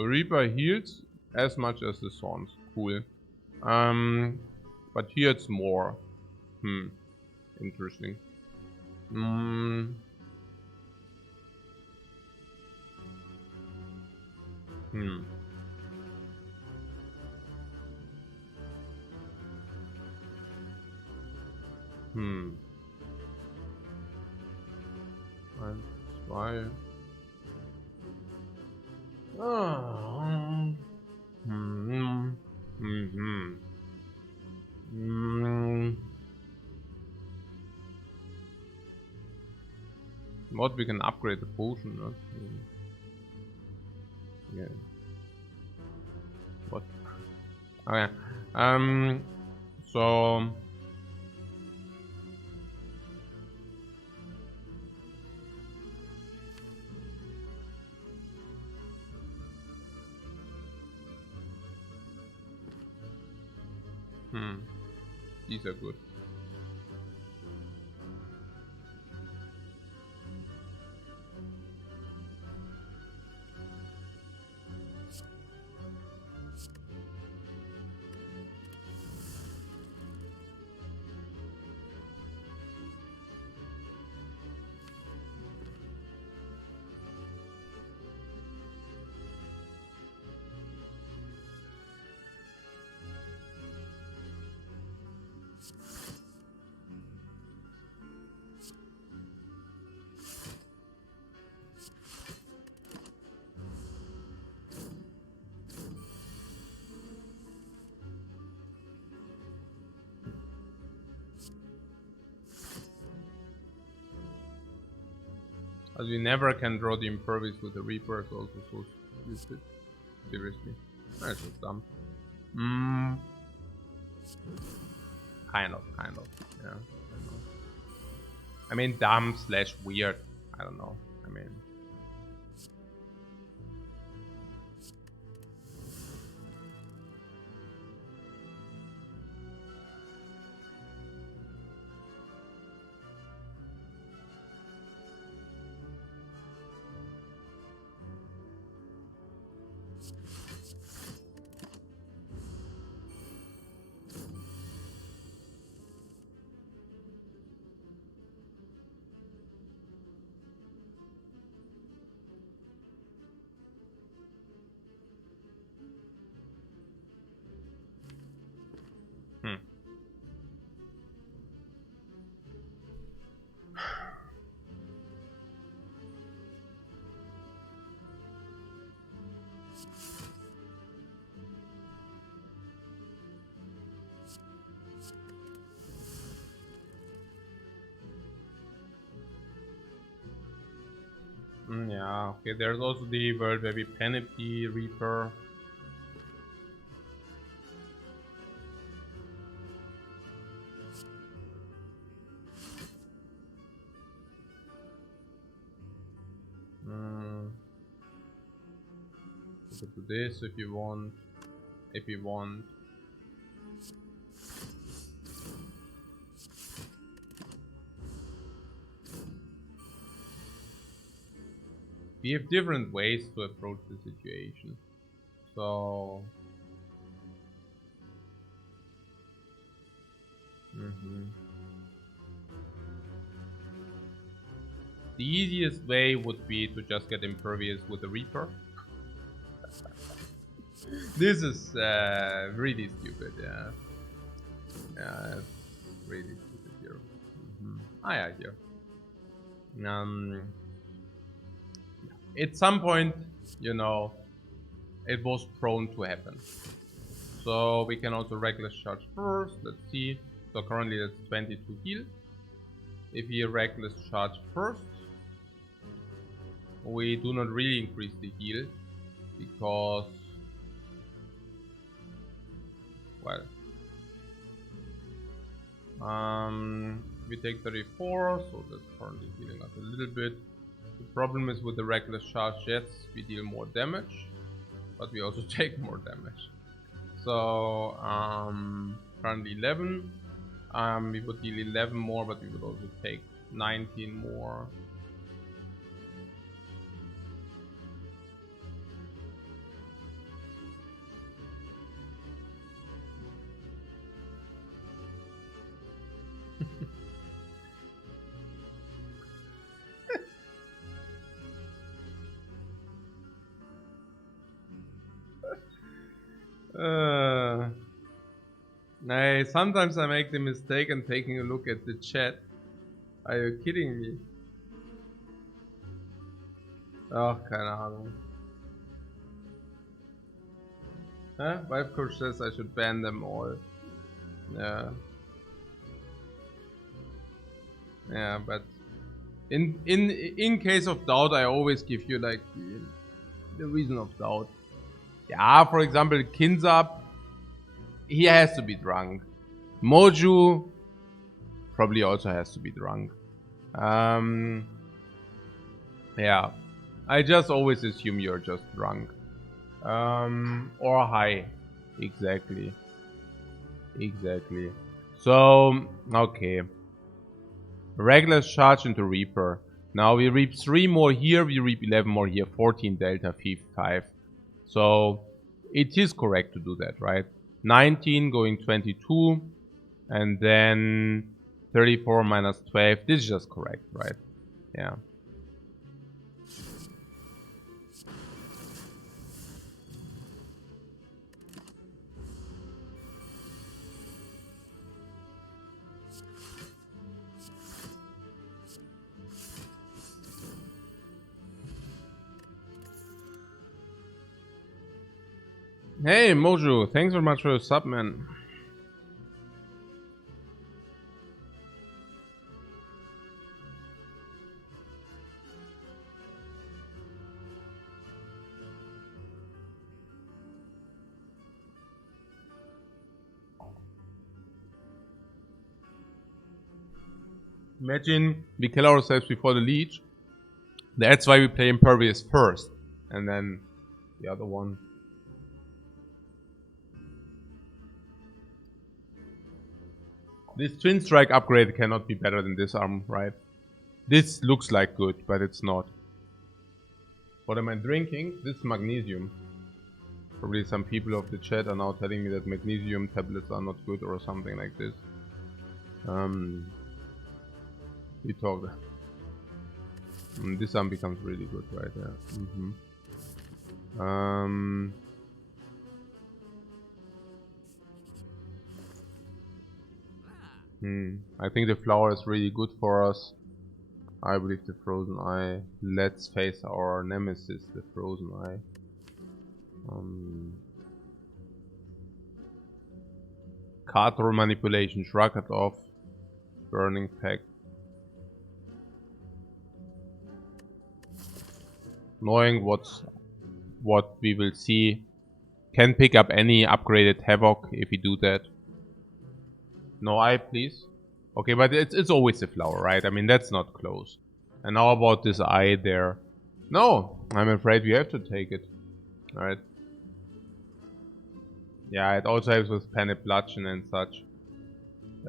So Reaper heals as much as the Thorns. Cool. But here it's more. Interesting. Hmm. Eins, zwei. Ah. What, we can upgrade the potion, no? Yeah. What? Okay. So these are good. As we never can draw the impervious with the Reaper, it's also so stupid. Seriously. That's just dumb. Kind of, yeah. I mean, dumb slash weird. I don't know. I mean, yeah, okay, there's also the world where we penalty Reaper. You could do this if you want. If you want. We have different ways to approach the situation. So the easiest way would be to just get impervious with the Reaper. This is really stupid, yeah. Yeah, it's really stupid here. Yeah, here. At some point, you know, it was prone to happen. So we can also reckless charge first. Let's see. So currently that's 22 heal. If we reckless charge first, we do not really increase the heal because, well, we take 34, so that's currently healing us a little bit. The problem is with the reckless charge jets, we deal more damage, but we also take more damage. So currently 11. We would deal 11 more, but we would also take 19 more. Nah, sometimes I make the mistake and taking a look at the chat. Are you kidding me? Ach, keine Ahnung. Huh? Lifecoach says I should ban them all. Yeah. Yeah, but in case of doubt, I always give you like the reason of doubt. Yeah, for example, Kinzap, he has to be drunk. Moju probably also has to be drunk. Yeah, I just always assume you're just drunk. Or high. Exactly. Exactly. So, okay. Regular charge into Reaper. Now we reap 3 more here, we reap 11 more here, 14 delta, 5. So it is correct to do that, right? 19 going 22, and then 34 minus 12. This is just correct, right? Yeah. Hey Mojo, thanks very much for your sub, man. Imagine we kill ourselves before the leech. That's why we play Impervious first, and then the other one. This Twin Strike upgrade cannot be better than this arm, right? This looks like good, but it's not. What am I drinking? This is magnesium. Probably some people of the chat are now telling me that magnesium tablets are not good or something like this. We talk. This arm becomes really good, right? Yeah. I think the flower is really good for us. I believe the Frozen Eye. Let's face our nemesis, the Frozen Eye. Card draw manipulation, shrug it off. Burning Pact. Knowing what we will see. Can pick up any upgraded Havoc if we do that. No eye, please. Okay, but it's always a flower, right? I mean, that's not close. And how about this eye there? No, I'm afraid we have to take it. Alright. Yeah, it also helps with Panic Bludgeon and such.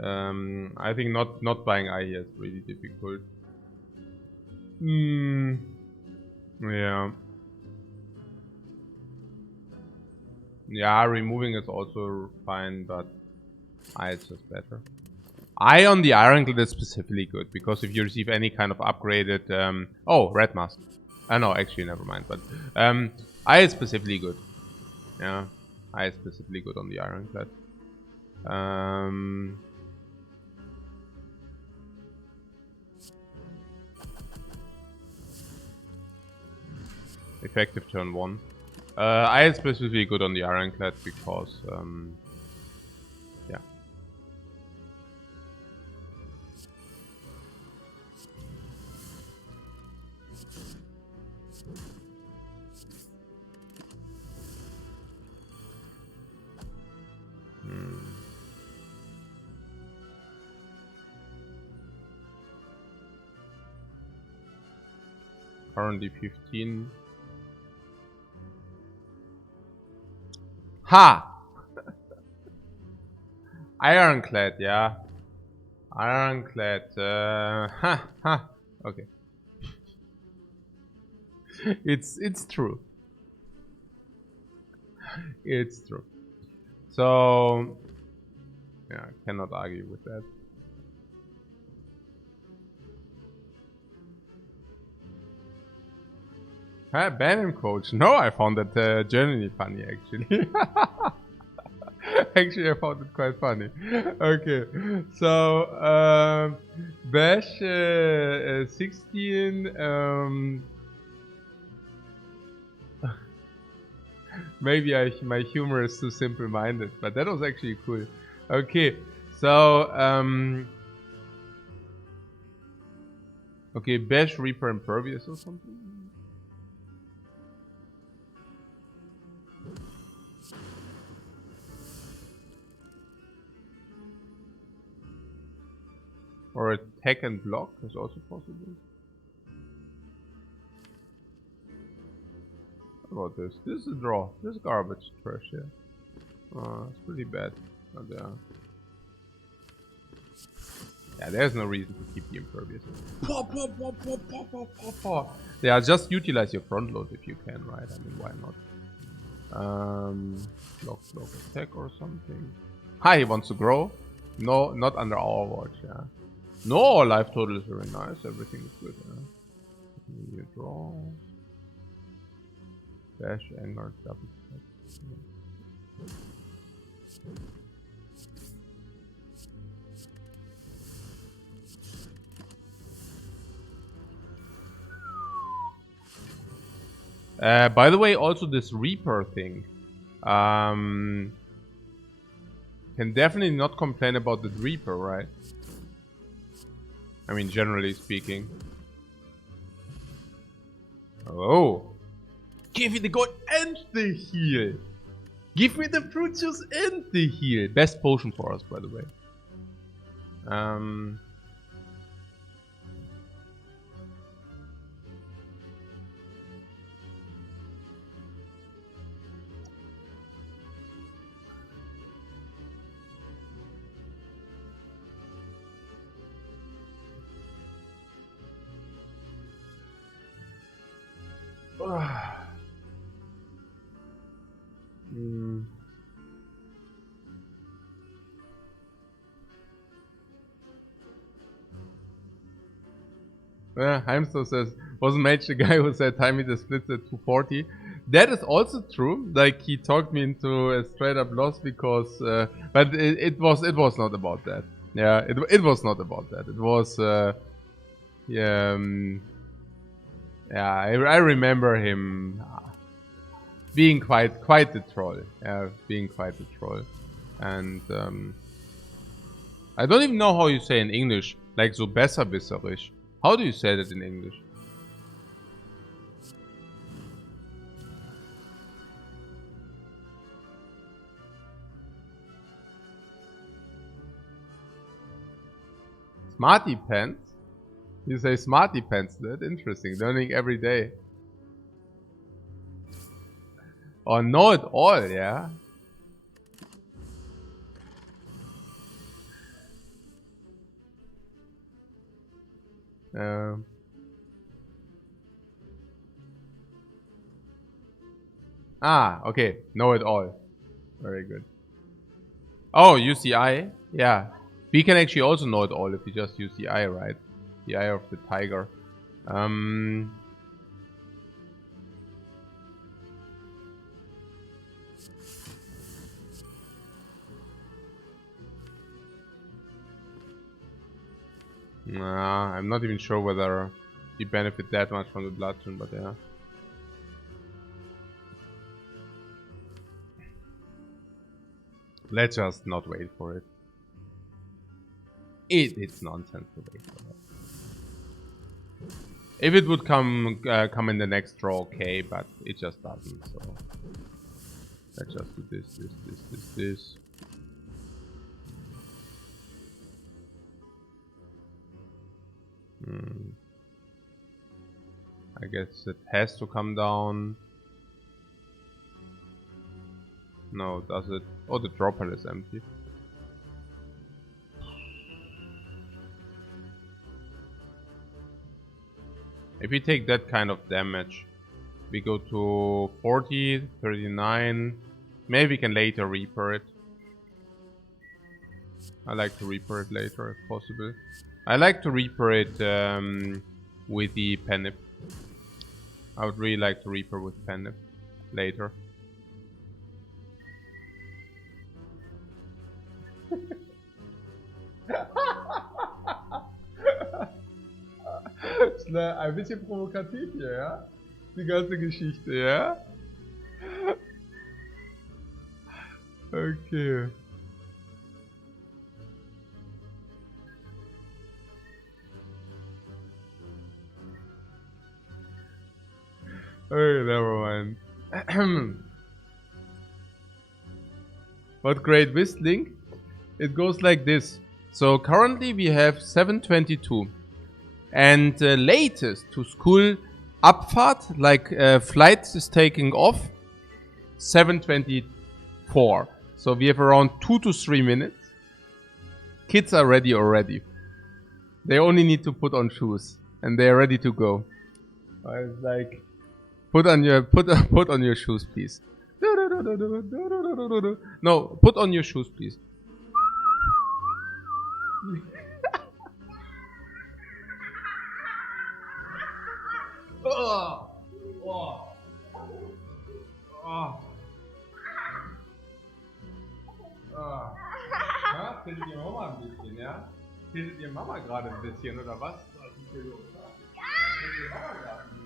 I think not buying eye here is really difficult. Yeah. Yeah, removing is also fine, but eye is just better. Eye on the Ironclad is specifically good, because if you receive any kind of upgraded... oh, Red Mask. No, actually, never mind. But eye is specifically good. Yeah, eye is specifically good on the Ironclad. Effective turn 1. Eye is specifically good on the Ironclad because... yeah. Currently 15. Ha! Ironclad, yeah. Ironclad, ha. Okay. It's true. It's true. So, yeah, I cannot argue with that. Huh, Bannon coach? No, I found that genuinely funny actually. Actually, I found it quite funny. Okay, so Bash 16. Maybe my humor is too simple-minded, but that was actually cool. Okay, so okay, Bash Reaper Impervious or something. Or attack and block is also possible. What about this? This is a draw. This is garbage trash, yeah. It's pretty bad. But yeah, there's no reason to keep the impervious. Pop, pop, pop, pop, pop, pop, pop, pop. Yeah, just utilize your front load if you can, right? I mean, why not? Block, attack or something. Hi, he wants to grow. No, not under our watch, yeah. No, life total is very nice. Everything is good, yeah. You draw. Dash, anger, double. By the way, also this Reaper thing. Can definitely not complain about the Reaper, right? I mean, generally speaking. Oh. Give me the gold and the heal. Give me the fruit juice and the heal. Best potion for us, by the way. Heimsto says, wasn't Mage the guy who said time me the splits at 240? That is also true. Like, he talked me into a straight up loss because, but it was not about that. Yeah, it was not about that. It was, yeah, yeah. I remember him being quite the troll. Yeah, being quite the troll, and I don't even know how you say in English, like so besserwisserisch. How do you say that in English? Smarty pants? You say smarty pants, that's interesting. Learning every day. Or know it all, yeah? Okay. Know it all. Very good. Oh, use the eye? Yeah. We can actually also know it all if we just use the eye, right? The eye of the tiger. Nah, I'm not even sure whether we benefit that much from the bludgeon, but yeah. Let's just not wait for it. It's nonsense to wait for that. If it would come in the next draw, okay, but it just doesn't. So let's just do this. I guess it has to come down. No, does it? Oh, the dropper is empty. If we take that kind of damage, we go to 40, 39. Maybe we can later Reaper it. I like to Reaper it later if possible. I like to Reaper it with the Penip. I would really like to Reaper with Panic later. Ist ein bisschen provokativ hier, ja? Die ganze Geschichte, ja? Okay. Okay, never mind. But great whistling. It goes like this. So currently we have 7:22. And the latest to school Abfahrt, like flight is taking off, 7:24. So we have around 2 to 3 minutes. Kids are ready already. They only need to put on shoes and they are ready to go. It's like, put on your shoes, please. No, put on your shoes, please. Ja, tretet ihr Mama ein bisschen, ja? Tretet ihr Mama gerade ein bisschen, oder was? Was ist hier los? Tretet ihr Mama gerade ein bisschen?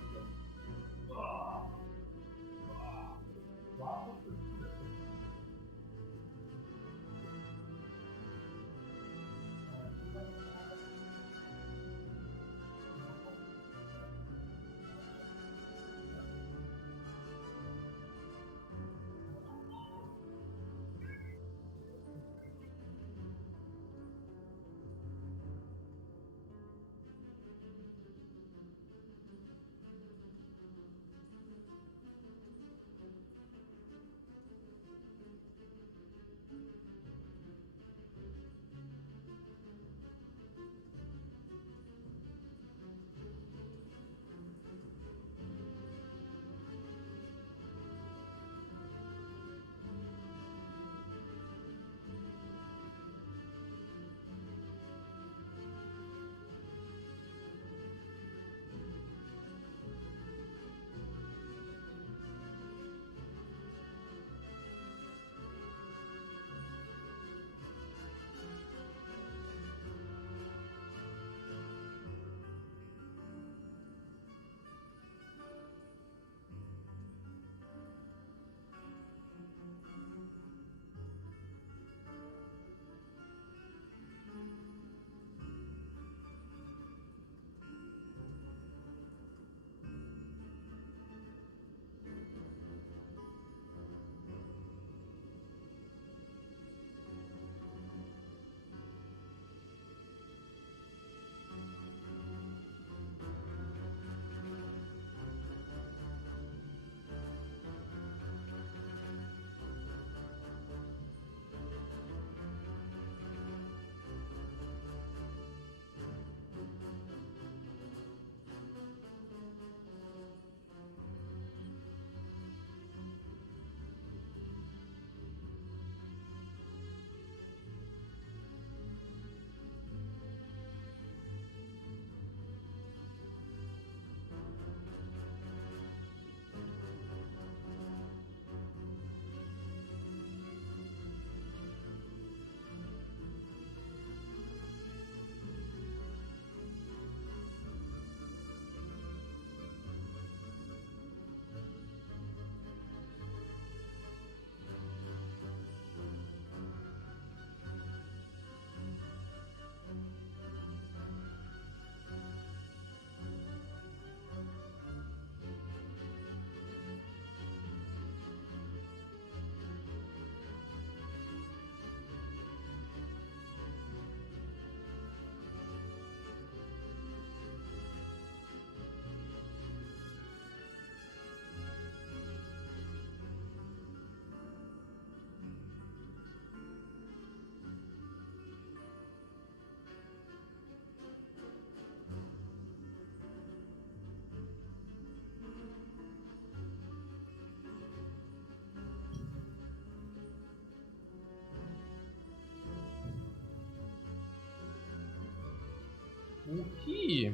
Okay.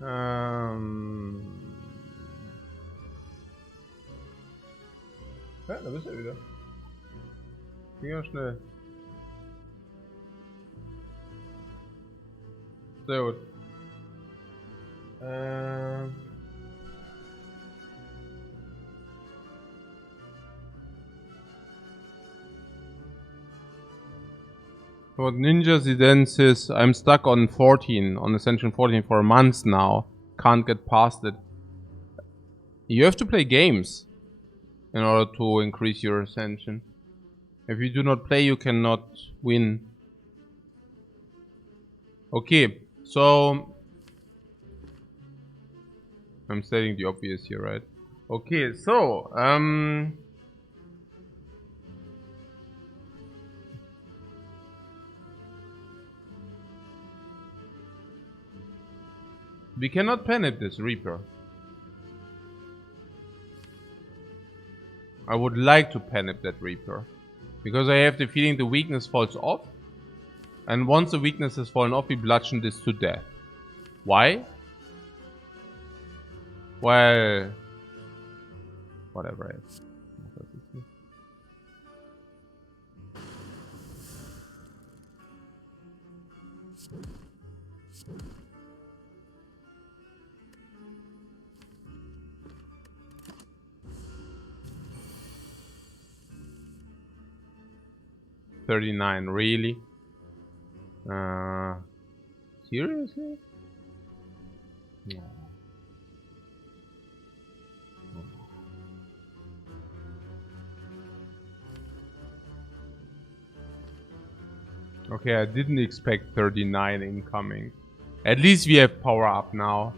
Ja, da bist du wieder. Ging ja schnell. Sehr gut. What Ninja he then says, I'm stuck on 14, on Ascension 14 for months now. Can't get past it. You have to play games in order to increase your Ascension. If you do not play, you cannot win. Okay, so I'm stating the obvious here, right? Okay, so we cannot panic this Reaper. I would like to panic that Reaper, because I have the feeling the weakness falls off, and once the weakness has fallen off, we bludgeon this to death. Why? Well, whatever it is. 39, really? Seriously? No. Okay, I didn't expect 39 incoming. At least we have power up now.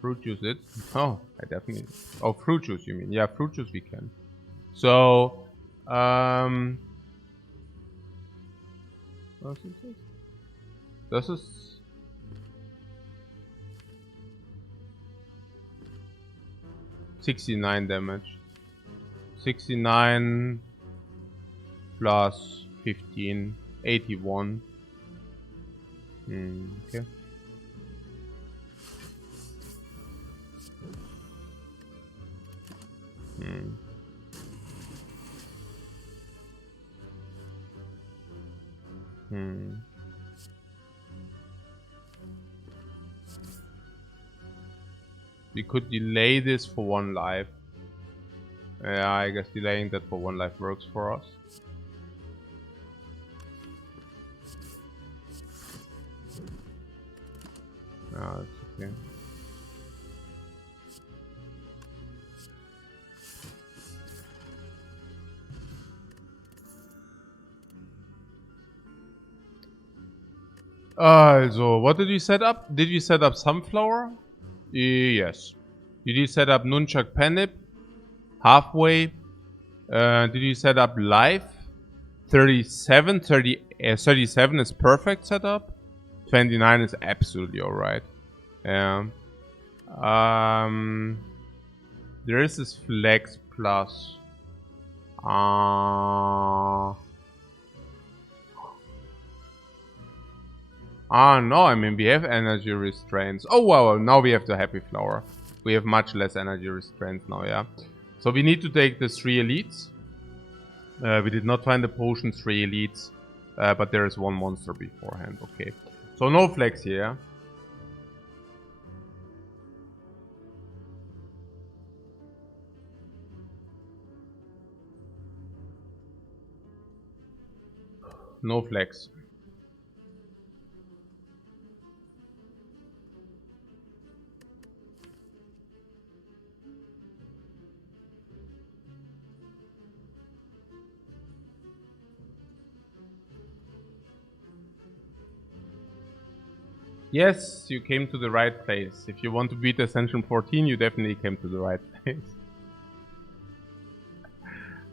Fruit juice it? Oh, I definitely... Oh, fruit juice you mean. Yeah, fruit juice we can. So, what is this? Das ist... 69 damage. 69 plus 15, 81. Okay. We could delay this for 1 life. Yeah, I guess delaying that for 1 life works for us. Ah, that's okay. Also, what did we set up? Did we set up Sunflower? Yes. Did you set up Nunchuck Penip? Halfway. Did you set up Life? 37? 37 is perfect setup. 29 is absolutely alright. Yeah. There is this Flex Plus. No, I mean, we have energy restraints. Oh, wow, now we have the Happy Flower. We have much less energy restraints now, yeah. So we need to take the 3 elites. We did not find the potion 3 elites, but there is 1 monster beforehand, okay. So no flex here. No flex. Yes, you came to the right place. If you want to beat Ascension 14, you definitely came to the right place.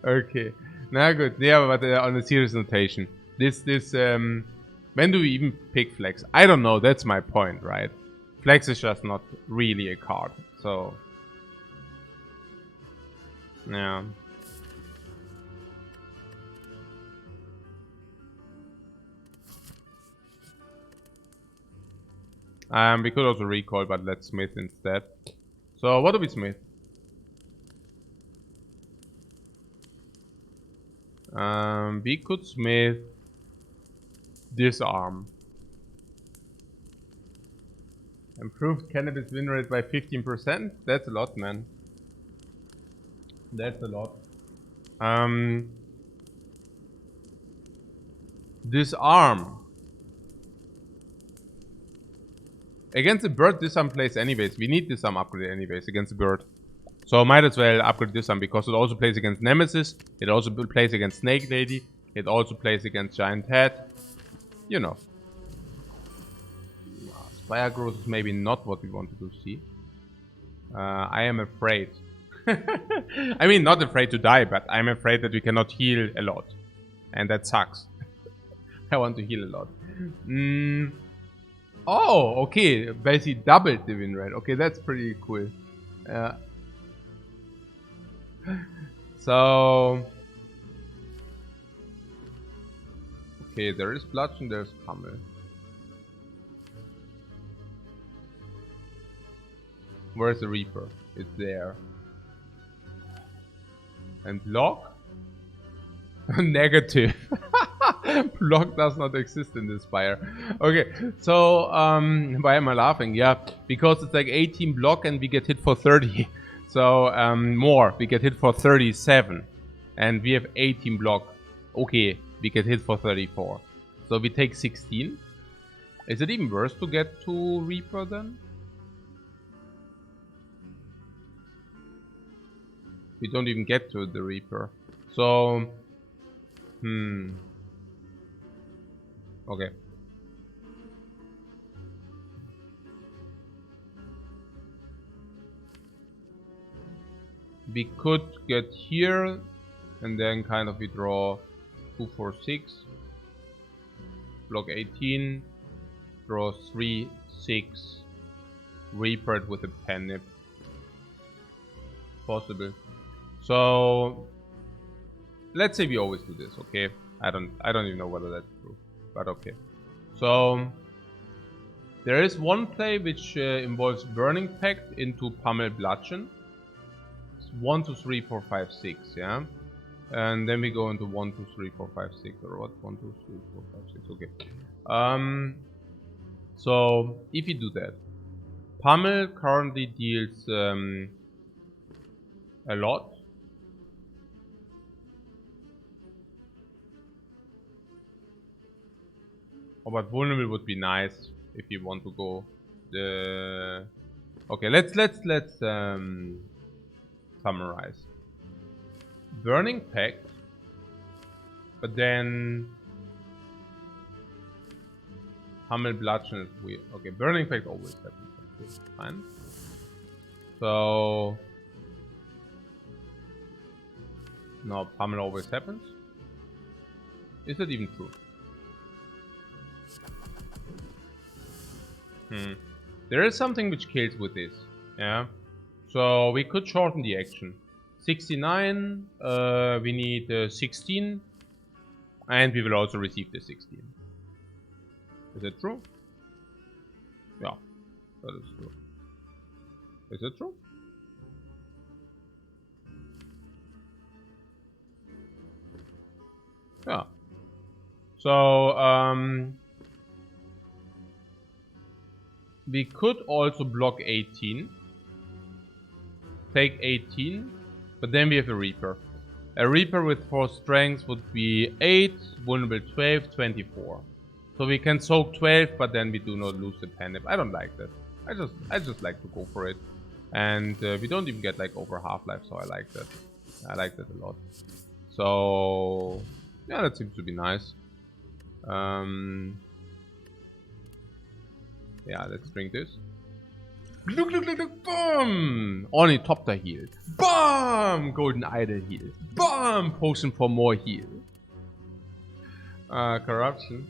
Okay. Now good. Yeah, but on a serious notation. When do we even pick Flex? I don't know, that's my point, right? Flex is just not really a card, so... Yeah. We could also recall, but let's smith instead. So what do we smith? We could smith disarm. Improved cannabis win rate by 15%. That's a lot, man. That's a lot. Disarm. Against the bird, disarm plays anyways. We need disarm upgrade anyways against the bird. So might as well upgrade disarm because it also plays against Nemesis. It also plays against Snake Lady. It also plays against Giant Head. You know. Spire growth is maybe not what we wanted to see. I am afraid. I mean, not afraid to die, but I'm afraid that we cannot heal a lot. And that sucks. I want to heal a lot. Oh, okay. Basically doubled the win rate. Okay, that's pretty cool. So... Okay, there is Bludgeon, there's Pummel. Where's the Reaper? It's there. And block? Negative. Block does not exist in this Spire. Okay, so why am I laughing? Yeah, because it's like 18 block and we get hit for 30. So more, we get hit for 37. And we have 18 block. Okay, we get hit for 34. So we take 16. Is it even worse to get to Reaper then? We don't even get to the Reaper. So... Okay. We could get here and then kind of we draw 2, 4, 6. Block 18. Draw 3, 6. Reaper it with a pen nip. Possible. So let's say we always do this, okay? I don't even know whether that's true, but okay. So there is one play which involves Burning Pact into Pummel Bludgeon. It's 1, 2, 3, 4, 5, 6, yeah. And then we go into 1, 2, 3, 4, 5, 6, or what? 1, 2, 3, 4, 5, 6. Okay. So if you do that, Pummel currently deals a lot. Oh, but vulnerable would be nice if you want to go the... Okay, let's summarize. Burning Pact, but then Pummel Bludgeon is weird. Okay, Burning Pact always happens. Okay, fine. So no, Pummel always happens. Is that even true? There is something which kills with this, yeah. So we could shorten the action. 69, we need 16, and we will also receive the 16. Is that true? Yeah, that is true. Is that true? Yeah. So, we could also block 18. Take 18. But then we have a Reaper. A Reaper with 4 strengths would be 8. Vulnerable 12, 24. So we can soak 12, but then we do not lose the panic. I don't like that. I just like to go for it. And we don't even get like over half-life, so I like that. I like that a lot. So yeah, that seems to be nice. Yeah, let's drink this. Look, look, look, look, boom! Ornithopter heal. Bam! Golden Idol heal. Bam! Potion for more heal. Corruption.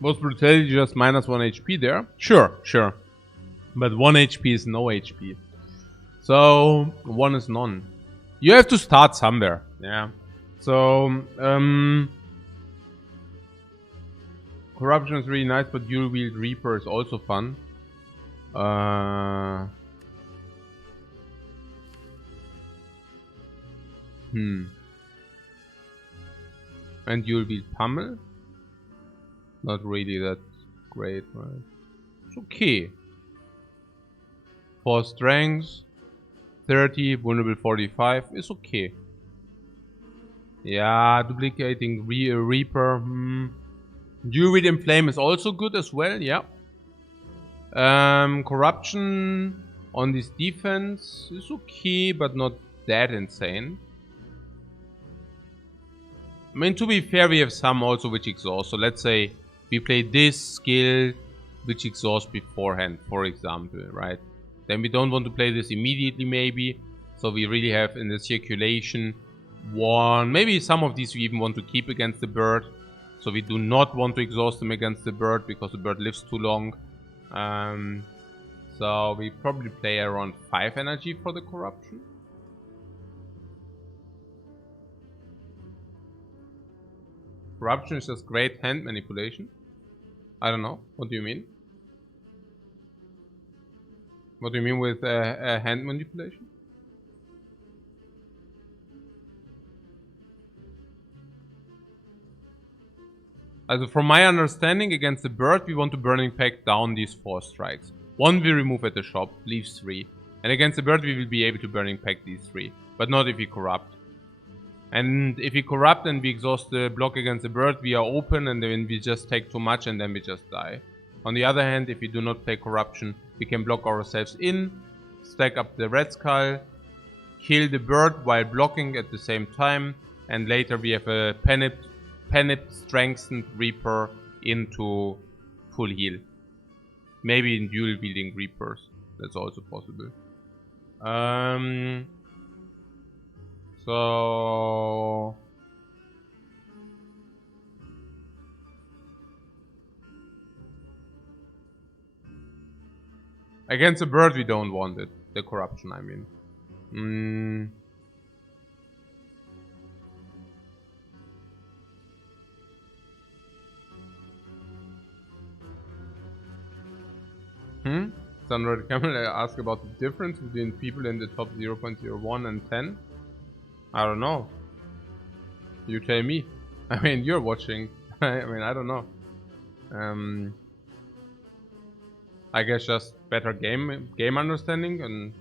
Was brutality just -1 HP there? Sure, sure. But 1 HP is no HP. So 1 is none. You have to start somewhere. Yeah. So Corruption is really nice, but Dual Wield Reaper is also fun. And Dual Wield Pummel? Not really that great, right? It's okay. 4 strength, 30, vulnerable 45 is okay. Yeah, duplicating Reaper. Dual Wield Inflame is also good as well, yeah. Corruption on this defense is okay, but not that insane. I mean, to be fair, we have some also which exhaust. So let's say we play this skill which exhausts beforehand, for example, right? Then we don't want to play this immediately, maybe. So we really have in the circulation one. Maybe some of these we even want to keep against the bird. So we do not want to exhaust them against the bird because the bird lives too long. So we probably play around 5 energy for the corruption. Corruption is just great hand manipulation. I don't know. What do you mean? What do you mean with hand manipulation? Also from my understanding, against the bird, we want to Burning Pact down these 4 strikes. 1 we remove at the shop, leaves 3. And against the bird, we will be able to Burning Pact these 3. But not if we corrupt. And if we corrupt and we exhaust the block against the bird, we are open and then we just take too much and then we just die. On the other hand, if we do not play corruption, we can block ourselves in, stack up the red skull, kill the bird while blocking at the same time, and later we have a Penipped strengthened Reaper into full heal. Maybe in dual wielding Reapers. That's also possible. So against a bird we don't want it. The corruption, I mean. Sandra Camel asked about the difference between people in the top 0.01 and 10. I don't know. You tell me. I mean, you're watching. I mean, I don't know. I guess just better game understanding and.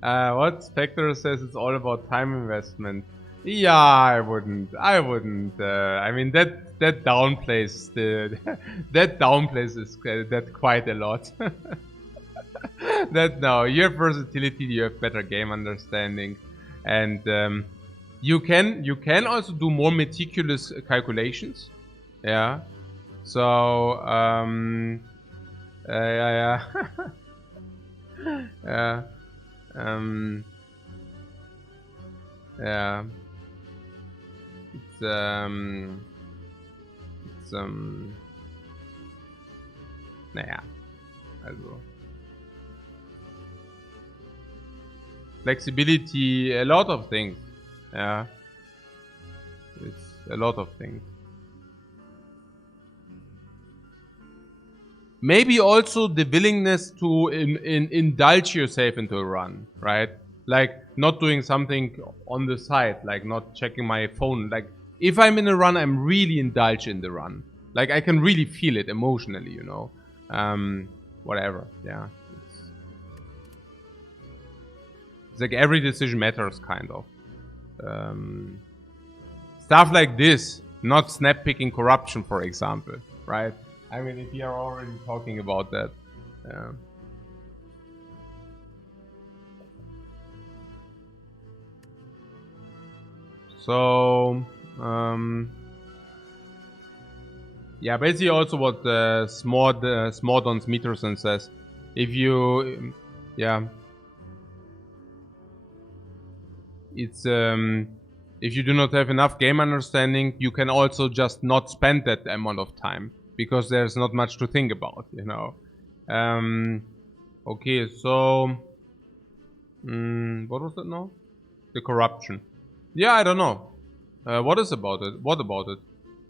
What Spectre says it's all about time investment. Yeah, I wouldn't. I mean that downplays that quite a lot. No, you have versatility, you have better game understanding, and you can also do more meticulous calculations. Yeah. So yeah. Yeah. Yeah. It's naja, also flexibility, a lot of things. Yeah, it's a lot of things. Maybe also the willingness to indulge yourself into a run, right? Like not doing something on the side, like not checking my phone. Like if I'm in a run, I'm really indulged in the run. Like I can really feel it emotionally, you know. Whatever, yeah. It's like every decision matters, kind of. Stuff like this, not snap picking corruption, for example, right? I mean, if you are already talking about that. Yeah. So, yeah, basically also what Smordons Meterson says. If you, yeah, it's If you do not have enough game understanding, you can also just not spend that amount of time, because there's not much to think about, you know. Okay, so what was it now? The corruption. Yeah, I don't know. What is about it? What about it?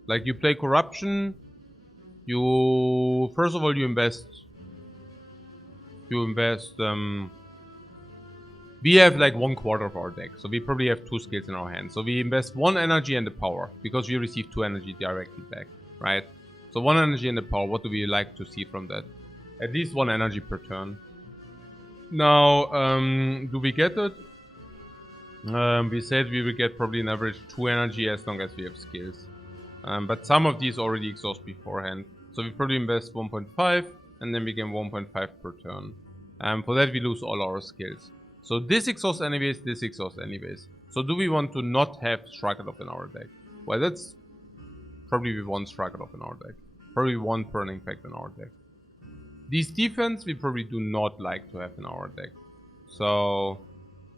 Like, you play corruption. You first of all you invest. We have like 1/4 of our deck, so we probably have 2 skills in our hand. So we invest 1 energy and the power, because we receive 2 energy directly back, right? So 1 energy and the power. What do we like to see from that? At least 1 energy per turn. Now, do we get it? We said we will get probably an average 2 energy as long as we have skills. But some of these already exhaust beforehand. So we probably invest 1.5 and then we gain 1.5 per turn. For that we lose all our skills. So this exhausts anyways, this exhausts anyways. So do we want to not have Struggle in our deck? Well, that's probably we want Struggle in our deck. Probably one Burning Pact in our deck. These defense we probably do not like to have in our deck. So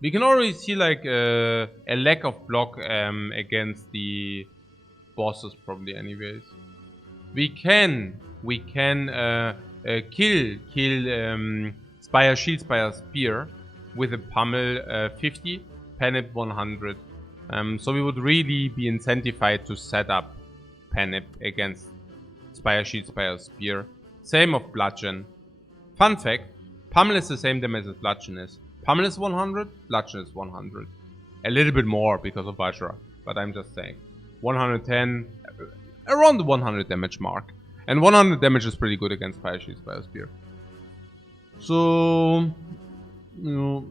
we can already see like a lack of block against the bosses probably anyways. We can kill Spire, Shield Spire, Spear with a Pummel 50, Panip 100. So we would really be incentivized to set up Panip against Spire, Shield Spire, Spear. Same of Bludgeon. Fun fact, Pummel is the same damage as Bludgeon is. Pummel is 100, Bludgeon is 100. A little bit more because of Vajra, but I'm just saying. 110, around the 100 damage mark. And 100 damage is pretty good against Fire Shield Spire Spear. So, you know,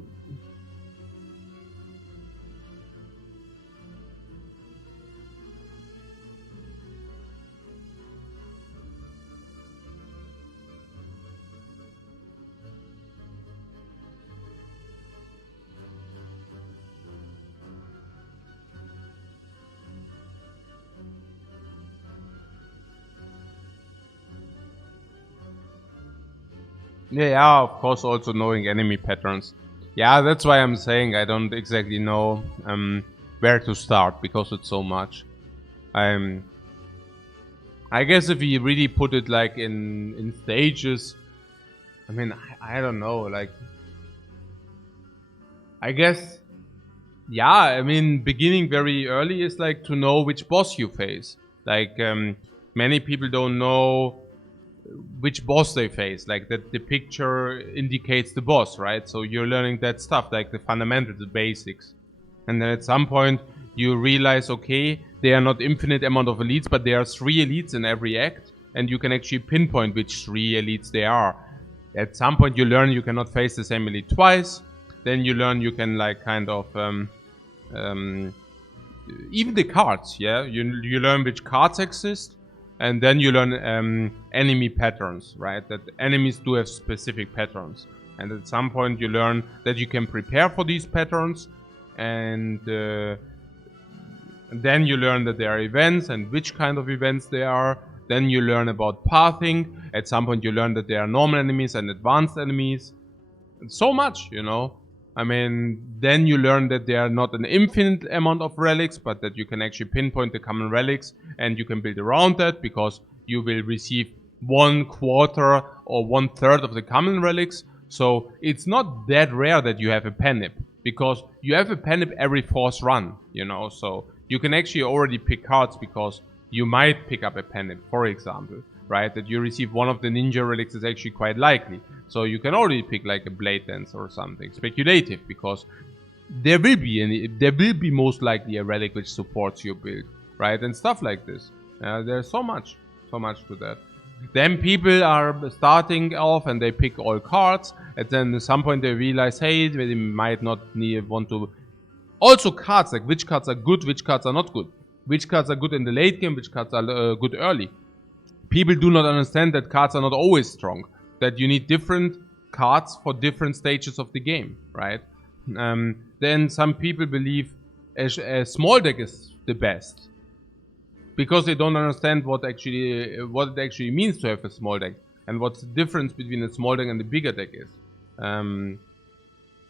yeah, of course, also knowing enemy patterns. Yeah, that's why I'm saying I don't exactly know where to start, because it's so much. I guess if we really put it like in stages, I mean, I don't know, like, I guess, yeah, I mean, beginning very early is like to know which boss you face. Like, many people don't know which boss they face, like that the picture indicates the boss, right? So you're learning that stuff, like the fundamentals, the basics. And then at some point you realize, okay, they are not infinite amount of elites, but there are 3 elites in every act, and you can actually pinpoint which 3 elites they are. At some point you learn you cannot face the same elite twice. Then you learn you can like kind of even the cards, yeah, you learn which cards exist. And then you learn enemy patterns, right? That enemies do have specific patterns. And at some point you learn that you can prepare for these patterns. And then you learn that there are events and which kind of events they are. Then you learn about pathing. At some point you learn that there are normal enemies and advanced enemies. So much, you know. I mean, then you learn that there are not an infinite amount of relics, but that you can actually pinpoint the common relics, and you can build around that, because you will receive 1/4 or 1/3 of the common relics. So it's not that rare that you have a Panip, because you have a Panip every 4th run, you know. So you can actually already pick cards, because you might pick up a Panip, for example. Right, that you receive one of the ninja relics is actually quite likely. So you can already pick like a Blade Dance or something speculative, because there will be most likely a relic which supports your build, right, and stuff like this. There's so much to that. Then people are starting off and they pick all cards, and then at some point they realize, hey, they might not want to. Also cards, like which cards are good, which cards are not good, which cards are good in the late game, which cards are good early. People do not understand that cards are not always strong. That you need different cards for different stages of the game, right? Then some people believe a small deck is the best, because they don't understand what it actually means to have a small deck, and what's the difference between a small deck and a bigger deck is.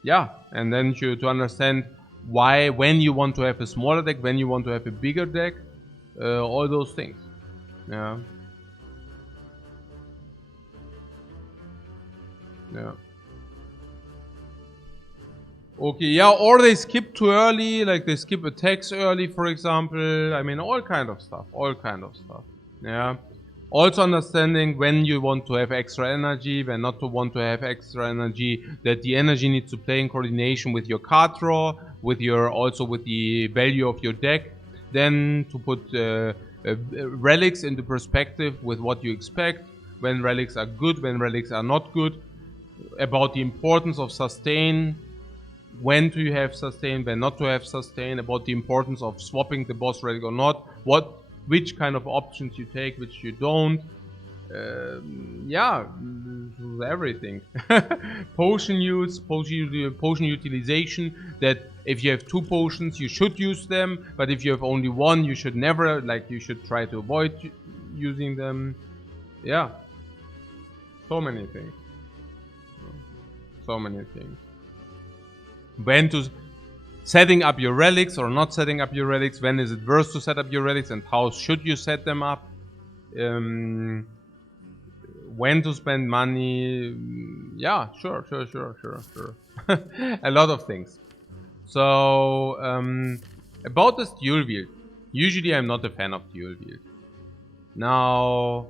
Yeah, and then to understand when you want to have a smaller deck, when you want to have a bigger deck, all those things. Yeah. Yeah. Okay, yeah, or they skip too early, like they skip attacks early, for example. I mean, all kind of stuff. Yeah. Also understanding when you want to have extra energy, when not to want to have extra energy, that the energy needs to play in coordination with your card draw, with the value of your deck. Then to put relics into perspective with what you expect, when relics are good, when relics are not good, about the importance of sustain, when to have sustain, when not to have sustain, about the importance of swapping the boss relic or not, which kind of options you take, which you don't. Yeah, everything. Potion use, potion utilization, that if you have 2 potions, you should use them, but if you have only 1, you should never, you should try to avoid using them. Yeah. So many things. When to setting up your relics or not setting up your relics, when is it worth to set up your relics and how should you set them up, when to spend money, yeah, sure. A lot of things. So about this dual wield, usually I'm not a fan of dual wield. Now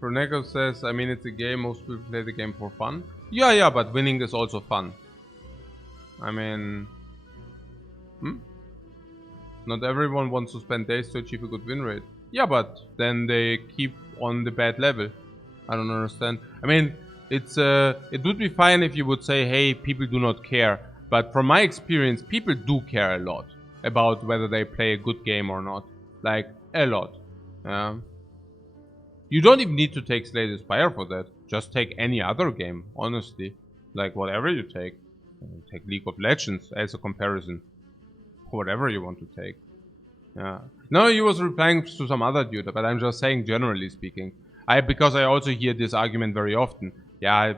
Proneko says, I mean, it's a game, most people play the game for fun. Yeah, but winning is also fun. I mean, not everyone wants to spend days to achieve a good win rate. Yeah, but then they keep on the bad level. I don't understand. I mean, it would be fine if you would say, hey, people do not care. But from my experience, people do care a lot about whether they play a good game or not. Like, a lot. You don't even need to take Slay the Spire for that. Just take any other game, honestly. Like, whatever you take. Take League of Legends as a comparison. Whatever you want to take. Yeah. No, he was replying to some other dude, but I'm just saying, generally speaking. Because I also hear this argument very often. Yeah,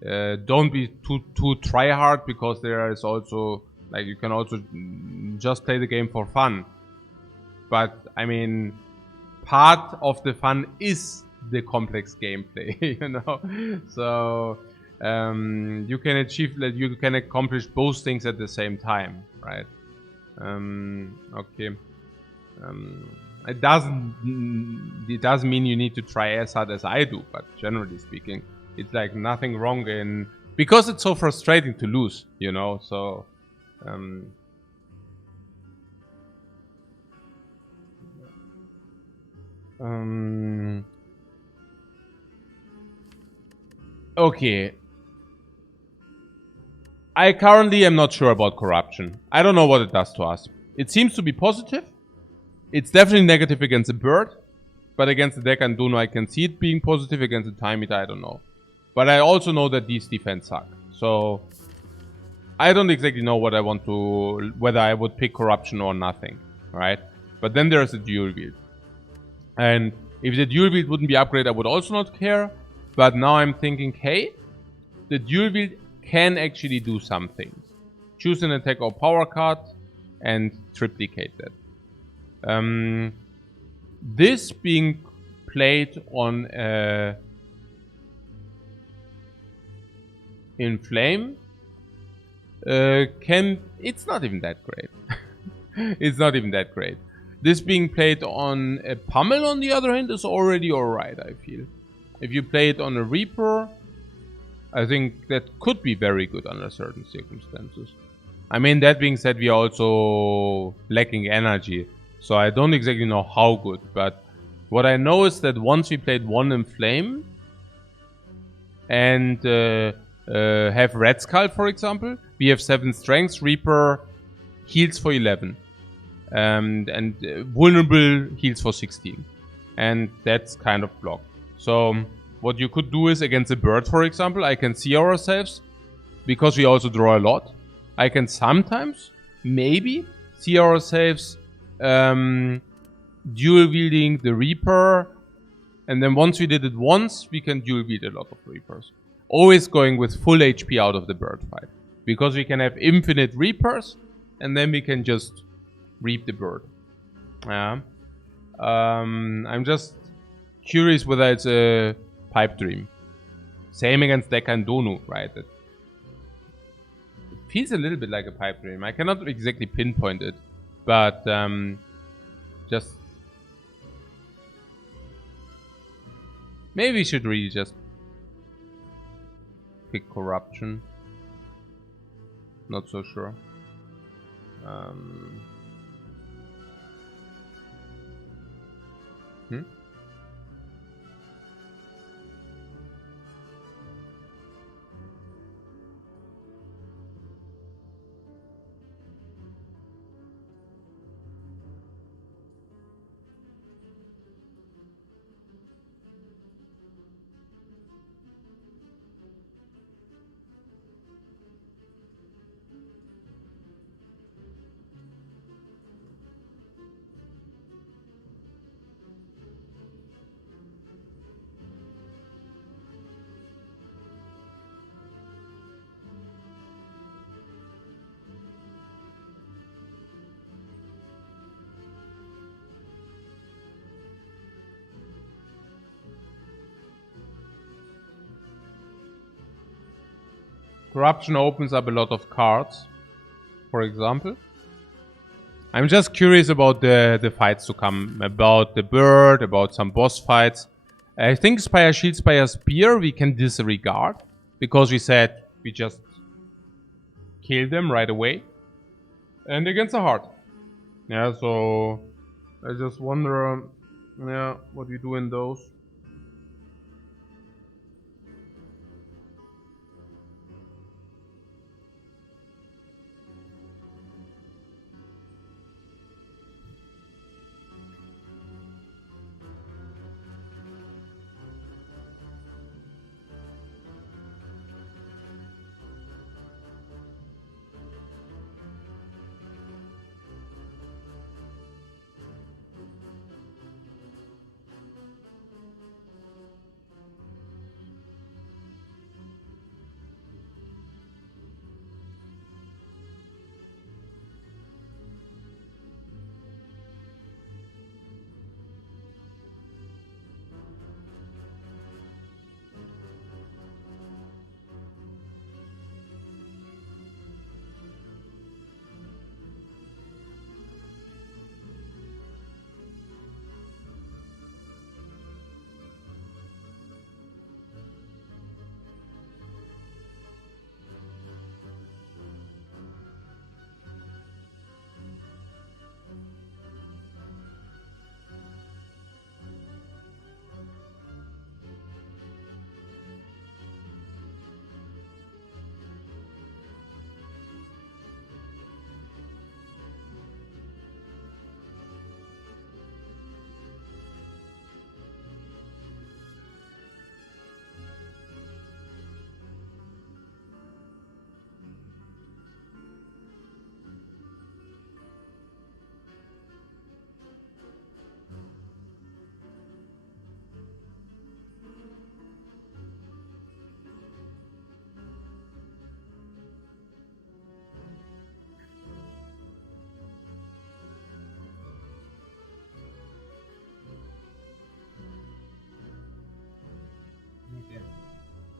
don't be too try hard, because there is also, like, you can also just play the game for fun. But, I mean, part of the fun is the complex gameplay, you know? So, you can accomplish both things at the same time, right? Okay. It doesn't mean you need to try as hard as I do, but generally speaking, it's like nothing wrong in, because it's so frustrating to lose, you know, so okay. I currently am not sure about corruption. I don't know what it does to us. It seems to be positive. It's definitely negative against the bird, but against the deck and Duno I can see it being positive. Against the time eater I don't know. But I also know that these defense suck. So I don't exactly know what I want to, whether I would pick corruption or nothing, right? But then there's a dual wield. And if the dual wield wouldn't be upgraded, I would also not care. But now I'm thinking, hey, the dual wield can actually do some things. Choose an attack or power card and triplicate that. This being played on in flame it's not even that great. It's not even that great. This being played on a pummel, on the other hand, is already alright, I feel. If you play it on a Reaper, I think that could be very good under certain circumstances. I mean, that being said, we are also lacking energy, so I don't exactly know how good, but what I know is that once we played one in flame and have Red Skull, for example, we have 7 strengths, Reaper heals for 11, and vulnerable heals for 16, and that's kind of blocked. So what you could do is, against a bird, for example, I can see ourselves, because we also draw a lot, I can sometimes, maybe, see ourselves dual wielding the Reaper, and then once we did it once, we can dual wield a lot of Reapers. Always going with full HP out of the bird fight, because we can have infinite Reapers, and then we can just reap the bird. Yeah. I'm just curious whether it's a pipe dream. Same against Dekan Donu, right? It feels a little bit like a pipe dream. I cannot exactly pinpoint it, but just maybe we should really just pick corruption. Not so sure. Corruption opens up a lot of cards, for example. I'm just curious about the fights to come, about the bird, about some boss fights. I think Spire Shield, Spire Spear we can disregard, because we said we just kill them right away. And against the heart. Yeah, so I just wonder, yeah, what we do in those.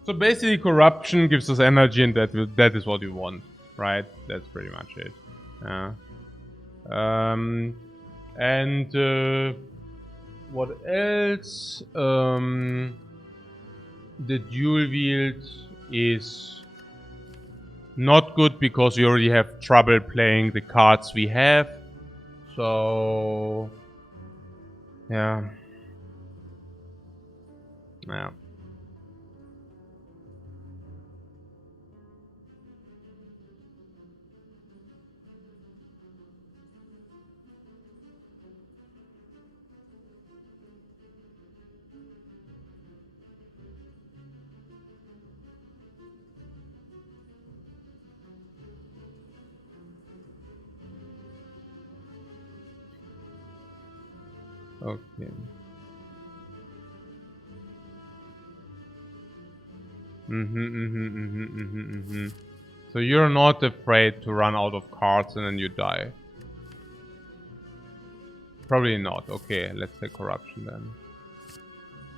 So basically, corruption gives us energy, and that is what we want, right? That's pretty much it. And what else? The dual wield is not good because we already have trouble playing the cards we have. So yeah. Okay. So you're not afraid to run out of cards and then you die? Probably not. Okay, let's say corruption then.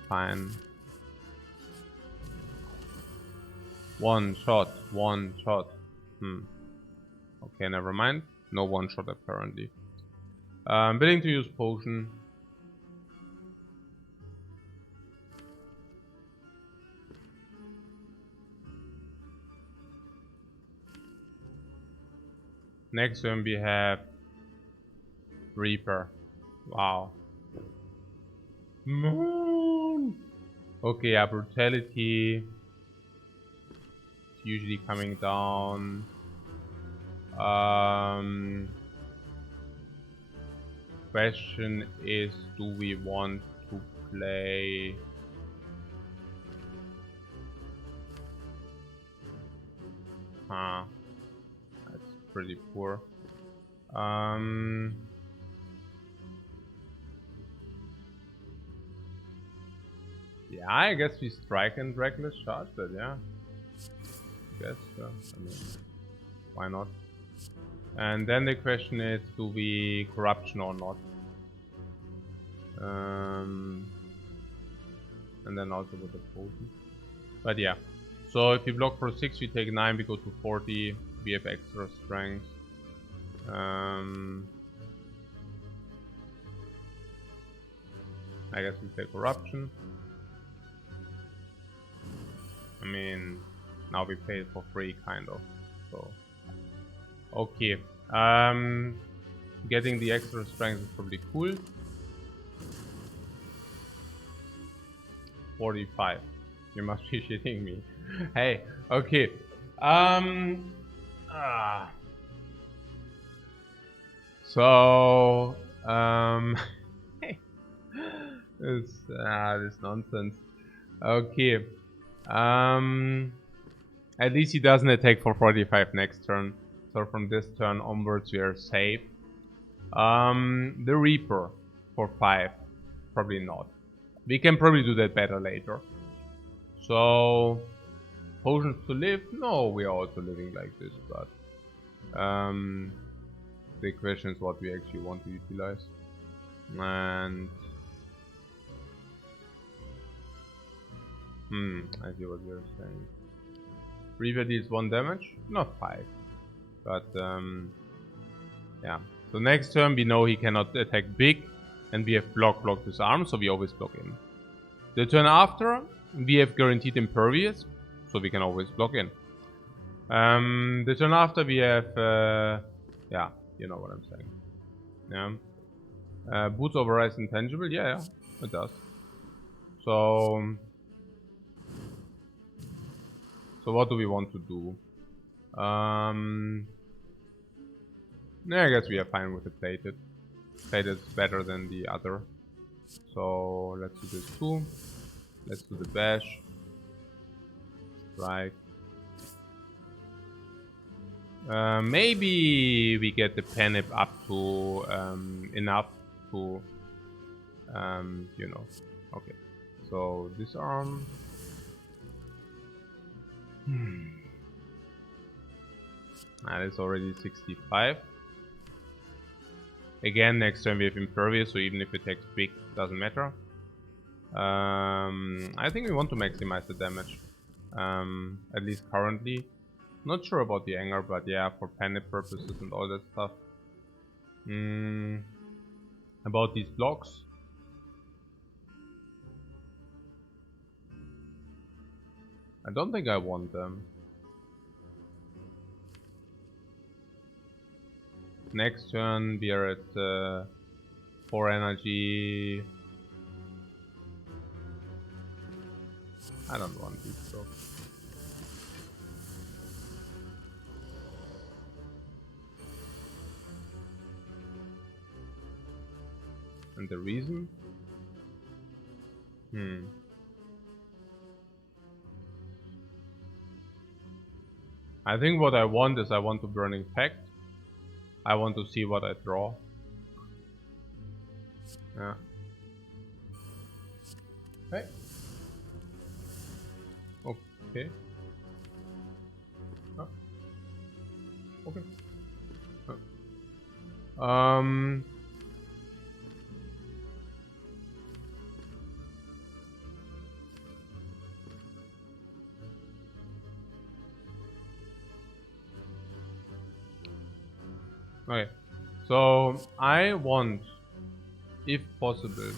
Fine. One shot. Okay, never mind. No one shot apparently. Willing to use potion. Next turn we have Reaper. Wow. Moon. Okay, yeah, brutality. It's usually coming down. Question is, do we want to play? That's pretty poor. Yeah, I guess we strike and reckless charge that, yeah. I guess, I mean, why not? And then the question is, do we corruption or not? And then also with the potion. But yeah. So if we block for 6, we take 9, we go to 40, we have extra strength. I guess we take corruption. I mean, now we pay it for free, kind of. So, okay. Getting the extra strength is probably cool. 45. You must be shitting me. Hey, okay. So, this nonsense. Okay. At least he doesn't attack for 45 next turn. So from this turn onwards we are safe. The Reaper for 5. Probably not. We can probably do that better later. So, potions to live? No, we are also living like this, but the question is what we actually want to utilize. And I see what you're saying. Reaver deals 1 damage, not 5. But yeah. So next turn we know he cannot attack big, and we have block disarm, so we always block in. The turn after we have guaranteed impervious, so we can always block in. The turn after we have yeah, you know what I'm saying. Yeah. Boots overrides intangible, yeah, it does. So what do we want to do? Yeah, I guess we are fine with the plated. Plated is better than the other. So let's do this too. Let's do the bash. Right. Maybe we get the penip up to enough to you know. Okay. So disarm. That is already 65. Again, next turn we have impervious, so even if it takes big, doesn't matter. I think we want to maximize the damage. At least currently. Not sure about the anger, but yeah, for panic purposes and all that stuff. About these blocks. I don't think I want them. Next turn we are at 4 energy. I don't want these blocks. And the reason? I think what I want is I want to Burning Pact. I want to see what I draw. Yeah. Hey. Okay. Oh. Okay. Oh. Okay. So I want, if possible,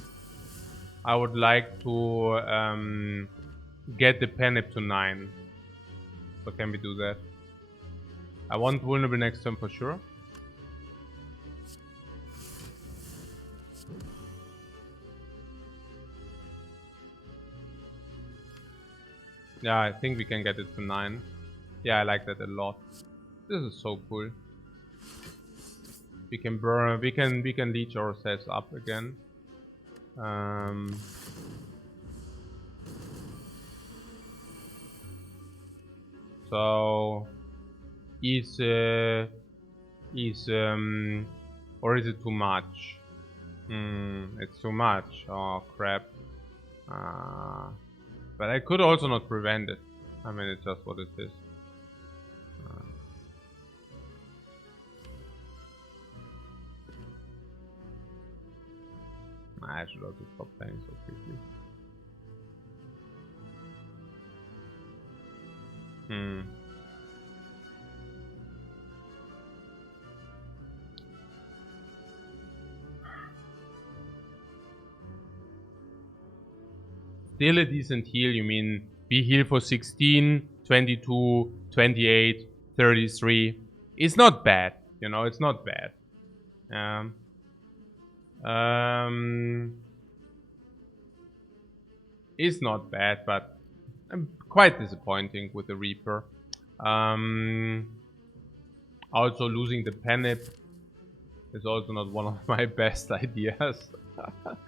I would like to get the penip to 9. So can we do that? I want vulnerable next turn for sure. Yeah, I think we can get it to 9. Yeah, I like that a lot. This is so cool. We can burn. We can leech ourselves up again. So is or is it too much? It's too much. Oh crap. But I could also not prevent it. I mean, it's just what it is. I should also stop playing so quickly. Still a decent heal, you mean we heal for 16, 22, 28, 33. It's not bad, you know, it's not bad. It's not bad, but quite disappointing with the Reaper. Also losing the penip is also not one of my best ideas.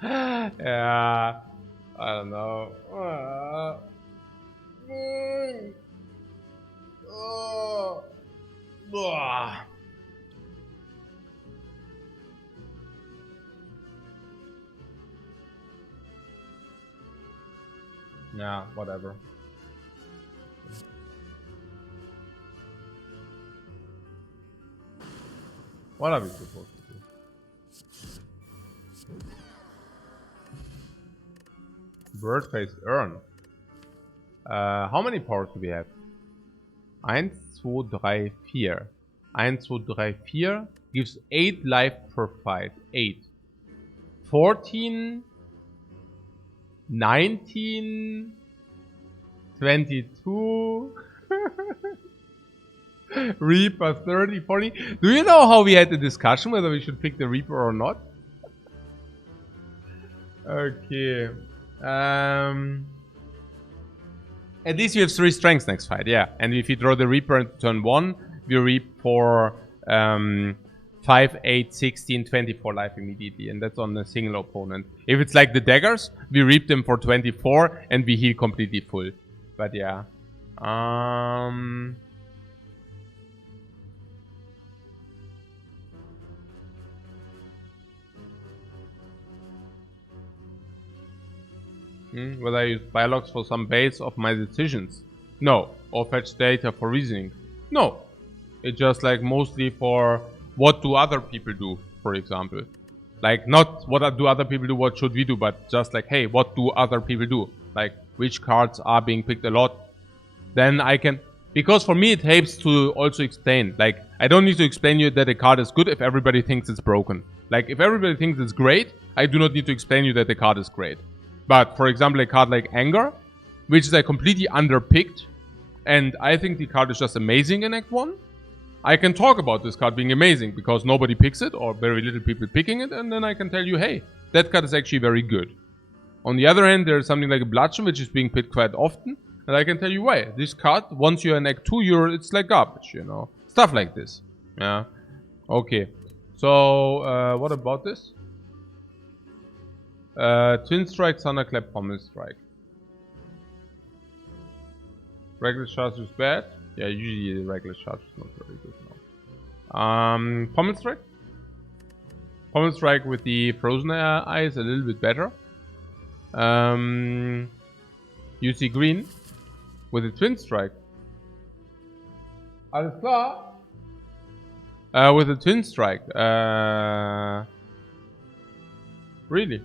Yeah, I don't know. Yeah, whatever. What are we supposed to do? Bird-faced urn. How many powers do we have? 1, 2, 3, 4. 1, 2, 3, 4 gives 8 life per fight. 8. 14, 19, 22. Reaper 30, 40. Do you know how we had the discussion whether we should pick the Reaper or not? Okay. At least you have 3 strengths next fight, yeah. And if you draw the Reaper into turn 1, we reap for 5, 8, 16, 24 life immediately. And that's on a single opponent. If it's like the daggers, we reap them for 24 and we heal completely full. But yeah. Whether I use biologs for some base of my decisions? No. Or fetch data for reasoning? No. It's just like mostly for what do other people do, for example. Like not what do other people do, what should we do, but just like, hey, what do other people do? Like which cards are being picked a lot. Then I can, because for me it helps to also explain. Like I don't need to explain you that a card is good if everybody thinks it's broken. Like if everybody thinks it's great, I do not need to explain you that the card is great. But for example, a card like Anger, which is like completely underpicked, and I think the card is just amazing in Act 1. I can talk about this card being amazing because nobody picks it or very little people picking it, and then I can tell you, hey, that card is actually very good. On the other hand, there's something like a Bludgeon, which is being picked quite often, and I can tell you why. This card, once you're in Act 2, it's like garbage, you know. Stuff like this. Yeah. Okay. So, what about this? Twin Strike, Thunderclap, Pommel Strike. Regular charge is bad. Yeah, usually the regular charge is not very good now. Pommel Strike. Pommel Strike with the Frozen Eye is a little bit better. You see green with a twin strike. Alles klar. With a twin strike. Really?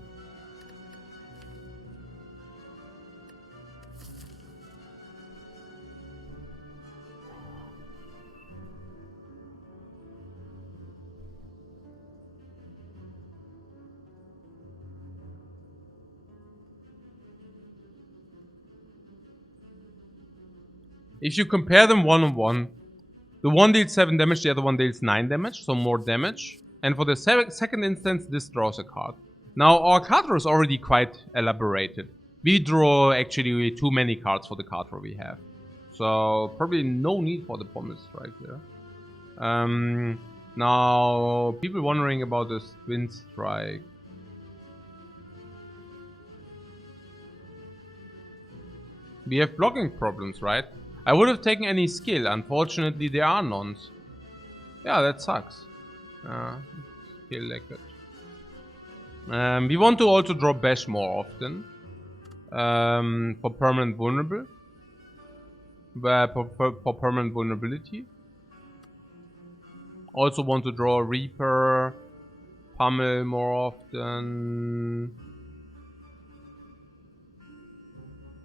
If you compare them one-on-one, the one deals 7 damage, the other one deals 9 damage, so more damage. And for the second instance, this draws a card. Now, our card draw is already quite elaborated. We draw actually too many cards for the card draw we have. So, probably no need for the Pommel Strike there. Now, people wondering about this Twin Strike. We have blocking problems, right? I would have taken any skill. Unfortunately, there are none. Yeah, that sucks. Skill leakage. We want to also draw Bash more often. For permanent vulnerable. For permanent vulnerability. Also want to draw Reaper, Pummel more often.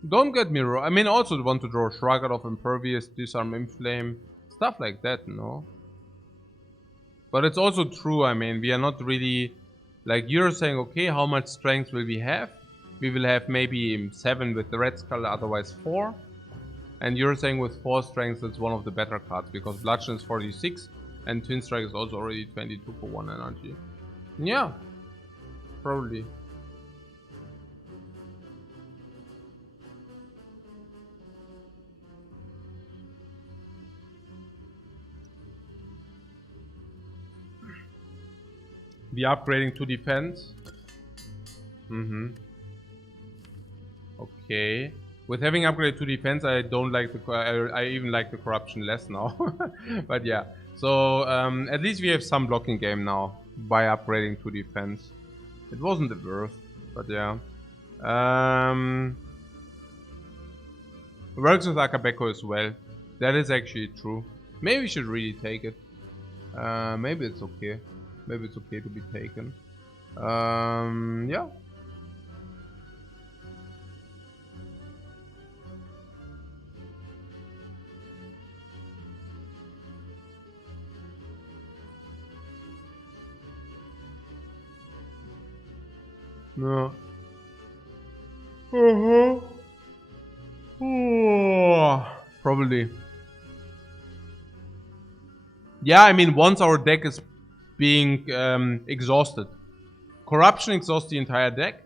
Don't get me wrong. I mean, also want to draw Shrug of Impervious, Disarm Inflame, stuff like that, no? But it's also true, I mean, we are not really... Like, you're saying, okay, how much strength will we have? We will have maybe 7 with the Red Skull, otherwise 4. And you're saying with 4 strength, it's one of the better cards, because Bludgeon is 46, and Twin Strike is also already 22 for 1 energy. Yeah, probably. We are upgrading to defense. Okay. With having upgraded to defense, I don't like the... I even like the corruption less now. But yeah. So, at least we have some blocking game now by upgrading to defense. It wasn't the worst, but yeah. Works with Akabeko as well. That is actually true. Maybe we should really take it. Maybe it's okay. Maybe it's okay to be taken. Yeah. No. Probably. Yeah, I mean, once our deck is being exhausted. Corruption exhausts the entire deck.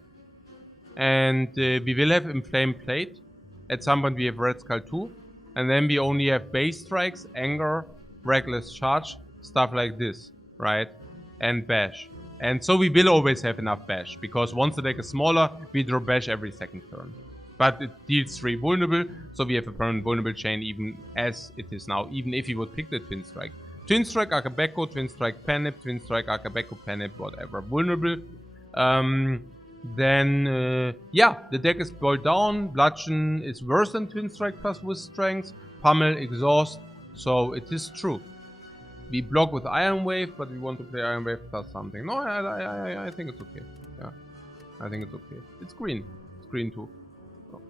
And we will have Inflamed Plate. At some point we have Red Skull 2. And then we only have Base Strikes, Anger, Reckless Charge, stuff like this, right? And Bash. And so we will always have enough Bash. Because once the deck is smaller, we draw Bash every second turn. But it deals 3 vulnerable, so we have a permanent vulnerable chain even as it is now. Even if you would pick the Twin Strike. Twin Strike, Akabeko, Twin Strike, Panip, Twin Strike, Akabeko, Panip, whatever. Vulnerable. Yeah, the deck is boiled down. Bludgeon is worse than Twin Strike plus with strength. Pummel, Exhaust. So it is true. We block with Iron Wave, but we want to play Iron Wave plus something. No, I think it's okay. Yeah, I think it's okay. It's green. It's green too. So.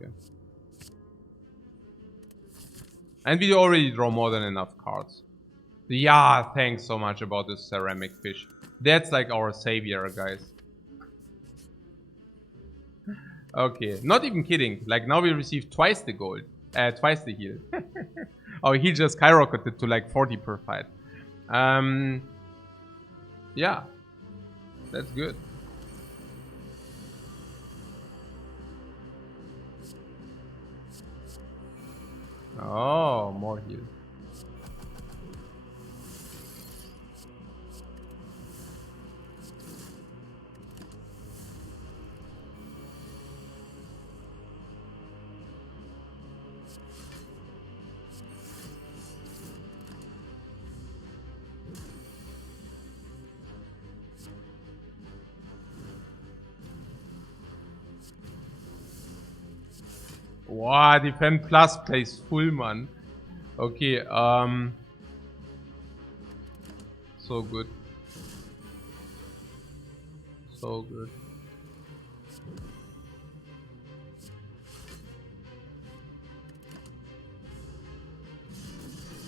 Yeah. And we already draw more than enough cards. Yeah, thanks so much about this ceramic fish. That's like our savior, guys. Okay, not even kidding. Like now we received twice the gold. Twice the heal. Oh, he just skyrocketed to like 40 per fight. Yeah. That's good. Oh, more heal. Wow, Defend Plus plays full, man. Okay, so good. So good.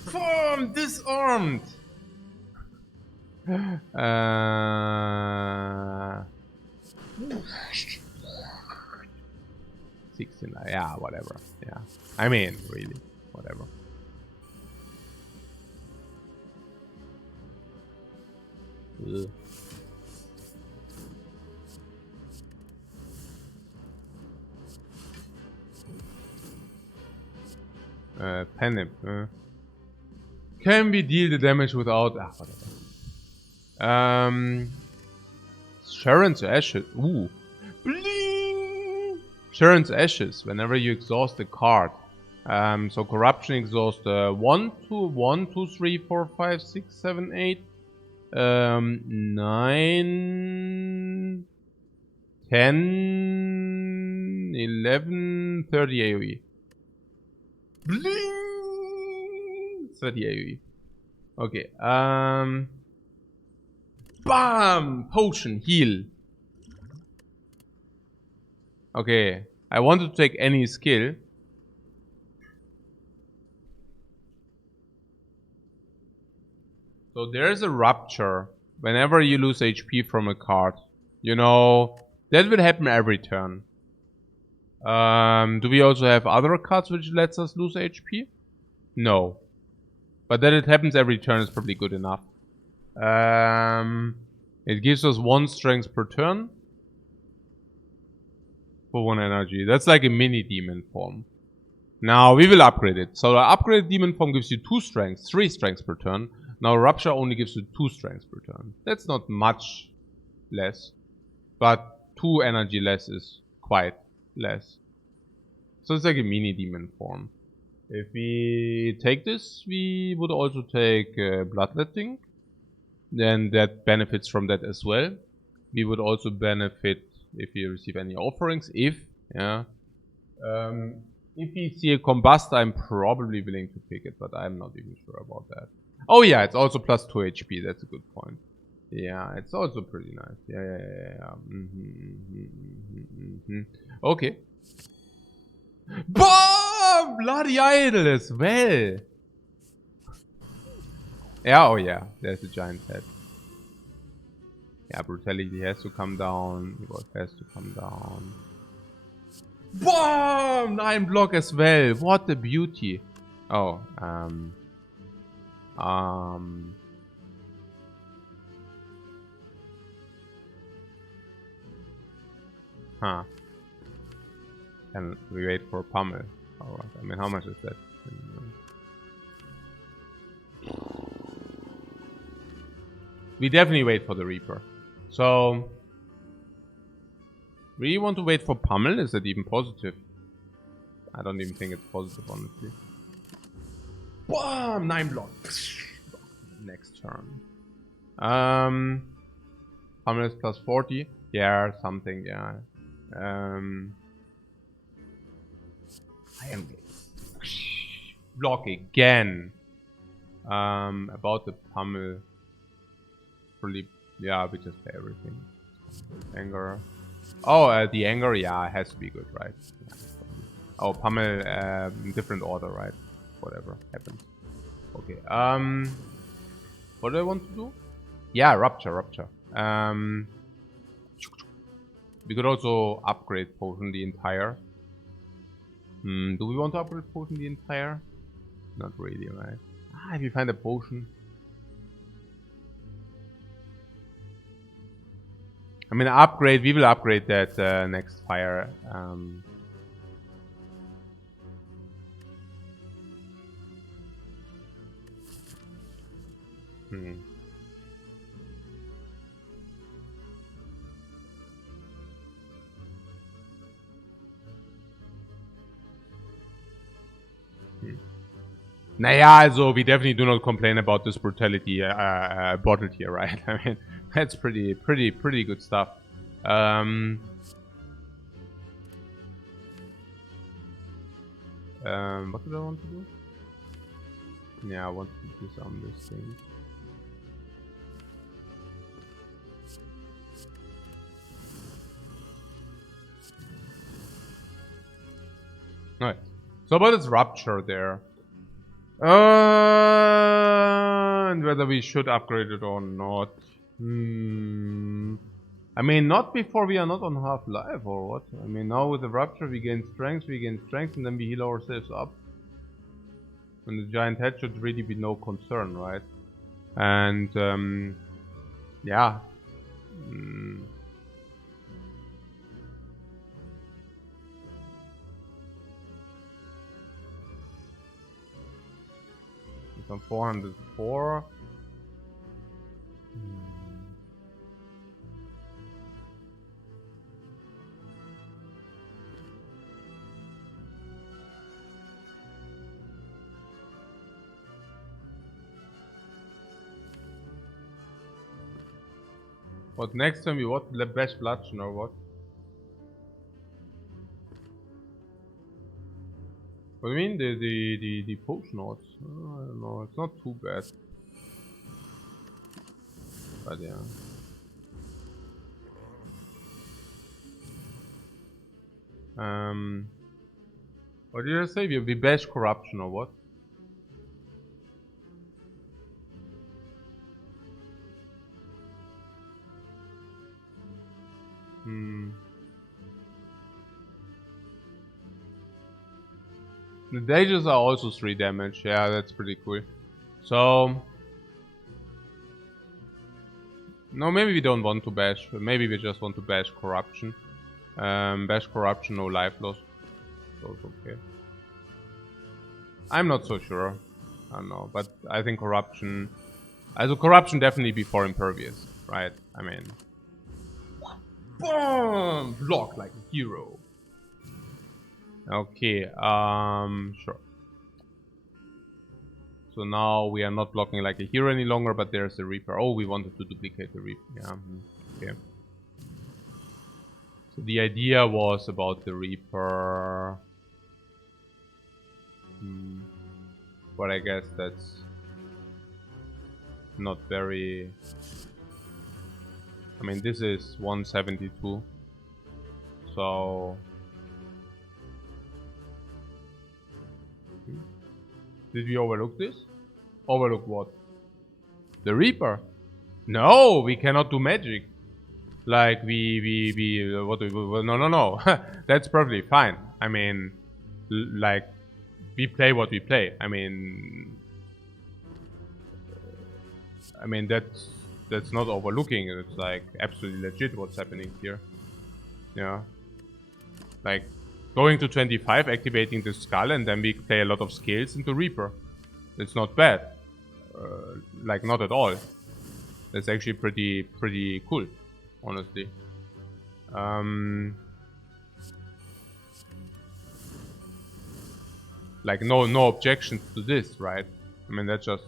Form disarmed! 69, yeah, whatever. Yeah. I mean, really, whatever. Ugh. Panic. Can we deal the damage without... whatever. Sharon's Ashes. Ooh. Bling! Sharon's Ashes. Whenever you exhaust a card. So Corruption exhaust 1, 2, 1, 2, 3, 4, 5, 6, 7, 8, 9, 10, 11, 30 AoE. Bling! 30 AoE. Okay, BAM! Potion, heal. Okay, I want to take any skill. So there's a Rupture. Whenever you lose HP from a card. You know, that will happen every turn. Do we also have other cards which lets us lose HP? No. But that it happens every turn is probably good enough. It gives us 1 strength per turn. For 1 energy. That's like a mini demon form. Now we will upgrade it. So the upgraded demon form gives you 2 strengths, 3 strengths per turn. Now Rupture only gives you 2 strengths per turn. That's not much less. But 2 energy less is quite less. So it's like a mini demon form. If we take this, we would also take Bloodletting. Then that benefits from that as well. We would also benefit if we receive any offerings. If we see a Combust, I'm probably willing to pick it, but I'm not even sure about that. Oh yeah, it's also plus 2 HP. That's a good point. Yeah, it's also pretty nice. Yeah. Okay. BOOM! Bloody Idol as well. Yeah, oh yeah, there's a giant head. Yeah, Brutality has to come down. Evolve has to come down. BOOM! 9 block as well. What a beauty. Oh, huh. And we wait for Pummel. Alright, I mean, how much is that? We definitely wait for the Reaper. So, really want to wait for Pummel? Is that even positive? I don't even think it's positive, honestly. Boom! 9 blocks. Next turn. Pummel is plus 40. Yeah, something, yeah. I am block again. About the Pummel. Probably, yeah, we just play everything. Anger. Oh, the anger, yeah, it has to be good, right? Yeah, oh, Pummel, different order, right? Whatever happens. Okay. What do I want to do? Yeah, Rupture. We could also upgrade Potion the entire. Do we want to upgrade Potion the entire? Not really, right? If you find a potion. I mean, upgrade. We will upgrade that next fire. Naja, also, we definitely do not complain about this brutality bottled here, right? I mean, that's pretty good stuff. What did I want to do? Yeah, I want to disarm this thing. Alright. So about its rupture there. And whether we should upgrade it or not. I mean, not before we are not on half-life or what? I mean, now with the rupture we gain strength, and then we heal ourselves up. And the giant head should really be no concern, right? And, yeah. It's on 404. What next time we what? The best bludgeon or what? What do you mean the potion odds? I don't know, it's not too bad. But yeah. What did I say? We bash corruption or what? The daggers are also 3 damage. Yeah, that's pretty cool. So no, maybe we don't want to bash. Maybe we just want to bash corruption. Bash corruption, no life loss. So it's okay. I'm not so sure. I don't know, but I think corruption. Also corruption definitely before impervious, right? I mean, boom, block like a hero. Okay, sure. So now we are not blocking like a hero any longer, but there's a Reaper. Oh, we wanted to duplicate the Reaper. Yeah, okay. So the idea was about the Reaper. But I guess that's not very... I mean, this is 172. So... Did we overlook this? Overlook what? The Reaper? No, we cannot do magic. Like what do we, no. That's probably fine. I mean, like, we play what we play. I mean that's not overlooking. It's like absolutely legit what's happening here. Yeah. Like, going to 25, activating the skull, and then we play a lot of skills into Reaper. It's not bad. Like, not at all. That's actually pretty cool, honestly. Like, no objections to this, right? I mean, that's just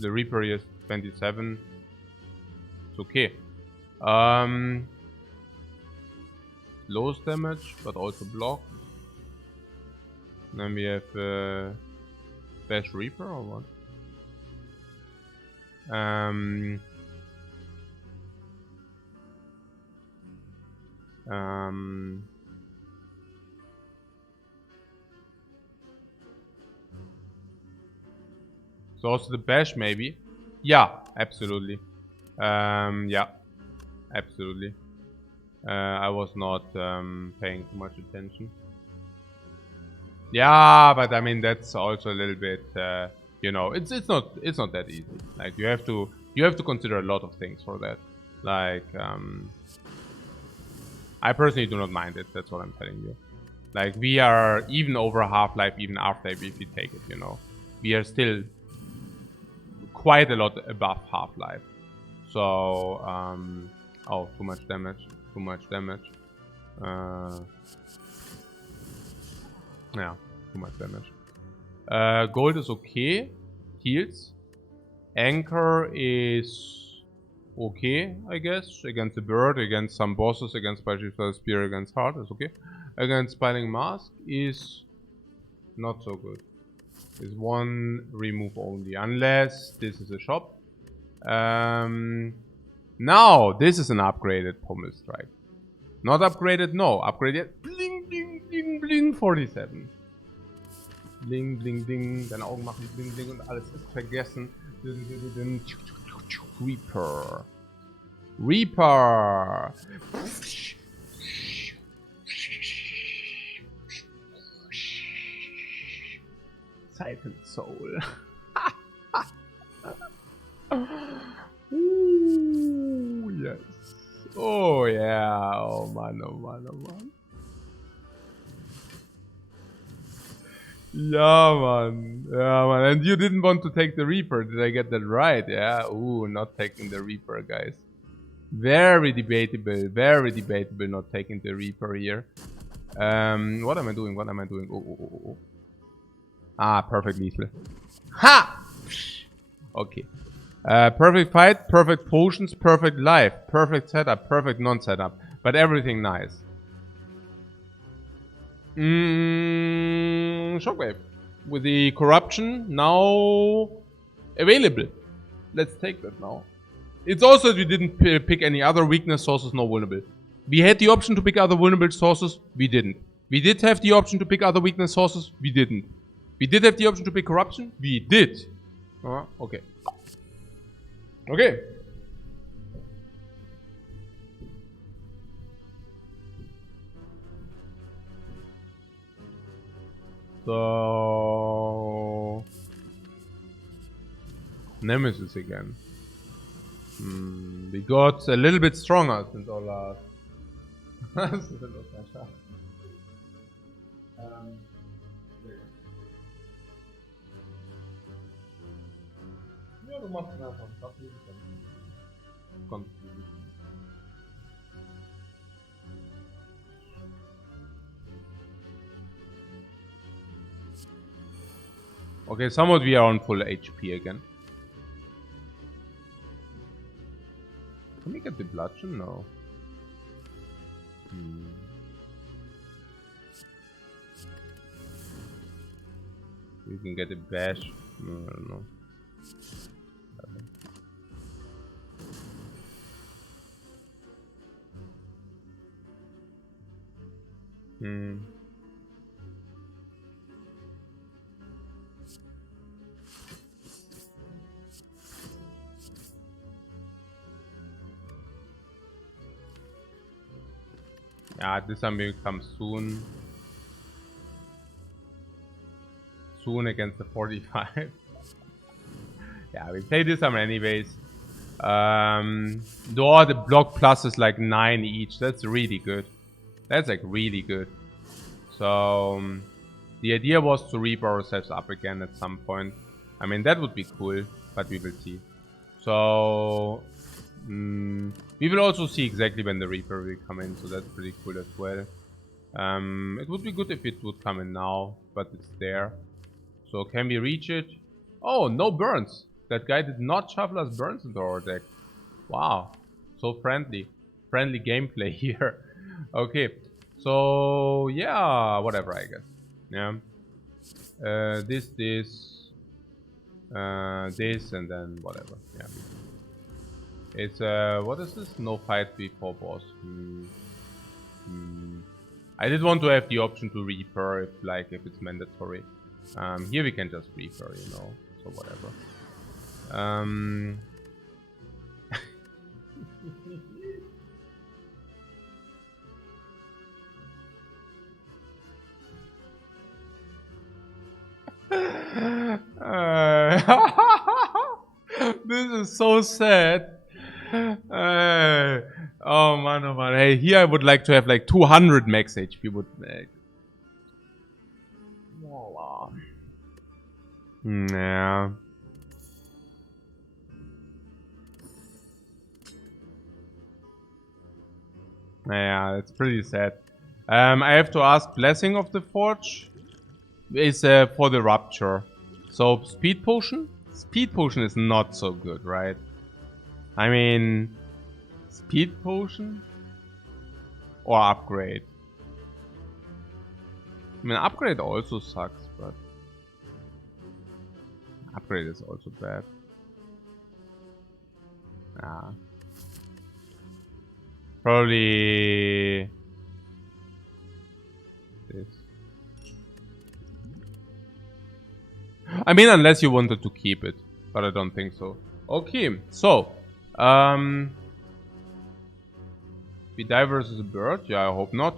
the Reaper is 27. It's okay. Lowest damage, but also block. And then we have Bash Reaper or what? So also the bash maybe? Yeah, absolutely. Yeah, absolutely. I was not paying too much attention. Yeah, but I mean that's also a little bit, you know, it's not that easy. Like you have to consider a lot of things for that. Like I personally do not mind it. That's what I'm telling you. Like we are even over Half-Life, even after if we take it, you know, we are still quite a lot above Half-Life. So oh, too much damage. Yeah, too much damage. Gold is okay. Heals. Anchor is okay, I guess. Against the bird, against some bosses, against Spire, Spear, against Heart is okay. Against Spiling Mask is Not so good. Is one remove only, unless this is a shop. Now this is an upgraded Pommel Strike. Not upgraded, no. Upgraded. Bling, bling, bling, bling, 47. Bling, bling, bling. Deine Augen machen bling, bling und alles ist vergessen. Reaper. Reaper. Siphon Soul. Ooh, yes. Oh yeah. Oh man, oh man, oh man. Yeah man. Yeah man. And you didn't want to take the Reaper. Did I get that right? Yeah. Ooh, not taking the Reaper, guys. Very debatable. Very debatable not taking the Reaper here. What am I doing? What am I doing? Oh. Ah, perfect lethal. Ha! Okay. Perfect fight, perfect potions, perfect life, perfect setup, perfect non-setup. But everything nice. Shockwave. With the corruption now available. Let's take that now. It's also that we didn't pick any other weakness sources, no vulnerable. We had the option to pick other vulnerable sources, we didn't. We did have the option to pick other weakness sources, we didn't. We did have the option to pick corruption, we did. Okay. Okay. So Nemesis again. We got a little bit stronger since our last. Ja, du machst einfach einen Kaffee. Okay, somewhat we are on full HP again. Can we get the bludgeon? No. We can get a bash. No, I don't know. Yeah, this time will come soon. Soon against the 45. Yeah, we play this time anyways. Though the block plus is like 9 each. That's really good. That's like really good. So the idea was to reap ourselves up again at some point. I mean, that would be cool, but we will see. So we will also see exactly when the Reaper will come in, so that's pretty cool as well. It would be good if it would come in now, but it's there. So can we reach it? Oh, no burns. That guy did not shuffle us burns into our deck. Wow. So friendly. Friendly gameplay here. Okay. So, yeah, whatever, I guess. Yeah. This, and then whatever. Yeah. It's, what is this? No fight before boss. I did want to have the option to Reaper if it's mandatory. Here we can just Reaper, you know, so whatever. This is so sad. Oh man, oh man. Hey, here I would like to have like 200 max HP would make. Voila. Yeah. Yeah, it's pretty sad. I have to ask, Blessing of the Forge is for the Rupture. So, Speed Potion? Speed Potion is not so good, right? I mean, Speed Potion? Or Upgrade? I mean, Upgrade also sucks, but... Upgrade is also bad. Probably this. I mean, unless you wanted to keep it, but I don't think so. Okay, so Vidai versus a bird? Yeah, I hope not.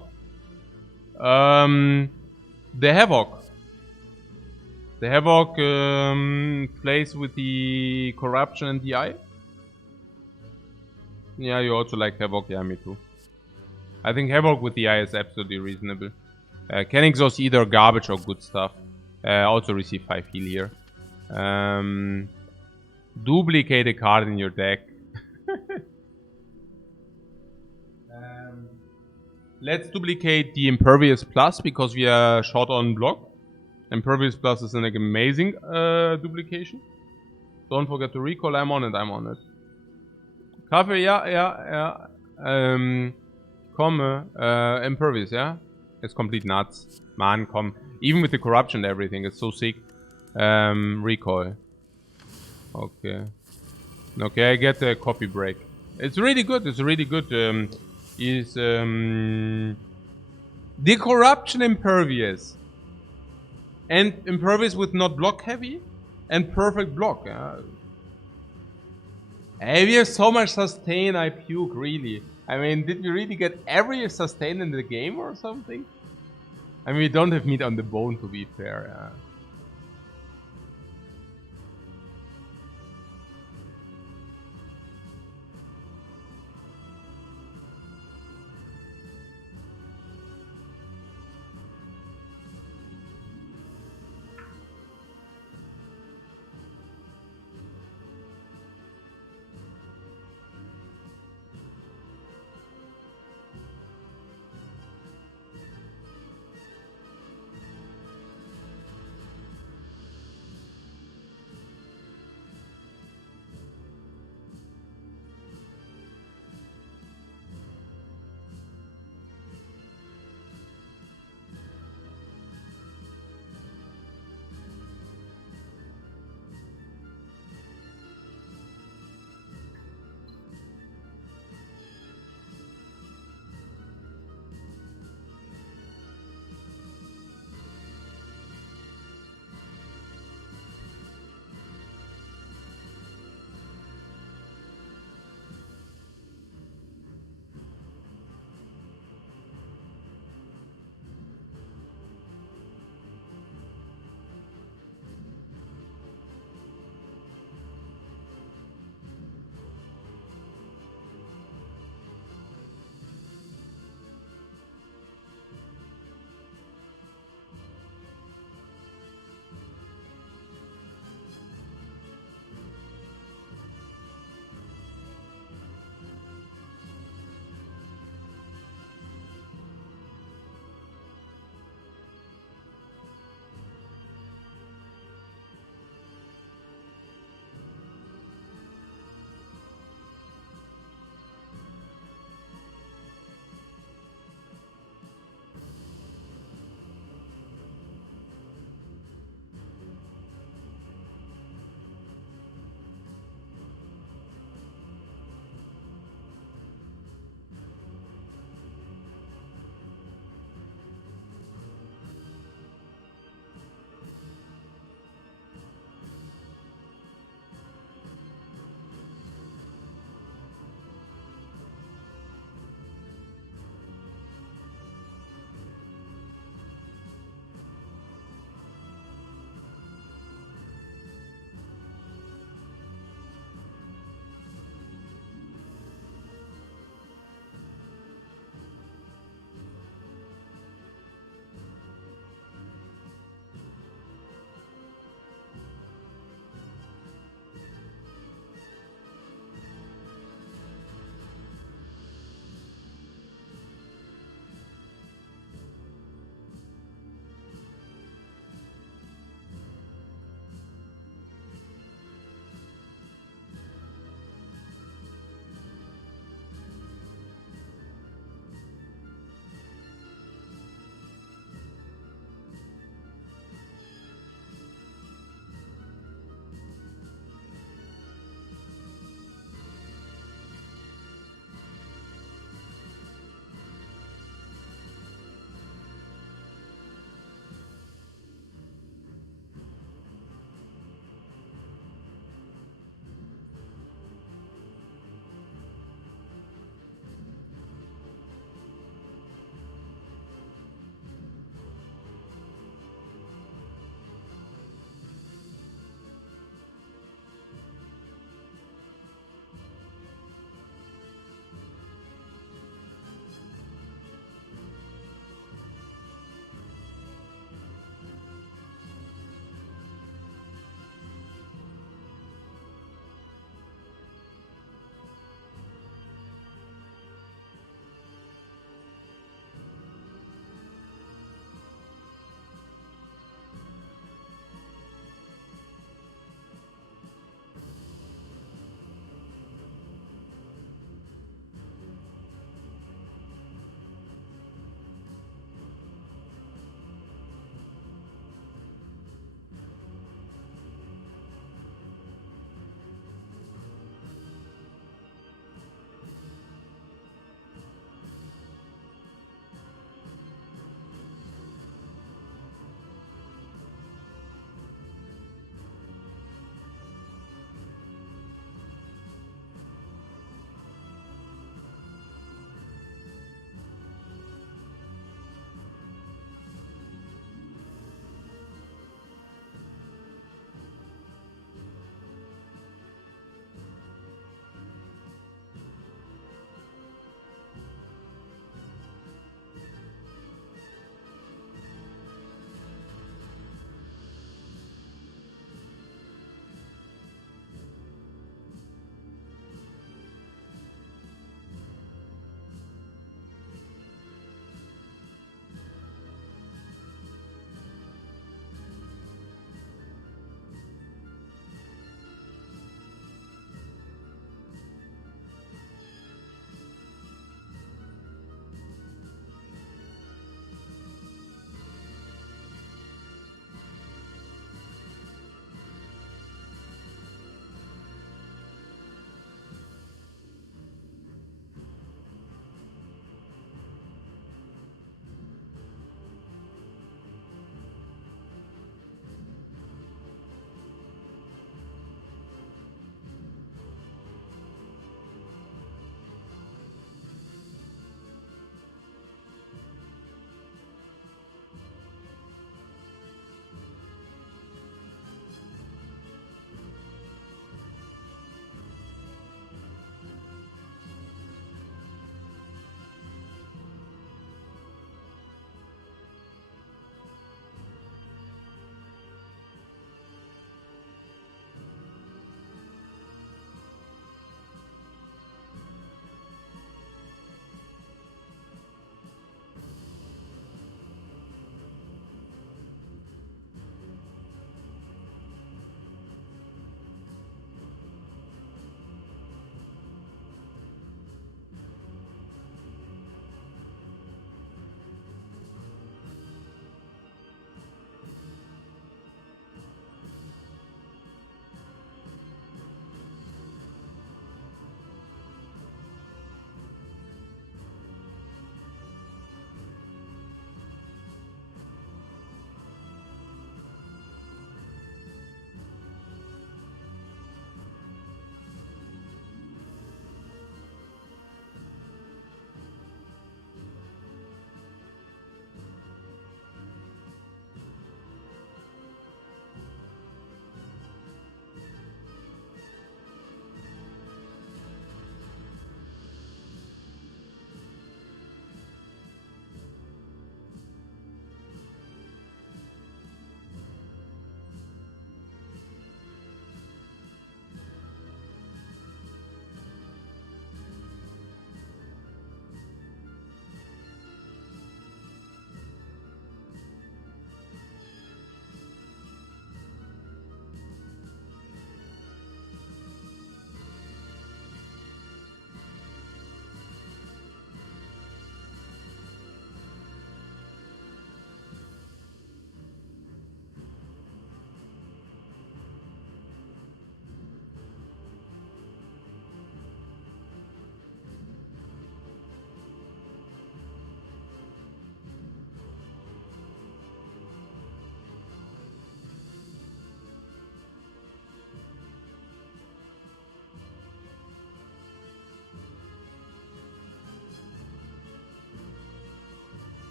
The Havoc. The Havoc plays with the Corruption and the Eye. Yeah, you also like Havoc. Yeah, me too. I think Havoc with the Eye is absolutely reasonable. Can exhaust either garbage or good stuff. Also receive 5 heal here. Duplicate a card in your deck. Let's duplicate the Impervious Plus because we are short on block. Impervious Plus is an amazing duplication. Don't forget to recall. I'm on it. Kaffee, yeah. Komme, Impervious, yeah? It's complete nuts. Man, komm. Even with the corruption and everything, it's so sick. Recall. Okay. Okay, I get a copy break. It's really good. The corruption Impervious. And Impervious with not block heavy. And perfect block. Hey, we have so much sustain, I puke, really. I mean, did we really get every sustain in the game or something? I mean, we don't have meat on the bone, to be fair.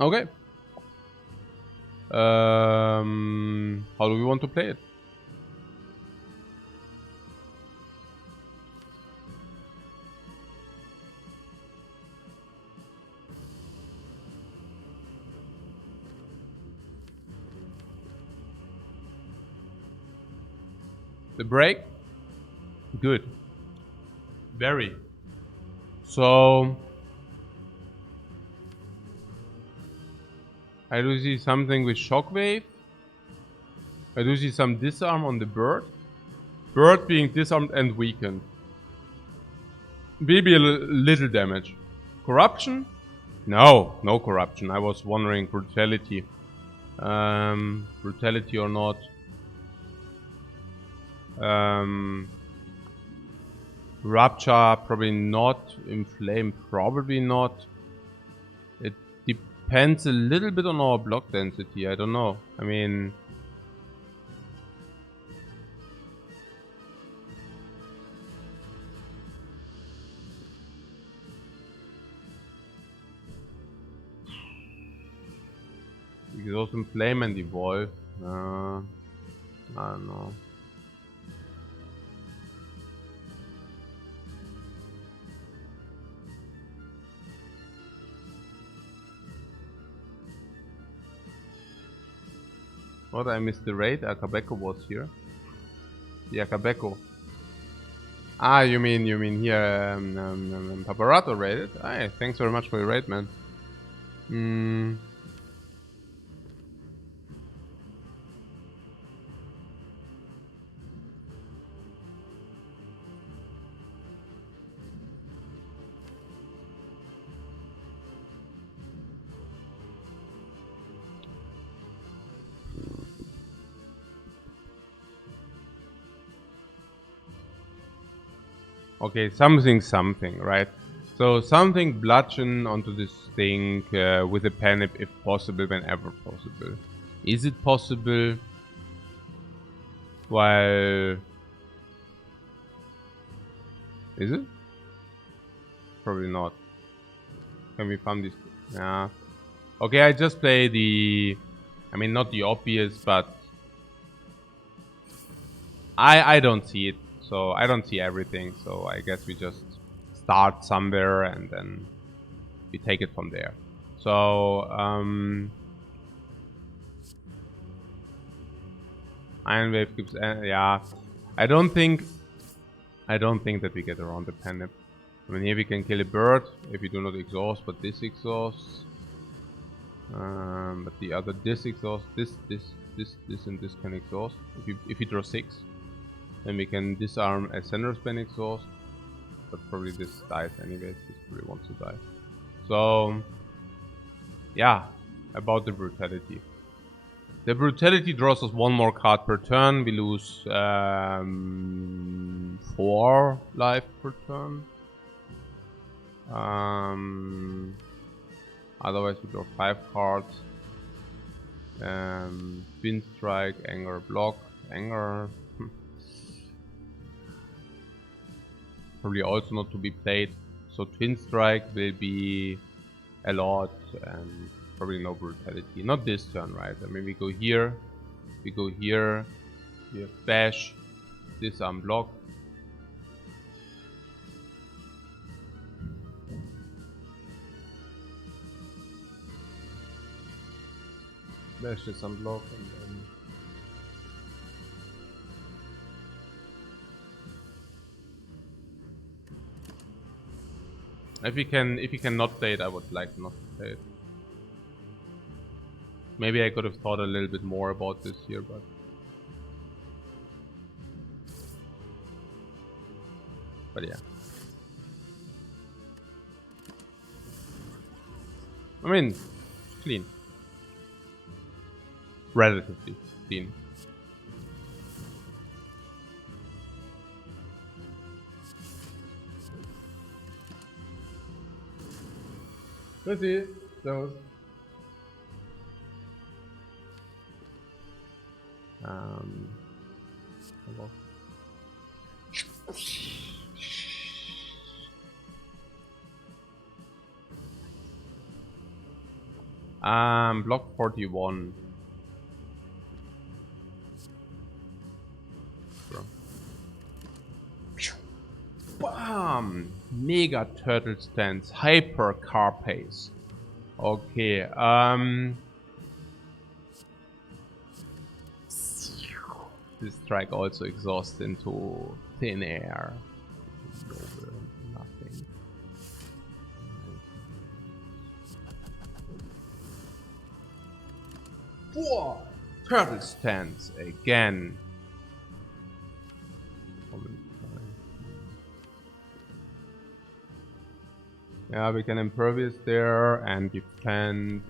Okay. How do we want to play it? The break? Good. Very. So I do see something with shockwave. I do see some disarm on the bird. Bird being disarmed and weakened. Maybe a little damage. Corruption? No, no corruption. I was wondering brutality. Brutality or not. Rupture, probably not. Inflame, probably not. It depends a little bit on our block density. I don't know. I mean... Exhaust, Inflame and Evolve. I don't know. What? I missed the raid? Akabeko was here. The Akabeko. Ah, you mean here Paparato raided? Aye, thanks very much for your raid, man. Okay, something, right? So something bludgeon onto this thing with a panic if possible, whenever possible. Is it possible? While... Is it? Probably not. Can we farm this? Yeah. Okay, I just play the... I mean, not the obvious, but... I don't see it. So I don't see everything, so I guess we just start somewhere and then we take it from there. So Iron Wave keeps yeah. I don't think that we get around the Panip. I mean, here we can kill a bird if we do not exhaust, but this exhausts. But the other this exhausts, this and this can exhaust. If you draw 6. Then we can disarm a center span exhaust, but probably this dies anyways. This probably wants to die. So, yeah, about the brutality. The brutality draws us 1 more card per turn. We lose 4 life per turn. Otherwise, we draw 5 cards. Twin Strike, Anger, Block, Anger. Probably also not to be played. So Twin Strike will be a lot and probably no brutality. Not this turn, right? I mean, we go here, we have bash, disarm, block. Bash, disarm, block, and then if you can not play it, I would like not to play it. Maybe I could have thought a little bit more about this here, but yeah. I mean, clean. Relatively clean. Grüezi, servus. Block 41. Bro. Bam! Mega turtle stance, hyper car pace. Okay, this strike also exhausts into thin air. Nothing. Whoa! Turtle stance again. Yeah, we can impervious there and defend.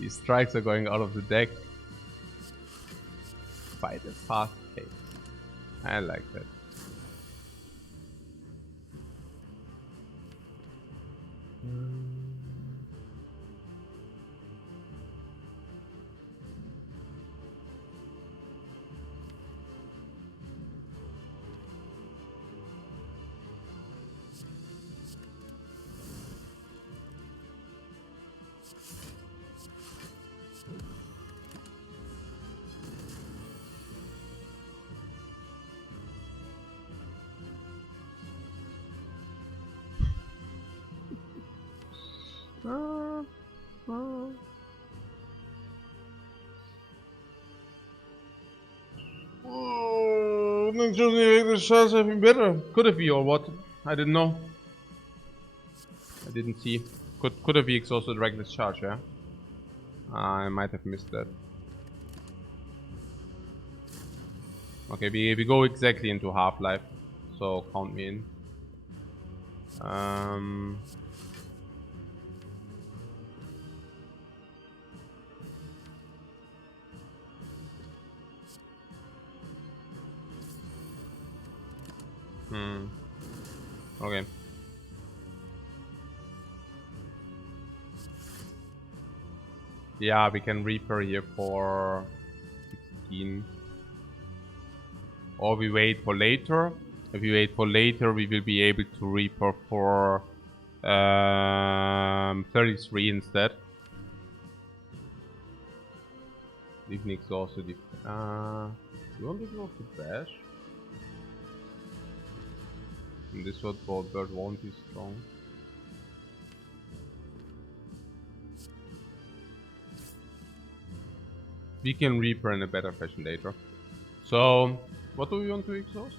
These strikes are going out of the deck by the fast pace. I like that. The shots have been better. Could have been or what? I didn't know. I didn't see. Could have been exhausted reckless charge, yeah? I might have missed that. Okay, we go exactly into half-life, so count me in. Okay. Yeah, we can Reaper here for 16. Or we wait for later. If we wait for later, we will be able to Reaper for 33 instead. Leave an exhausted. You want to go to bash? And this what bird won't be strong. We can Reaper in a better fashion later. So, what do we want to exhaust?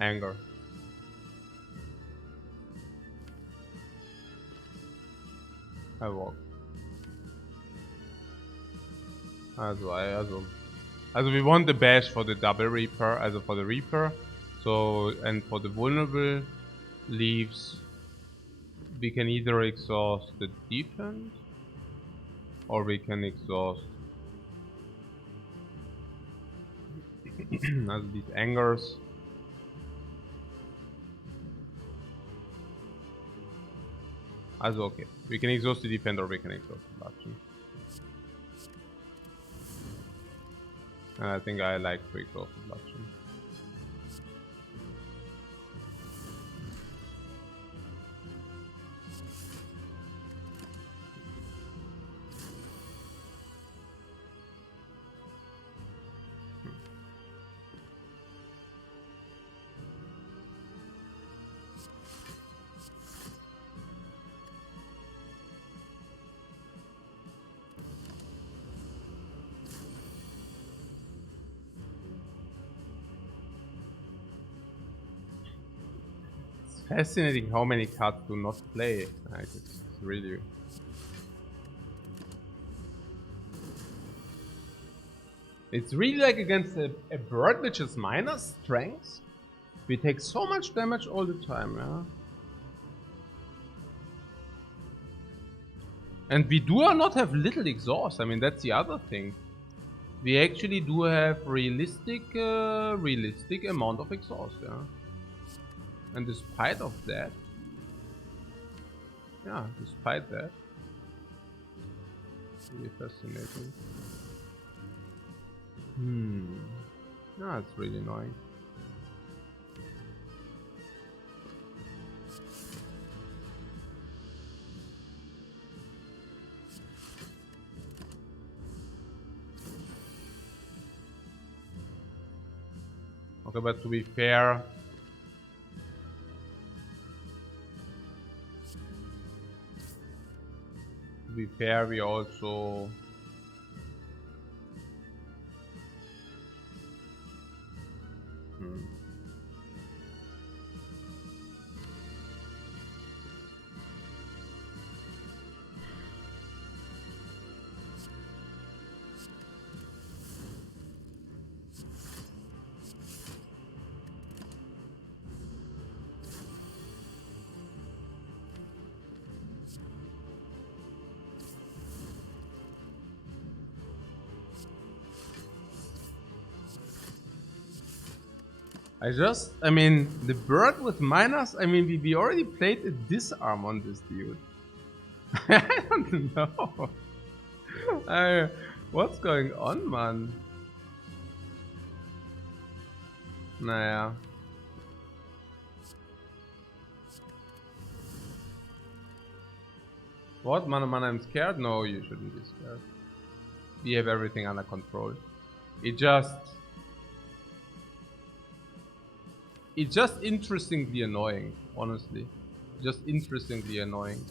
Anger. I walk. Also we want the bash for the double Reaper, also for the Reaper. So, and for the vulnerable leaves, we can either exhaust the defense or we can exhaust also these angers. Also okay, we can exhaust the defender or we can exhaust the bludgeon. And I think I like to exhaust the bludgeon. Fascinating how many cards do not play. Like, it's really... It's really like against a bird which is minus strength. We take so much damage all the time, yeah. And we do not have little exhaust. I mean, that's the other thing. We actually do have realistic amount of exhaust, yeah. And despite of that, yeah, despite that, really fascinating. Yeah, it's really annoying. Okay, but to be fair, we also I mean, the bird with minus, I mean, we already played a disarm on this dude. I don't know. What's going on, man? Naja. What? Man, I'm scared? No, you shouldn't be scared. We have everything under control. It's just interestingly annoying, honestly. Just interestingly annoying.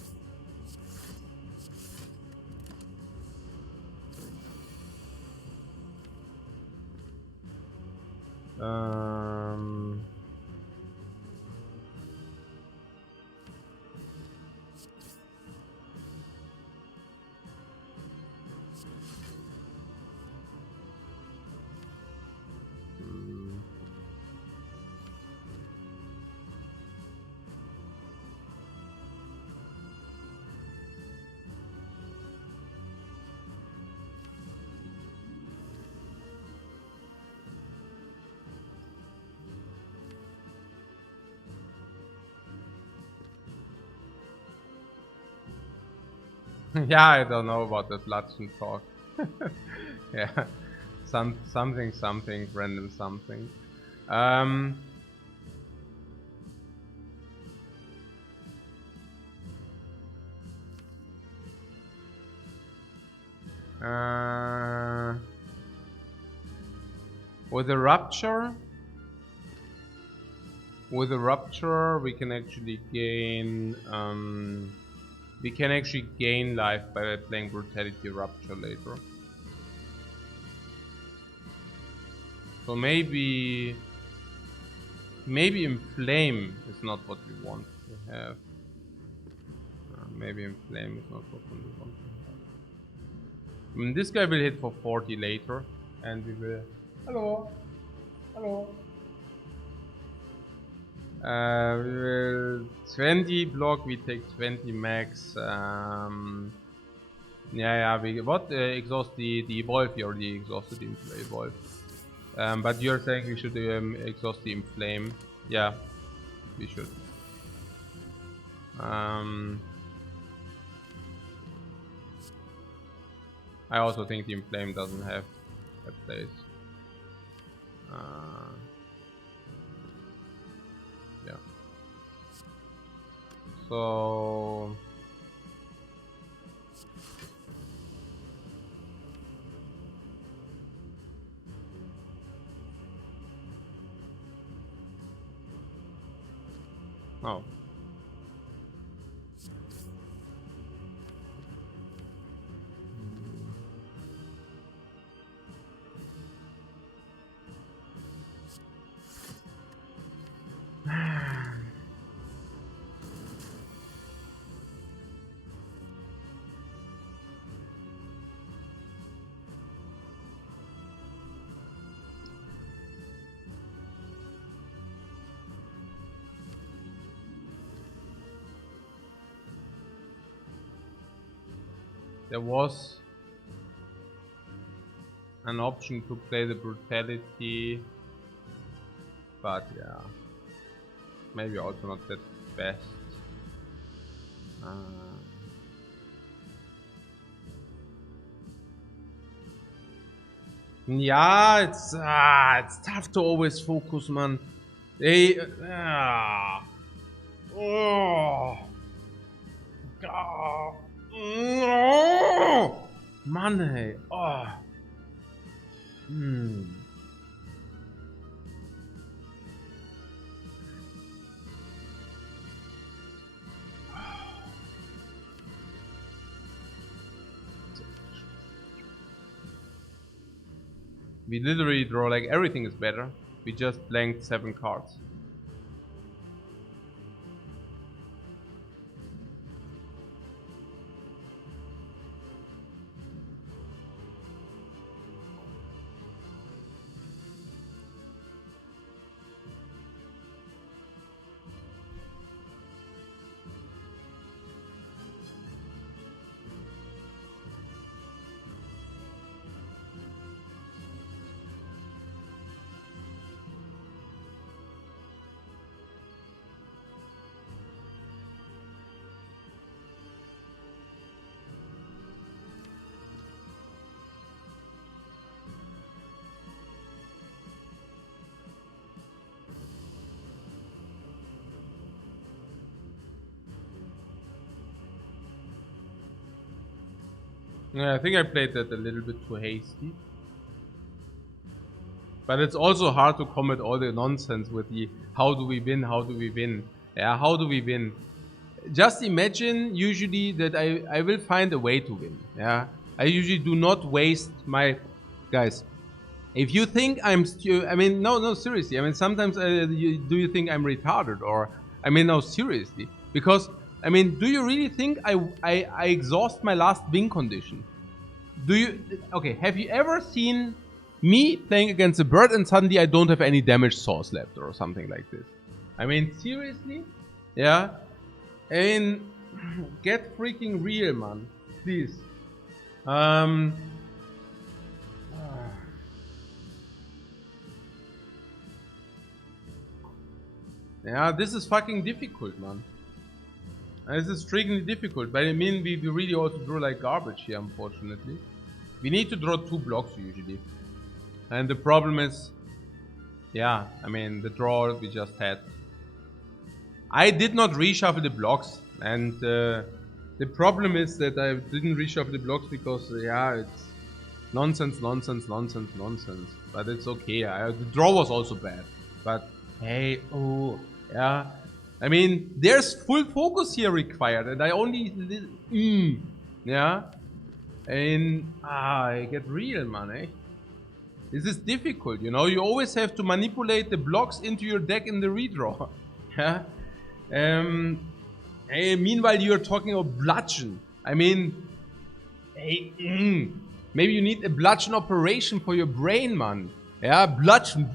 Yeah, I don't know about the Bludgeon talk. Yeah, something, random something. With a rupture, we can actually gain life by playing Brutality Rupture later. So maybe Inflame is not what we want to have. Maybe Inflame is not what we want to have. I mean, this guy will hit for 40 later, and we will. Hello. We will 20 block. We take 20 max. Yeah. We exhaust the evolve. We already exhausted the evolve. But you're saying we should exhaust the inflame. Yeah, we should. I also think the inflame doesn't have a place. Yeah. So oh. there was an option to play the brutality, but yeah, maybe also not that best. Yeah, it's tough to always focus, man. They oh God. Mann, hey. Oh. We literally draw like everything is better. We just blanked 7 cards. Yeah, I think I played that a little bit too hasty. But it's also hard to comment all the nonsense with the how do we win, how do we win? Yeah, how do we win? Just imagine usually that I will find a way to win. Yeah, I usually do not waste my guys. If you think I'm no, seriously. I mean, sometimes do you think I'm retarded or I mean, no, seriously, because I mean, do you really think I exhaust my last win condition? Do you? Okay, have you ever seen me playing against a bird and suddenly I don't have any damage source left or something like this? I mean, seriously? Yeah. I mean, get freaking real, man. Please. Yeah, this is fucking difficult, man. This is freaking difficult, but I mean, we really also draw like garbage here, unfortunately. We need to draw 2 blocks usually. And the problem is, yeah, I mean, the draw we just had. I did not reshuffle the blocks, and the problem is that I didn't reshuffle the blocks because, yeah, it's nonsense. But it's okay. The draw was also bad. But hey, oh, yeah. I mean, there's full focus here required, and I only, yeah. And I get real, man, eh? This is difficult, you know. You always have to manipulate the blocks into your deck in the redraw. Yeah. Hey, meanwhile, you're talking about bludgeon. I mean, hey, maybe you need a bludgeon operation for your brain, man. Ja, bludgeon.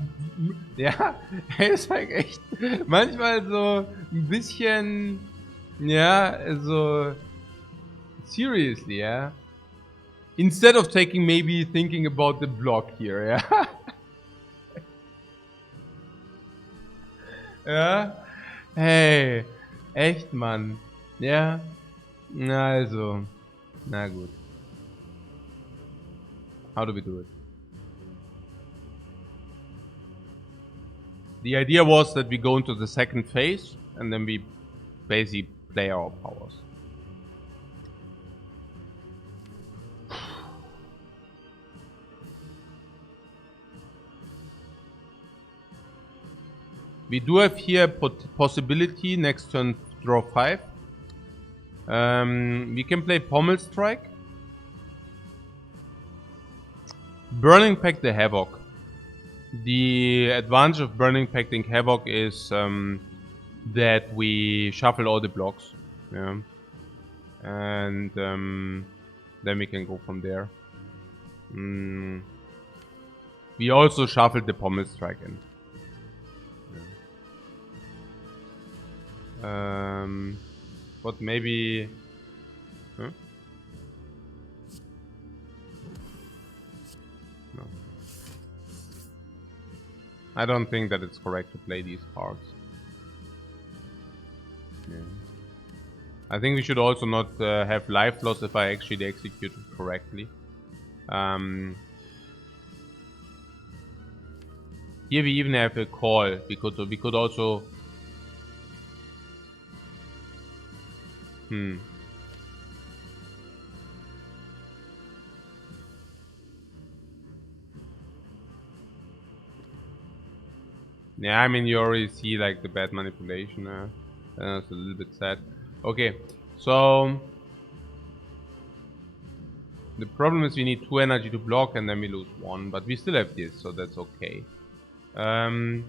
Ja, ist halt echt manchmal so ein bisschen, ja, so seriously, yeah. Instead of taking maybe thinking about the block here, yeah. Ja. Hey, echt, Mann. Ja. Na also. Na gut. How do we do it? The idea was that we go into the second phase and then we basically play our powers. We do have here possibility next turn draw 5. We can play Pommel Strike. Burning Pact the Havoc. The advantage of Burning Pacting Havoc is that we shuffle all the blocks. Yeah. And then we can go from there. We also shuffled the Pommel Strike in. But maybe... Huh? I don't think that it's correct to play these cards. Yeah. I think we should also not have life loss if I actually execute it correctly. Here we even have a call. We could also... Yeah, I mean, you already see like the bad manipulation. It's a little bit sad. Okay, so the problem is we need 2 energy to block and then we lose 1, but we still have this, so that's okay. Yeah.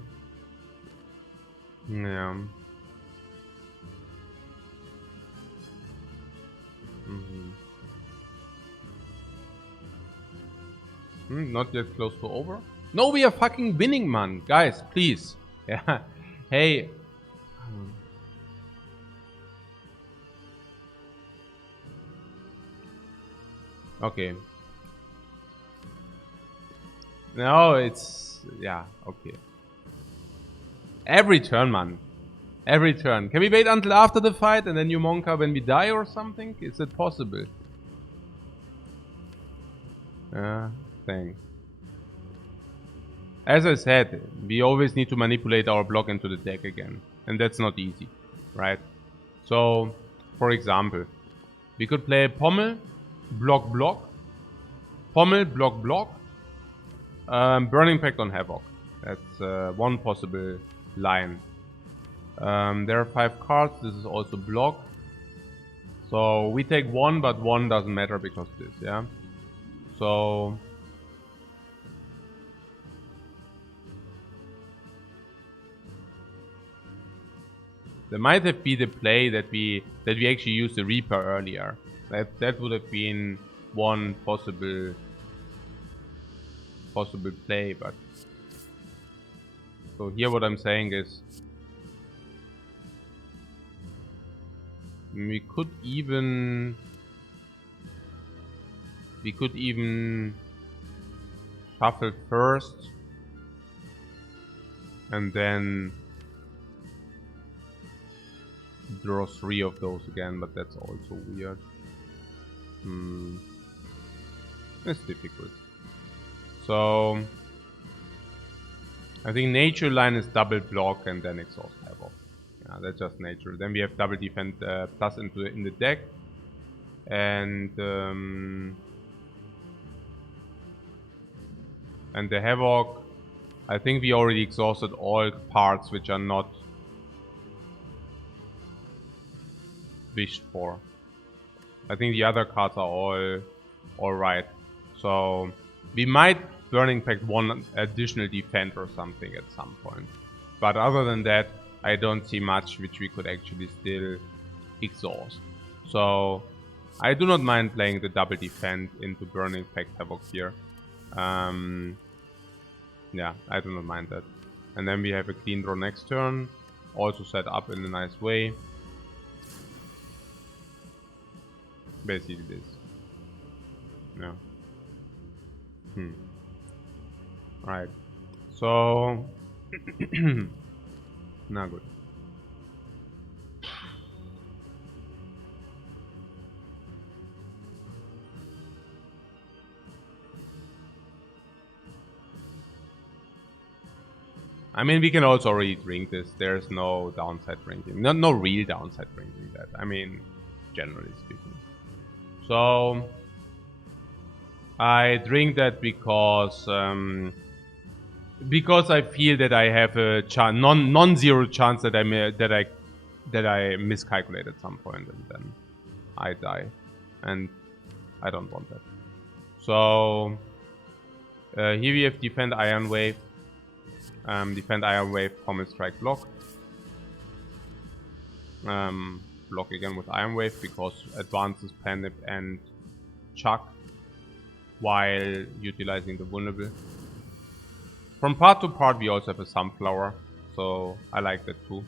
Not yet close to over. No, we are fucking winning, man. Guys, please. Yeah. Hey. Okay. No, it's... Yeah, okay. Every turn, man. Every turn. Can we wait until after the fight and then you Monka when we die or something? Is it possible? Thanks. As I said, we always need to manipulate our block into the deck again. And that's not easy, right? So, for example, we could play Pommel, block, block. Pommel, block, block. Burning Pact on Havoc. That's one possible line. There are 5 cards. This is also block. So we take 1, but 1 doesn't matter because this, yeah? So... There might have been the play that we actually used the Reaper earlier. That would have been one possible play, but so here what I'm saying is we could even shuffle first and then draw 3 of those again, but that's also weird. It's difficult. So I think nature line is double block and then exhaust havoc. Yeah, that's just nature. Then we have double defend plus in the deck, and the havoc. I think we already exhausted all parts which are not wished for. I think the other cards are all right. So we might Burning Pact 1 additional defend or something at some point. But other than that, I don't see much which we could actually still exhaust. So I do not mind playing the double defend into Burning Pact Havoc here. Yeah, I do not mind that. And then we have a clean draw next turn. Also set up in a nice way. Basically this. Yeah. Alright. So... Nah, good. I mean, we can also already drink this. There's no downside drinking. No real downside drinking that. I mean, generally speaking. So I drink that because I feel that I have a non-zero chance that I miscalculate at some point and then I die, and I don't want that. So here we have defend Iron Wave. Defend Iron Wave, Common Strike, block. Block again with Iron Wave because advances Panip and Chuck while utilizing the vulnerable. From part to part we also have a Sunflower, so I like that too.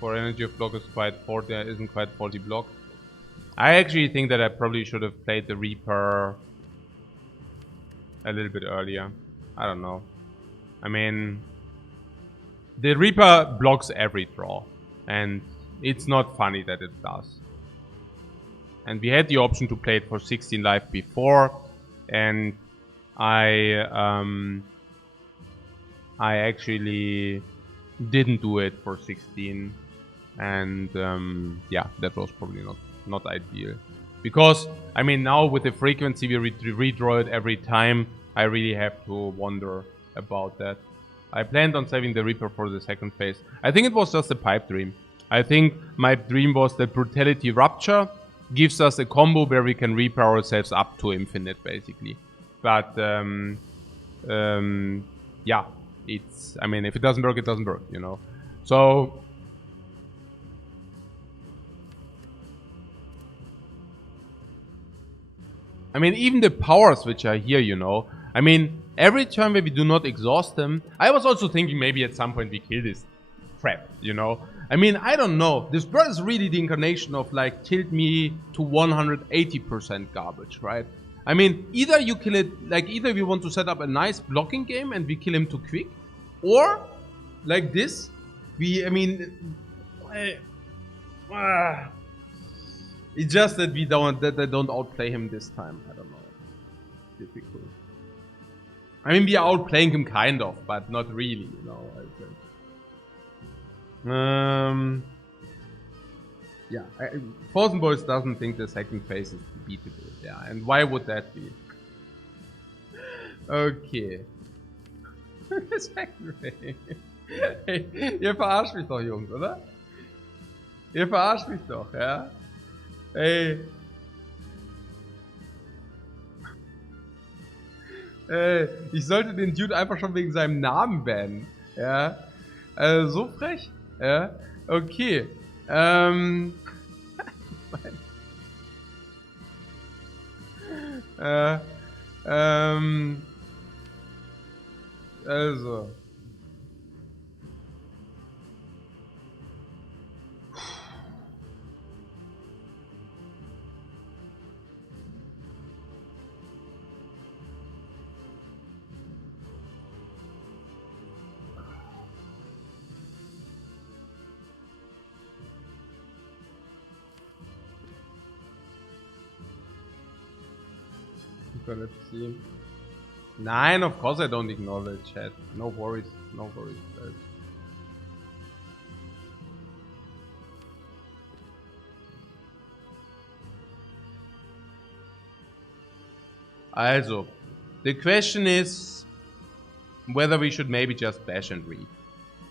For energy of block is quite 40, isn't quite 40 block. I actually think that I probably should have played the Reaper a little bit earlier. I don't know. I mean, the Reaper blocks every draw, and it's not funny that it does. And we had the option to play it for 16 life before, and I actually didn't do it for 16, and yeah, that was probably not ideal. Because, I mean, now with the frequency we redraw it every time, I really have to wonder about that. I planned on saving the Reaper for the second phase. I think it was just a pipe dream. I think my dream was that Brutality Rupture gives us a combo where we can Reaper ourselves up to infinite, basically. But, yeah, it's, I mean, if it doesn't work, it doesn't work, you know. So, I mean, even the powers which are here, you know, I mean, every turn where we do not exhaust them, I was also thinking maybe at some point we kill this crap, you know. I mean, I don't know. This bird is really the incarnation of like killed me to 180% garbage, right? I mean, either you kill it, like either we want to set up a nice blocking game and we kill him too quick, or like this, I mean, it's just that I don't outplay him this time. I don't know. Difficult. I mean, we are outplaying him kind of, but not really, you know. Yeah, Frozen Boys doesn't think the second phase is beatable. Yeah, and why would that be? Okay. Second phase. Hey, ihr verarscht mich doch, Jungs, oder? Ihr verarscht mich doch, ja? Ey. Ich sollte den Dude einfach schon wegen seinem Namen bannen. Ja. So frech. Ja. Okay. Also. Let's see. Nine, of course I don't ignore the chat. No worries, no worries. Also, the question is whether we should maybe just bash and read.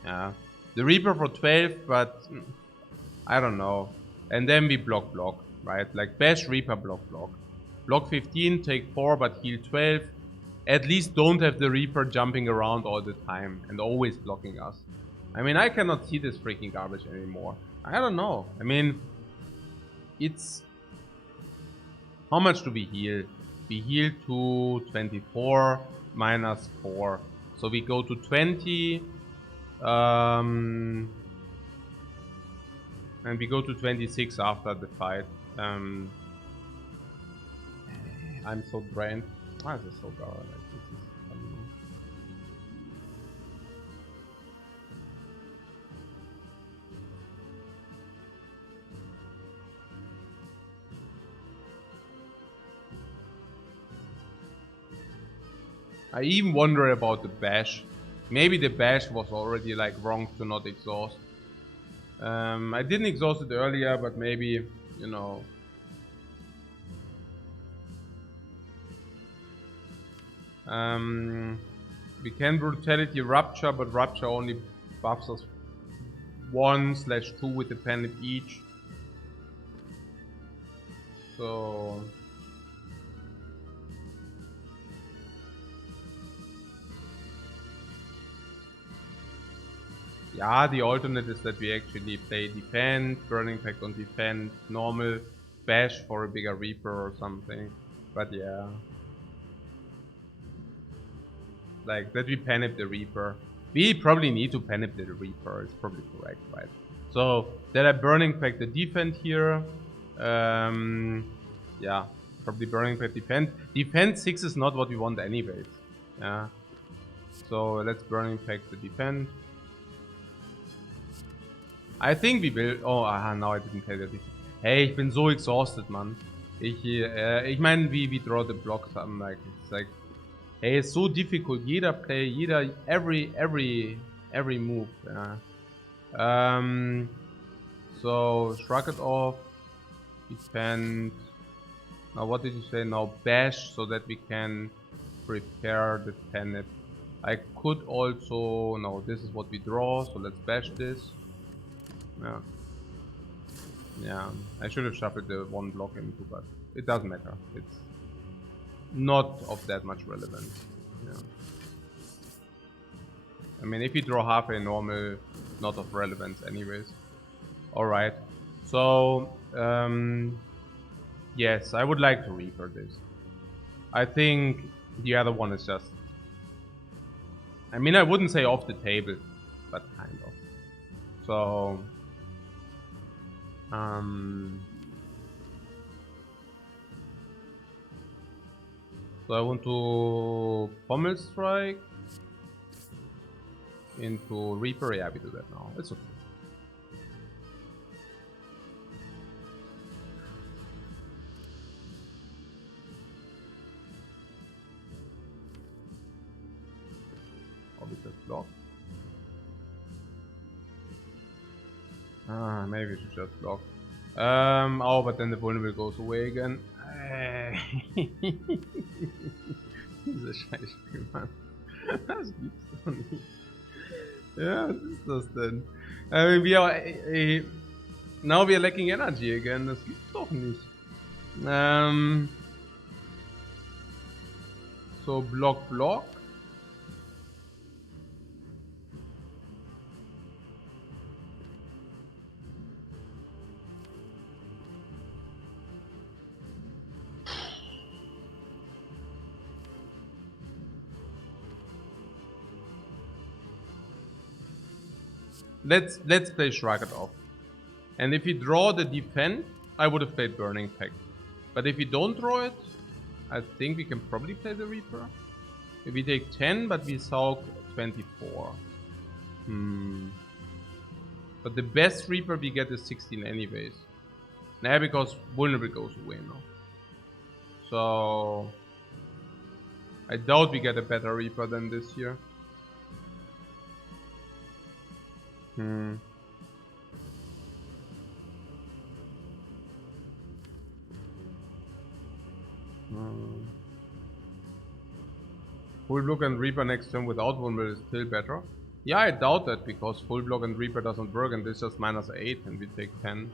Yeah. The Reaper for 12, but I don't know. And then we block, right? Like bash, Reaper, block. Block 15, take 4, but heal 12. At least don't have the Reaper jumping around all the time and always blocking us. I mean, I cannot see this freaking garbage anymore. I don't know. I mean, it's... How much do we heal? We heal to 24 minus 4. So we go to 20. And we go to 26 after the fight. I'm so drained. Why is it so dark? Like, this is, I don't know. I even wonder about the bash. Maybe the bash was already like wrong to not exhaust. I didn't exhaust it earlier, but maybe, you know. We can Brutality Rupture, but Rupture only buffs us 1/2 with the panic each. So yeah, the alternate is that we actually play defend, Burning Pact on defend, normal, bash for a bigger Reaper or something. But yeah. Like, that we panic the Reaper. We probably need to panic the Reaper, it's probably correct, right? So, that I Burning Pact the defend here. Yeah, probably Burning Pact defend. Defend 6 is not what we want anyways. Yeah. So, let's Burning Pact the defend. I think we will... Oh, aha, now I didn't tell you. Hey, ich bin so exhausted, man. Ich meine, we draw the blocks. I'm like, it's like... Hey, it's so difficult. Jeder play, every move. Yeah. So shrug it off. Defend. Now what did you say? Now bash so that we can prepare the tenet. I could also... No, this is what we draw, so let's bash this. Yeah. Yeah. I should have shuffled the one block into, but it doesn't matter. It's not of that much relevance. Yeah. I mean, if you draw half a normal, not of relevance anyways. Alright. So, yes, I would like to Reaper this. I think the other one is just... I mean, I wouldn't say off the table, but kind of. So... So I want to Pommel Strike into Reaper. Yeah, we do that now. It's okay. Or we just block. Ah, maybe we should just block. Oh, but then the vulnerable goes away again. Diese Scheißspiel, Mann. Was gibt's doch nicht. Ja, was ist das denn? Now we are lacking energy again. Das gibt's doch nicht. So block. Let's play Shrug It Off. And if you draw the defend, I would have played Burning Pact. But if you don't draw it, I think we can probably play the Reaper. If we take 10, but we soak 24. But the best Reaper we get is 16 anyways. Nah, because vulnerable goes away now. So... I doubt we get a better Reaper than this here. Full block and Reaper next turn without vulnerable is still better. Yeah, I doubt that because full block and Reaper doesn't work and this is just -8 and we take 10.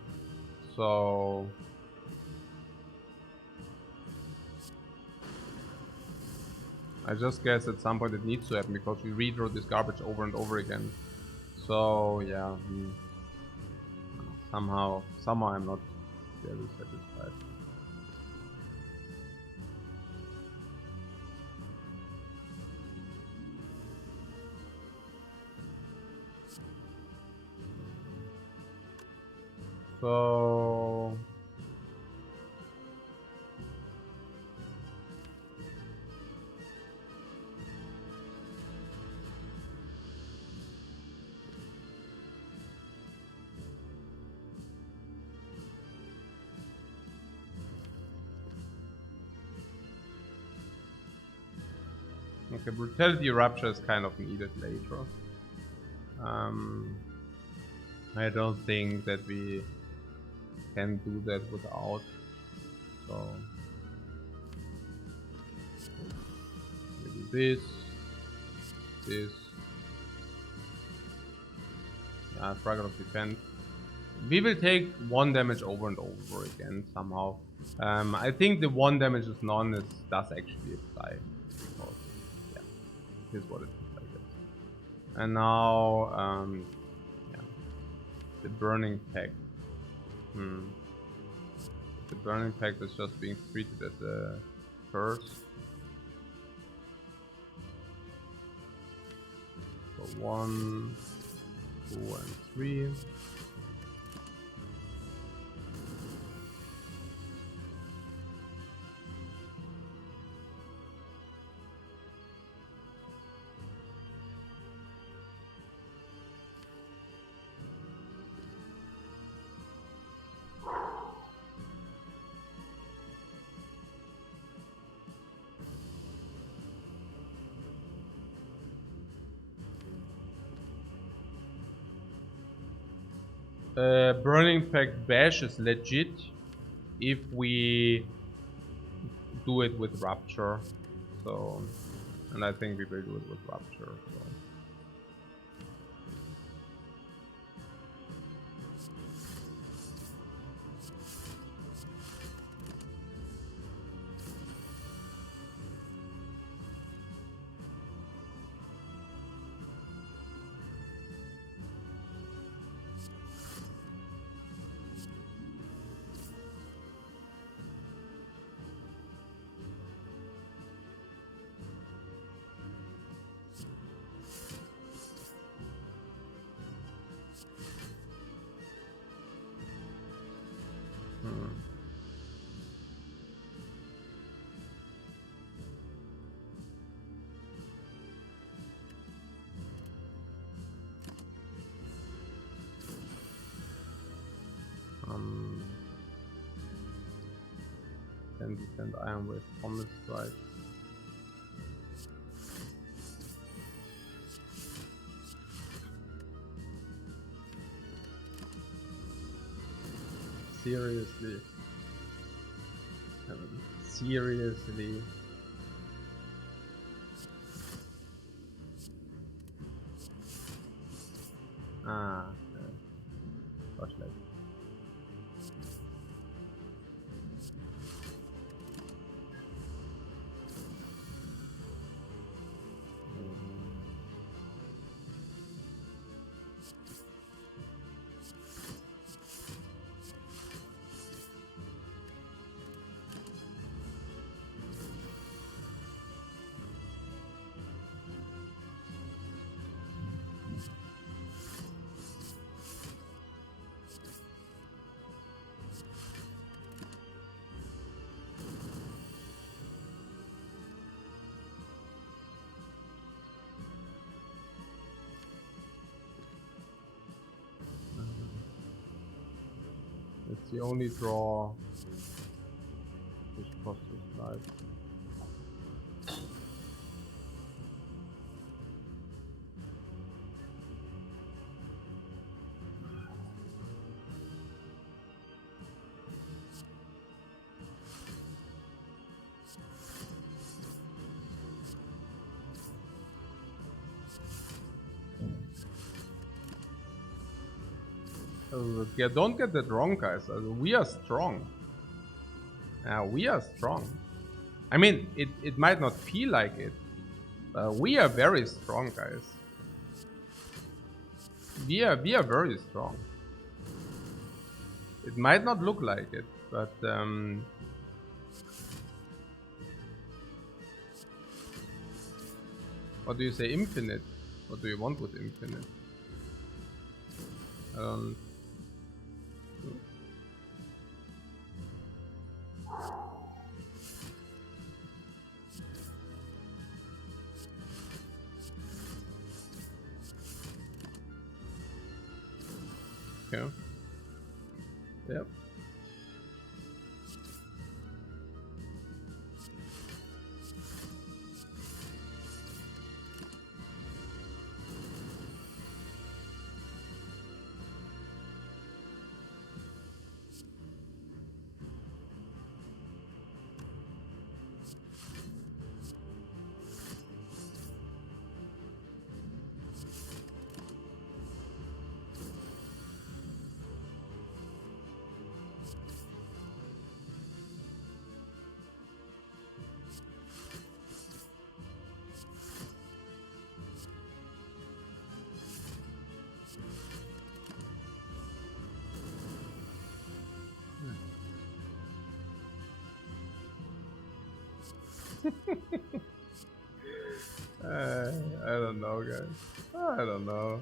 So... I just guess at some point it needs to happen because we redraw this garbage over and over again. So yeah, somehow I'm not very satisfied. So okay, Brutality Rupture is kind of needed later. I don't think that we can do that without. So maybe this. Yeah, Fragment of Defense. We will take 1 damage over and over again somehow. I think the 1 damage is none does actually apply. Because, yeah, here's what it is like this. And now, yeah, the Burning Pact. The Burning Pact is just being treated as a curse. So 1, 2, and 3. Burning Pact Bash is legit if we do it with Rapture. So, and I think we will do it with Rapture. So. Can defend Iron Wave Promise Strike. Seriously. Seriously. Ah, flashlight. It's the only draw which costs us life. Yeah, don't get that wrong, guys. We are strong. We are strong. I mean, it might not feel like it. We are very strong, guys. We are very strong. It might not look like it, but what do you say, infinite? What do you want with infinite? Okay. Yep. I don't know, guys. I don't know.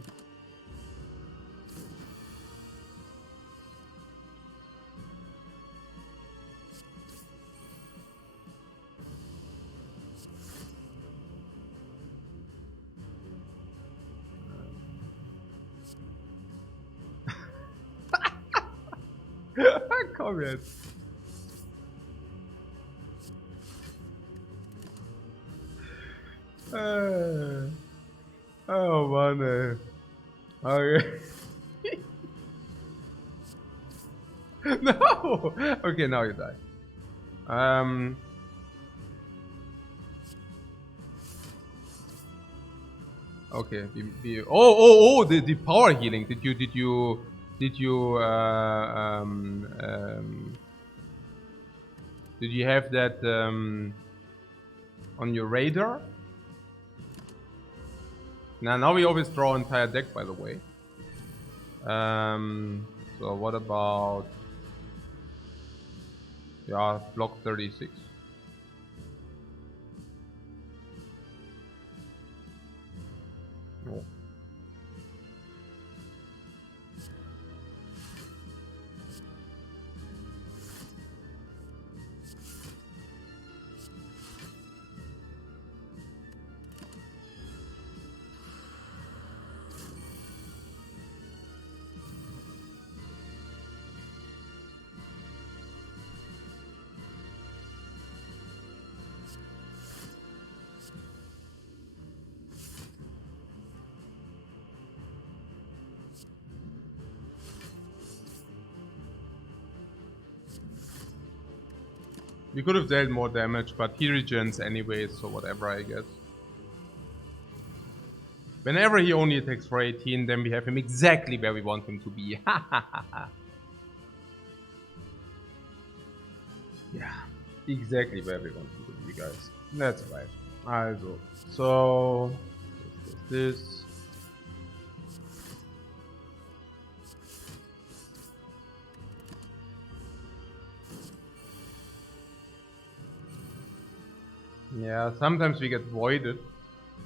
Komm jetzt. Oh Mann, ey. Okay. No! Okay, now you die. Okay, the power healing. Did you have that on your radar? Now we always draw entire deck, by the way. So what about, yeah, block 36? No. We could have dealt more damage, but he regens anyways, so whatever, I guess. Whenever he only attacks for 18, then we have him exactly where we want him to be. Yeah, exactly where we want him to be, guys. That's right. Also, so this. Yeah, sometimes we get voided,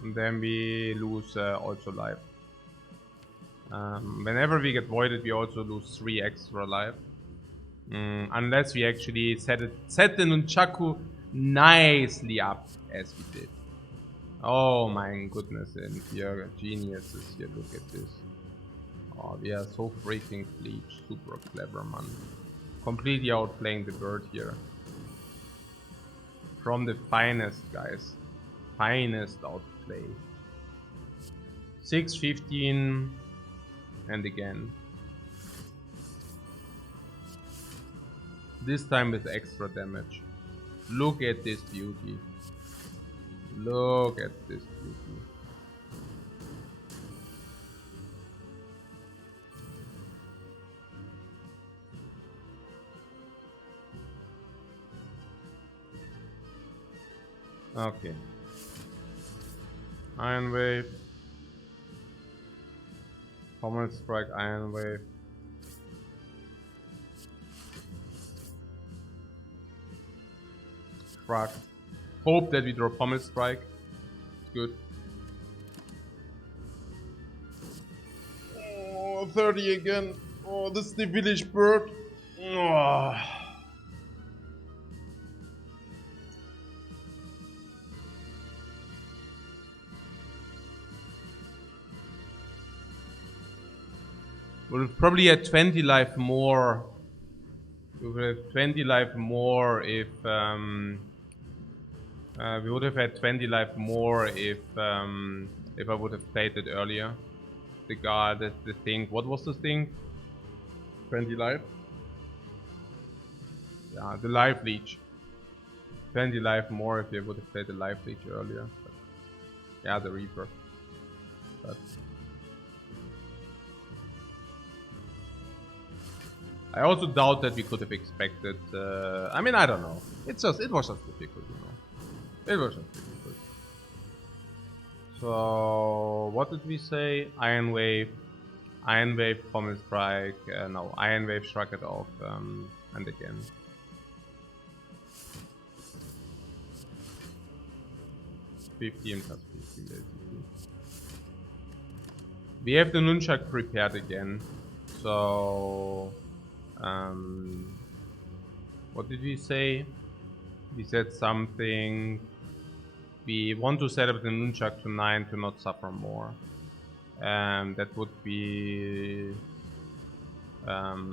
and then we lose also life. Whenever we get voided, we also lose 3 extra life. Unless we actually set the Nunchaku nicely up, as we did. Oh my goodness, and here geniuses here, look at this. Oh, we are so freaking fleet, super clever, man. Completely outplaying the bird here. From the finest, guys. Finest outplay. 6-15, and again. This time with extra damage. Look at this beauty. Look at this beauty. Okay. Iron Wave. Pommel Strike, Iron Wave. Shrug. Hope that we draw Pommel Strike. It's good. Oh, 30 again. Oh, this is the village bird. Oh. We'll probably had 20 life more. We would have 20 life more if we would have had 20 life more if I would have played it earlier. The guard, the thing. What was the thing? 20 life. Yeah, the life leech. 20 life more if they would have played the life leech earlier. But yeah, the Reaper. But I also doubt that we could have expected. I mean, I don't know. It was just difficult, you know. It was just difficult. So what did we say? Iron Wave, Pommel Strike. No, Iron Wave, Shrug it off, and again. +15, basically. We have the nunchuck prepared again. So, what did we say? We said something. We want to set up the nunchuck to 9 to not suffer more. That would be... oh,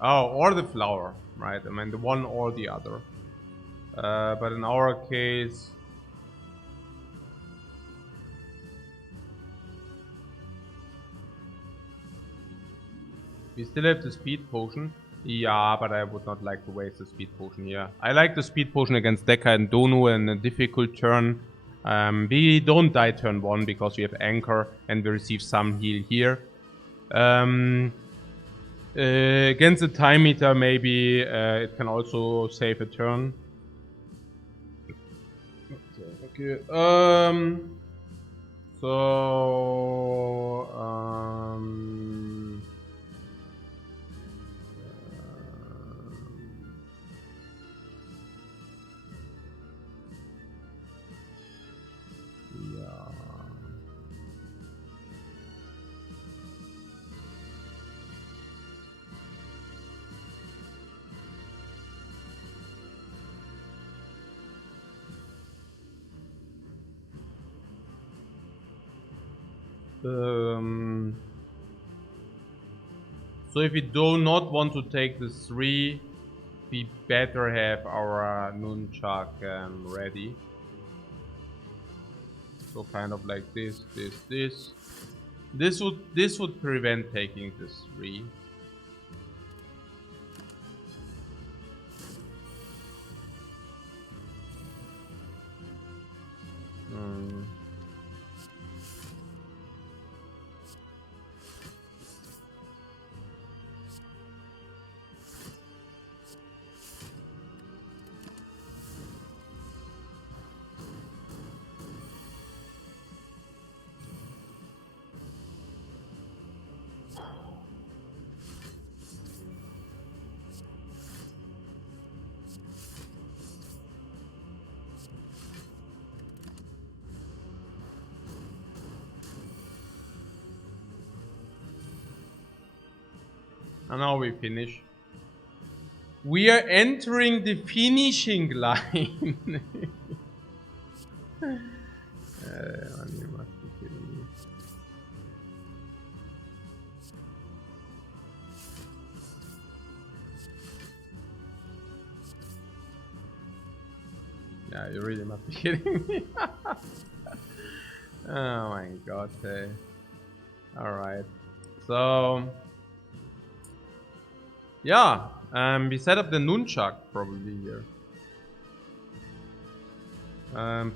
or the flower, right? I mean, the one or the other. But in our case... we still have the speed potion. Yeah, but I would not like to waste the speed potion here. I like the speed potion against Dekka and Donu in a difficult turn. We don't die turn 1 because we have Anchor and we receive some heal here. Against the time meter, maybe it can also save a turn. Okay. So if we do not want to take the 3, we better have our nunchuck ready. So kind of like this. This would prevent taking the 3. And now we finish. We are entering the finishing line. You must be kidding me. Yeah, you really must be kidding me. Oh my god. Hey. Alright. So... yeah, we set up the nunchuck probably here.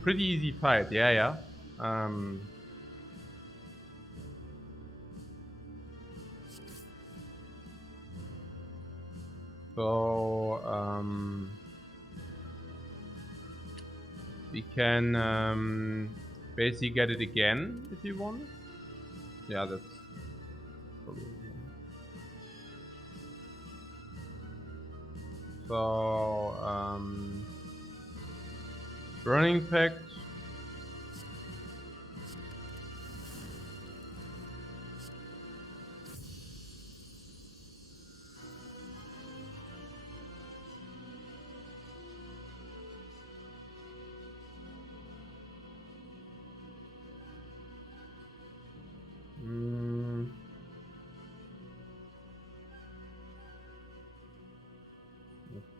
Pretty easy fight, yeah. We can basically get it again if you want. Yeah, that's probably. So, Burning Pact.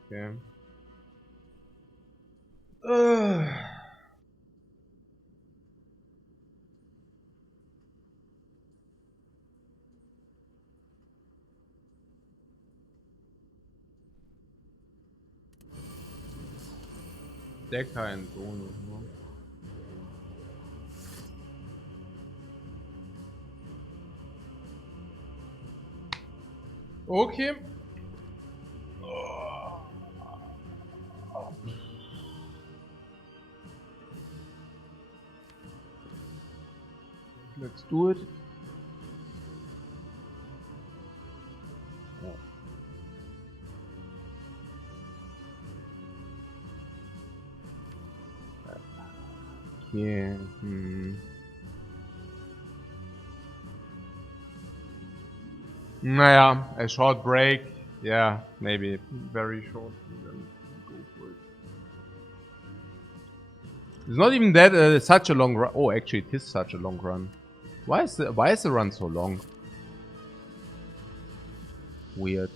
Okay. Dekka and Donu. Okay. Let's do it. Yeah. Naja, a short break. Yeah, maybe. Very short. Then go for it. It's not even that such a long run. Oh, actually, it is such a long run. Why is the run so long? Weird.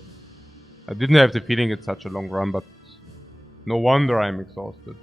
I didn't have the feeling it's such a long run, but no wonder I'm exhausted.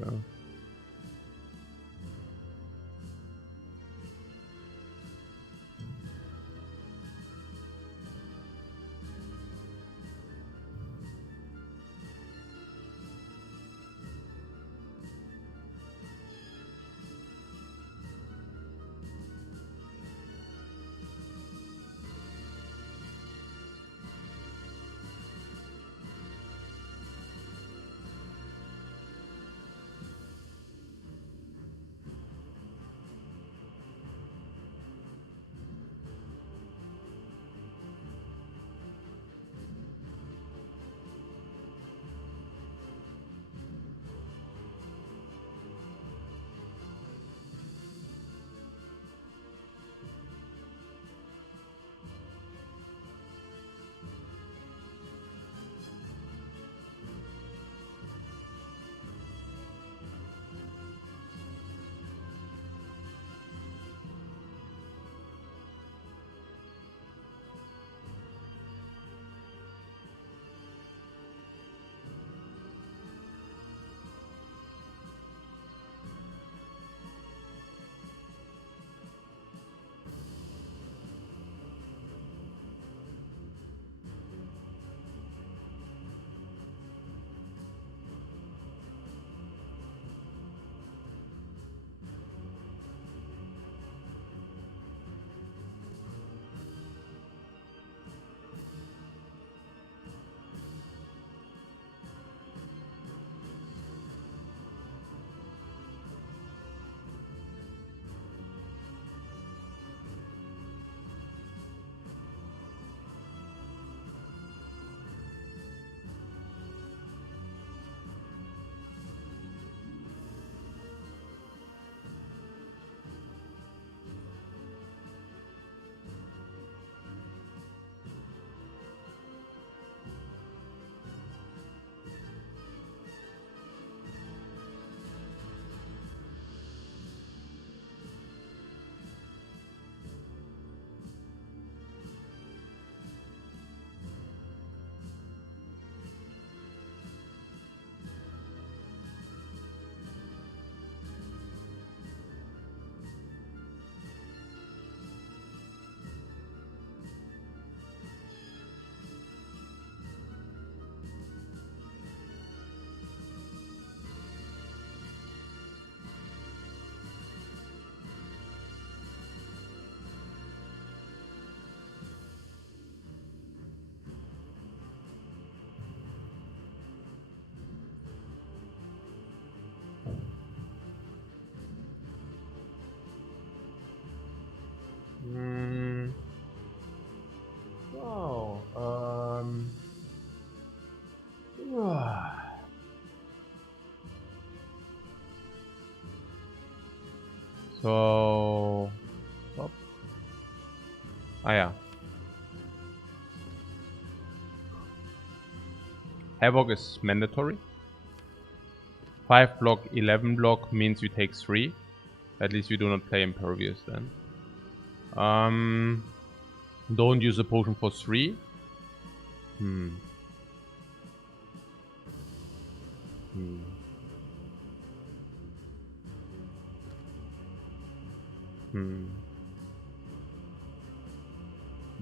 Oh, so, stop. Ah, yeah. Havoc is mandatory. 5 block, 11 block means you take 3. At least you do not play Impervious then. Don't use a potion for 3.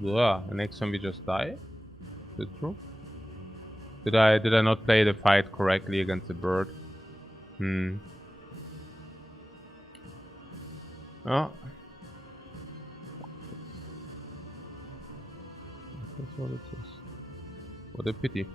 Yeah, the next time we just die. Is it true? Did I not play the fight correctly against the bird? Oh. That's what it is. What a pity.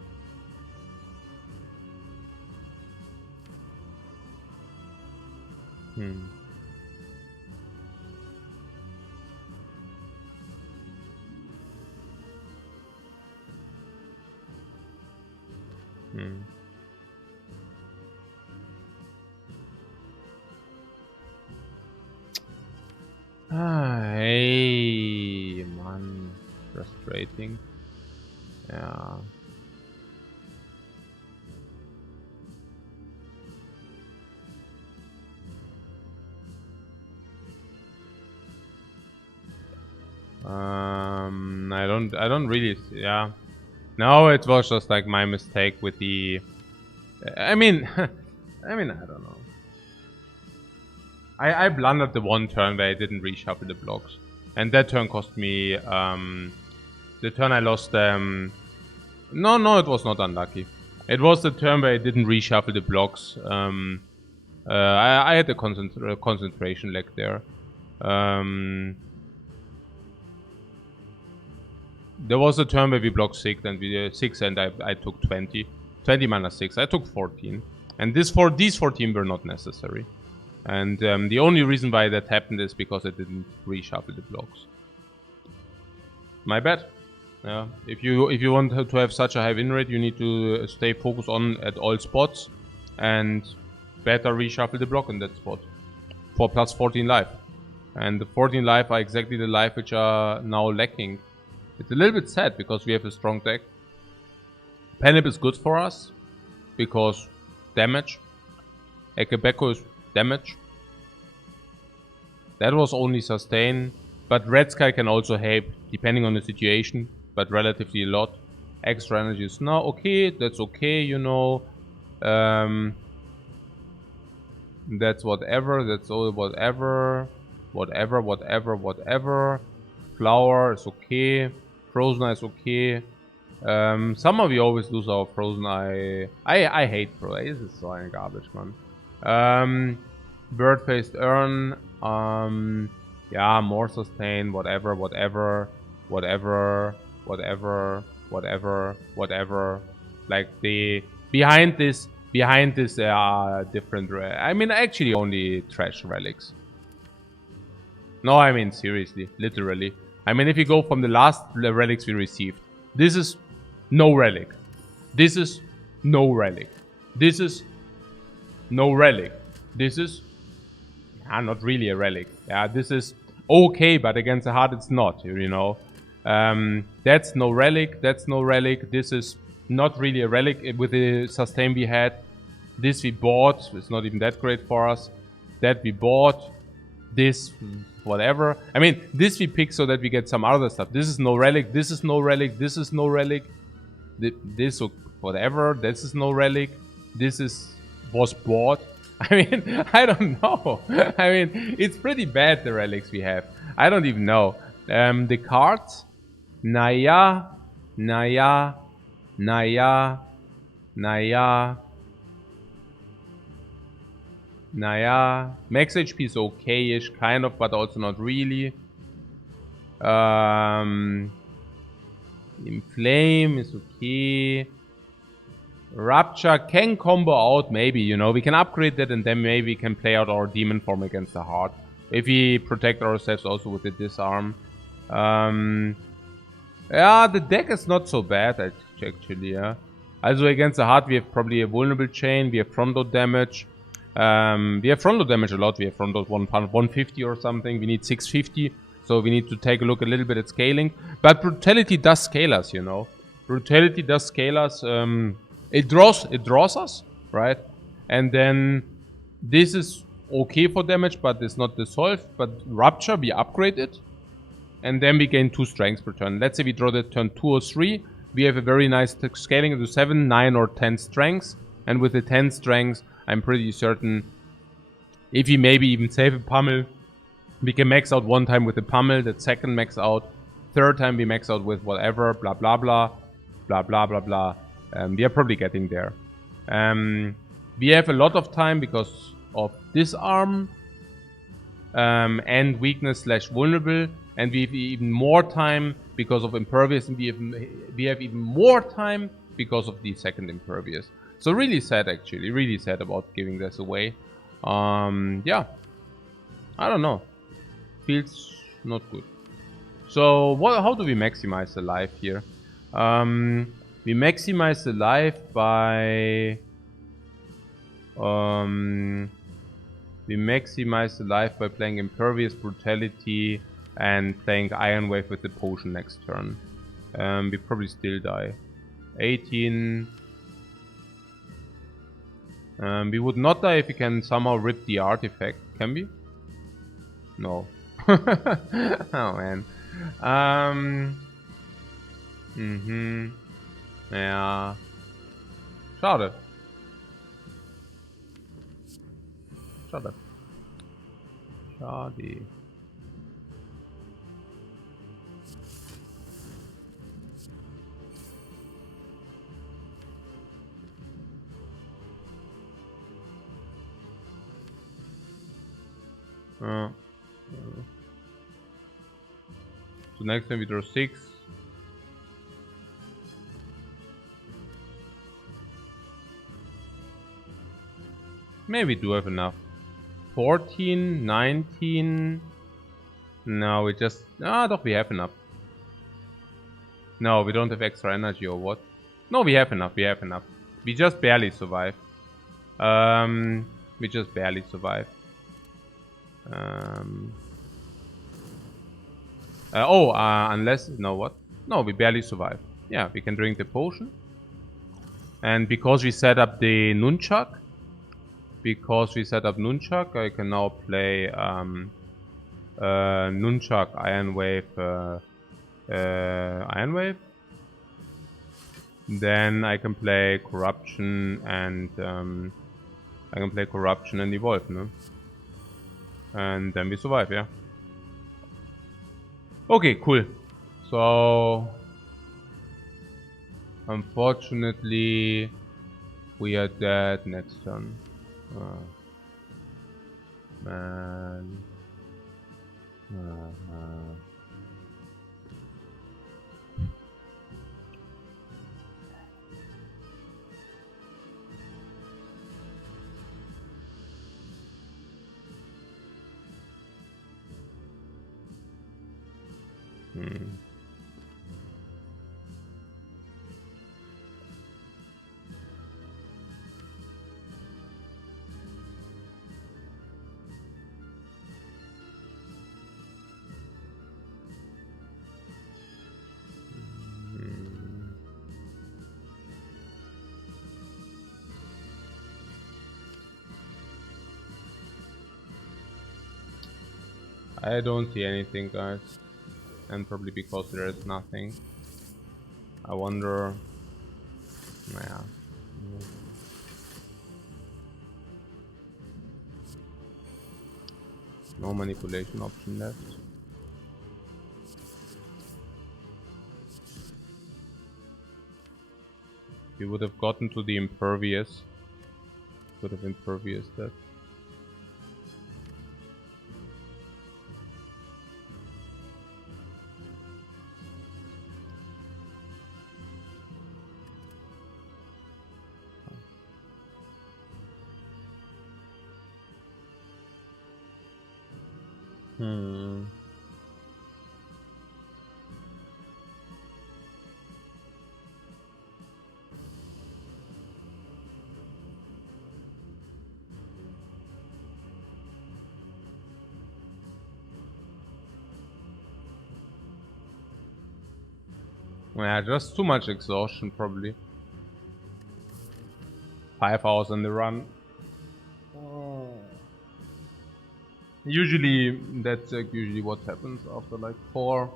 Hey, man. Frustrating. Yeah. I don't really, yeah. No, it was just like my mistake with the, I mean, I don't know. I blundered the one turn where I didn't reshuffle the blocks. And that turn cost me, the turn I lost, no, it was not unlucky. It was the turn where I didn't reshuffle the blocks. I had a concentration lag there. There was a turn where we blocked 6 and we 6 and I took 20. 20 minus 6, I took 14. And these 14 were not necessary. And the only reason why that happened is because I didn't reshuffle the blocks. My bad. Yeah. If you want to have such a high win rate, you need to stay focused on at all spots and better reshuffle the block in that spot for plus 14 life. And the 14 life are exactly the life which are now lacking. It's a little bit sad because we have a strong deck. Penip is good for us because damage. Ekebeko is damage. That was only sustain, but Red Sky can also help depending on the situation, but relatively a lot. Extra energy is now okay, that's okay, you know. That's whatever, that's all whatever. Whatever. Flower is okay. Frozen Eye is okay. Summer we always lose our Frozen Eye. I hate Frozen Eye. This is so garbage, man. Bird-faced Urn. Yeah, more sustain. Whatever. Like the behind this there are different. I mean, actually only trash relics. No, I mean seriously, literally. I mean, if you go from the last relics we received, this is no relic. This is no relic. This is no relic. This is not really a relic. Yeah, this is okay, but against the heart it's not, you know. That's no relic. That's no relic. This is not really a relic with the sustain we had. This we bought. It's not even that great for us. That we bought. This whatever. I mean, this we pick so that we get some other stuff. This is no relic. This is no relic. This is no relic. This whatever. This is no relic. This was bought. I mean, I don't know. I mean, it's pretty bad, the relics we have. I don't even know. The cards. Naya. Max HP is okay-ish, kind of, but also not really. Inflame is okay. Rupture can combo out, maybe, you know. We can upgrade that and then maybe we can play out our demon form against the heart. If we protect ourselves also with the disarm. Yeah, the deck is not so bad, actually, yeah. Also against the heart we have probably a vulnerable chain, we have front load damage. We have front load damage a lot, we have front load 150 or something, we need 650. So we need to take a look a little bit at scaling. But Brutality does scale us, you know. Brutality does scale us. It draws us, right? And then this is okay for damage, but it's not dissolved. But Rupture, we upgrade it. And then we gain 2 strengths per turn. Let's say we draw that turn 2 or 3. We have a very nice scaling into 7, 9 or 10 strengths. And with the 10 strengths, I'm pretty certain if we maybe even save a pummel, we can max out one time with the pummel, that second max out, third time we max out with whatever, blah blah blah, blah blah blah blah. We are probably getting there. We have a lot of time because of disarm and weakness / vulnerable, and we have even more time because of impervious, and we have even more time because of the second impervious. So really sad, actually, really sad about giving this away. Yeah, I don't know. Feels not good. So how do we maximize the life here? We maximize the life by playing Impervious, Brutality, and playing Iron Wave with the potion next turn. We probably still die. 18. We would not die if we can somehow rip the artifact. Can we? No. Oh man. Ja. Schade. Schade. Schade. So next time we draw 6. Maybe we do have enough. 14, 19. No, we just... Ah, doch, we have enough. No, we don't have extra energy or what? No, we have enough, we have enough. We just barely survive. We just barely survive. Unless... No, what? No, we barely survive. Yeah, we can drink the potion. And because we set up the nunchuck, I can now play nunchuck, Iron Wave, Iron Wave. Then I can play Corruption and Evolve, no? And then we survive, yeah. Okay, cool. So unfortunately we are dead next turn. Man. I don't see anything, guys, and probably because there is nothing. I wonder. Yeah. No manipulation option left. We would have gotten to the impervious. Could have impervious that. Yeah, just too much exhaustion probably. 5 hours on the run. Usually that's like usually what happens after like 4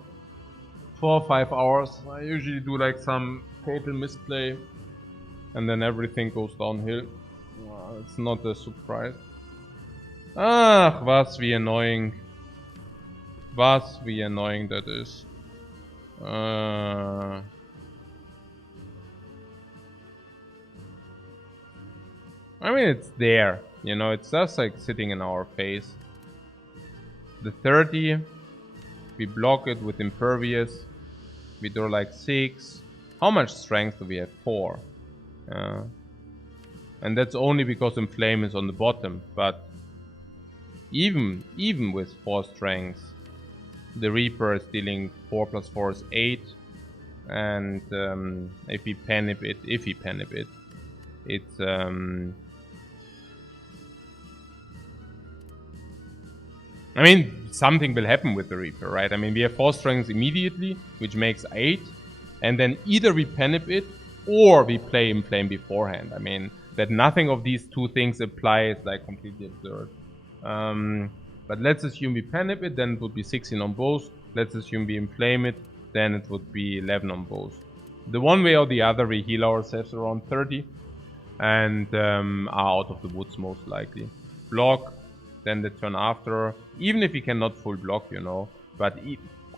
or 5 hours. I usually do like some fatal misplay and then everything goes downhill. It's not a surprise. Ach, was wie annoying. Was wie annoying that is. I mean, it's there, you know, it's just like sitting in our face. The 30, we block it with impervious. We draw like 6. How much strength do we have? 4. And that's only because Inflame is on the bottom. But even with 4 strength, the Reaper is dealing 4 plus 4 is 8. And if we panic it, it's I mean, something will happen with the Reaper, right? I mean, we have 4 strengths immediately, which makes 8. And then either we panic it or we play Inflame beforehand. I mean, that nothing of these two things apply is like completely absurd. But let's assume we panic it, then it would be 16 on both. Let's assume we Inflame it, then it would be 11 on both. The one way or the other, we heal ourselves around 30 and are out of the woods most likely. Block, then the turn after, even if we cannot full block, you know. But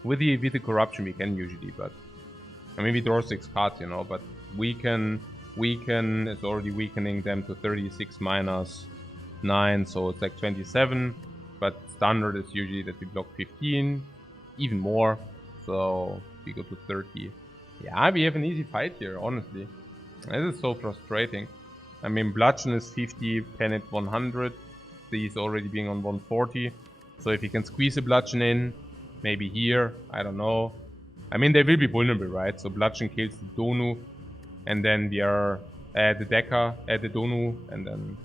with the corruption we can usually, but I mean we draw 6 cards, you know, but weaken is already weakening them to 36 minus 9, so it's like 27. But standard is usually that we block 15, even more, so we go to 30. Yeah, we have an easy fight here, honestly. This is so frustrating. I mean, bludgeon is 50, panic 100. He's already being on 140. So if he can squeeze a bludgeon in, maybe here, I don't know. I mean, they will be vulnerable, right? So bludgeon kills the Donu, and then we are the Decker, the Donu, and then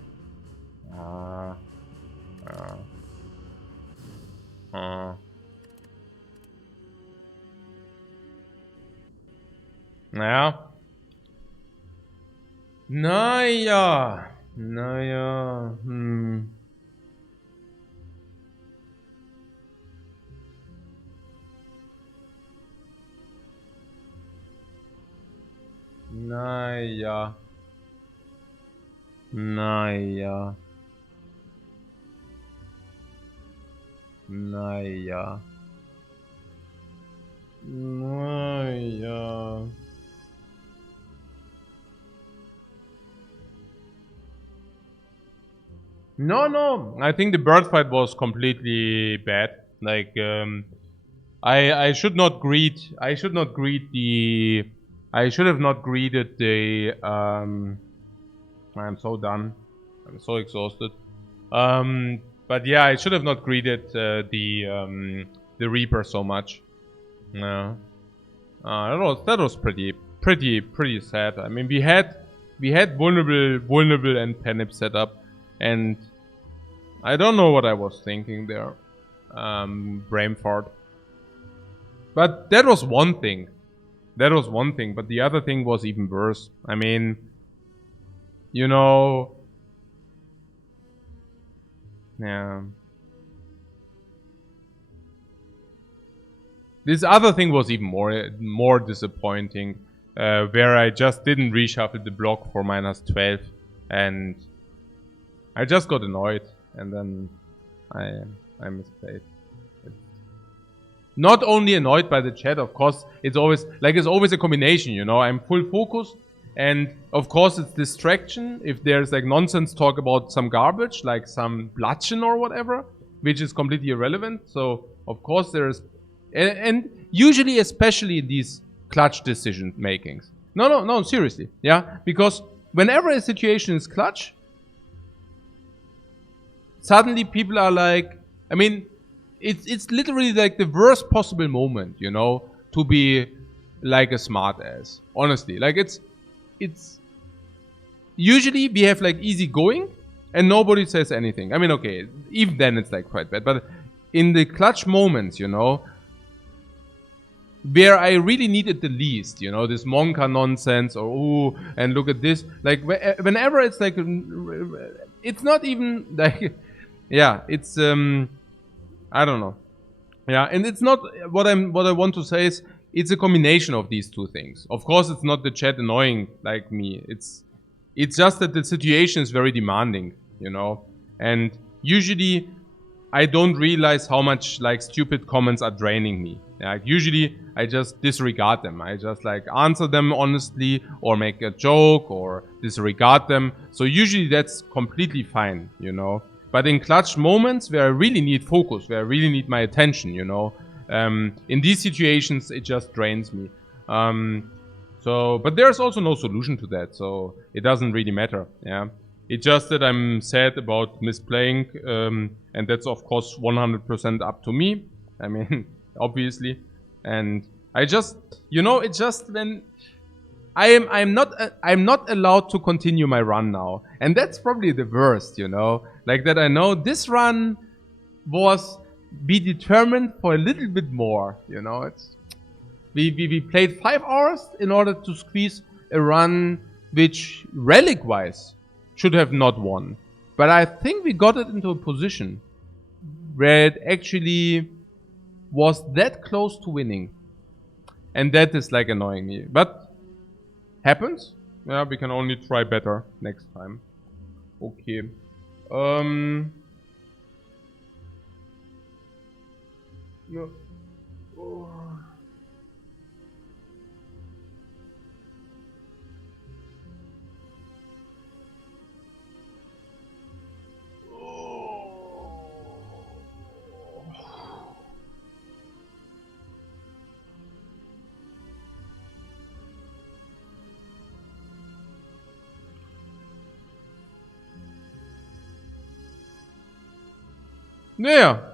naja. Naja. Naja. Naja. Naja. Naja. Naja. No. I think the bird fight was completely bad. Like, I should not greet. I should have not greeted the. I'm so done. I'm so exhausted. But yeah, I should have not greeted the Reaper so much. No. That was pretty sad. I mean, we had vulnerable and panic set up, and I don't know what I was thinking there. Brain fart. But that was one thing. But the other thing was even worse. I mean, you know, yeah. This other thing was even more disappointing, where I just didn't reshuffle the block for -12, and I just got annoyed, and then I misplayed. Not only annoyed by the chat, of course, it's always a combination, you know. I'm full focused, and of course it's distraction if there's like nonsense talk about some garbage, like some bludgeon or whatever, which is completely irrelevant. So of course there's, and usually, especially in these clutch decision makings. No, seriously, yeah, because whenever a situation is clutch, suddenly people are like, I mean, it's literally like the worst possible moment, you know, to be like a smart ass. Honestly, like it's usually we have like easy going and nobody says anything. I mean, okay, even then it's like quite bad, but in the clutch moments, you know, where I really needed the least, you know, this Monka nonsense or ooh, and look at this, like whenever it's like, it's not even like, yeah, it's I don't know. Yeah, and it's not what I want to say is it's a combination of these two things. Of course, it's not the chat annoying like me. It's just that the situation is very demanding, you know. And usually I don't realize how much like stupid comments are draining me. Like usually I just disregard them. I just like answer them honestly or make a joke or disregard them. So usually that's completely fine, you know. But in clutch moments where I really need focus, where I really need my attention, you know, in these situations, it just drains me. But there's also no solution to that, so it doesn't really matter, yeah. It's just that I'm sad about misplaying, and that's of course 100% up to me. I mean, obviously. And I just, you know, it's just when I'm not allowed to continue my run now, and that's probably the worst, you know, like that I know this run was be determined for a little bit more, you know. We played 5 hours in order to squeeze a run which, relic-wise, should have not won. But I think we got it into a position where it actually was that close to winning. And that is like annoying me. But happens. Yeah, we can only try better next time. Okay. No. Oh.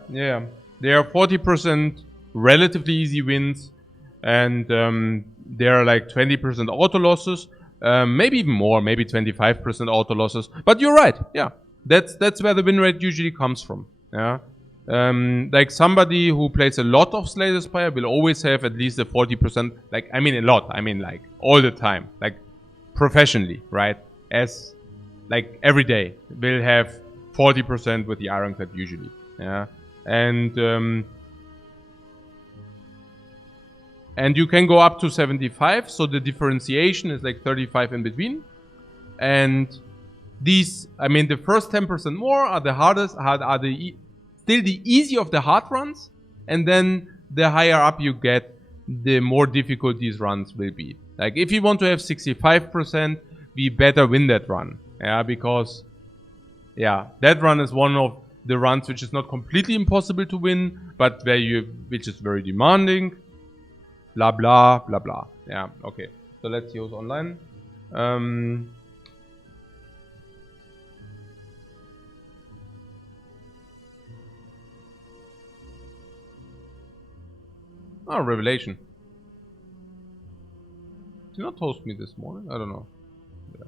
Yeah. There are 40% relatively easy wins, and there are like 20% auto losses, maybe even more, maybe 25% auto losses. But you're right, yeah, that's where the win rate usually comes from. Yeah, like somebody who plays a lot of Slay the Spire will always have at least a 40%. Like, I mean a lot. I mean like all the time, like professionally, right? As like every day will have 40% with the Ironclad usually. Yeah, and you can go up to 75, so the differentiation is like 35 in between. And these, I mean, the first 10% more are the hardest, are still the easy of the hard runs, and then the higher up you get, the more difficult these runs will be. Like if you want to have 65%, we better win that run. Yeah, because yeah, that run is one of the runs which is not completely impossible to win, but which is very demanding. Blah blah blah blah. Yeah, okay. So let's use online. Oh, Revelation. Did you not toast me this morning? I don't know. Yeah.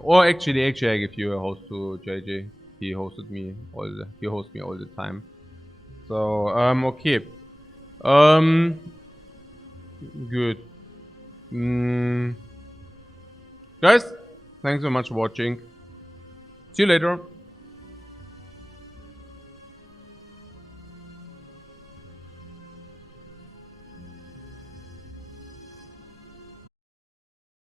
Or actually, I give you a host to JJ. He hosts me all the time. So okay. Good. Guys, thanks so much for watching. See you later.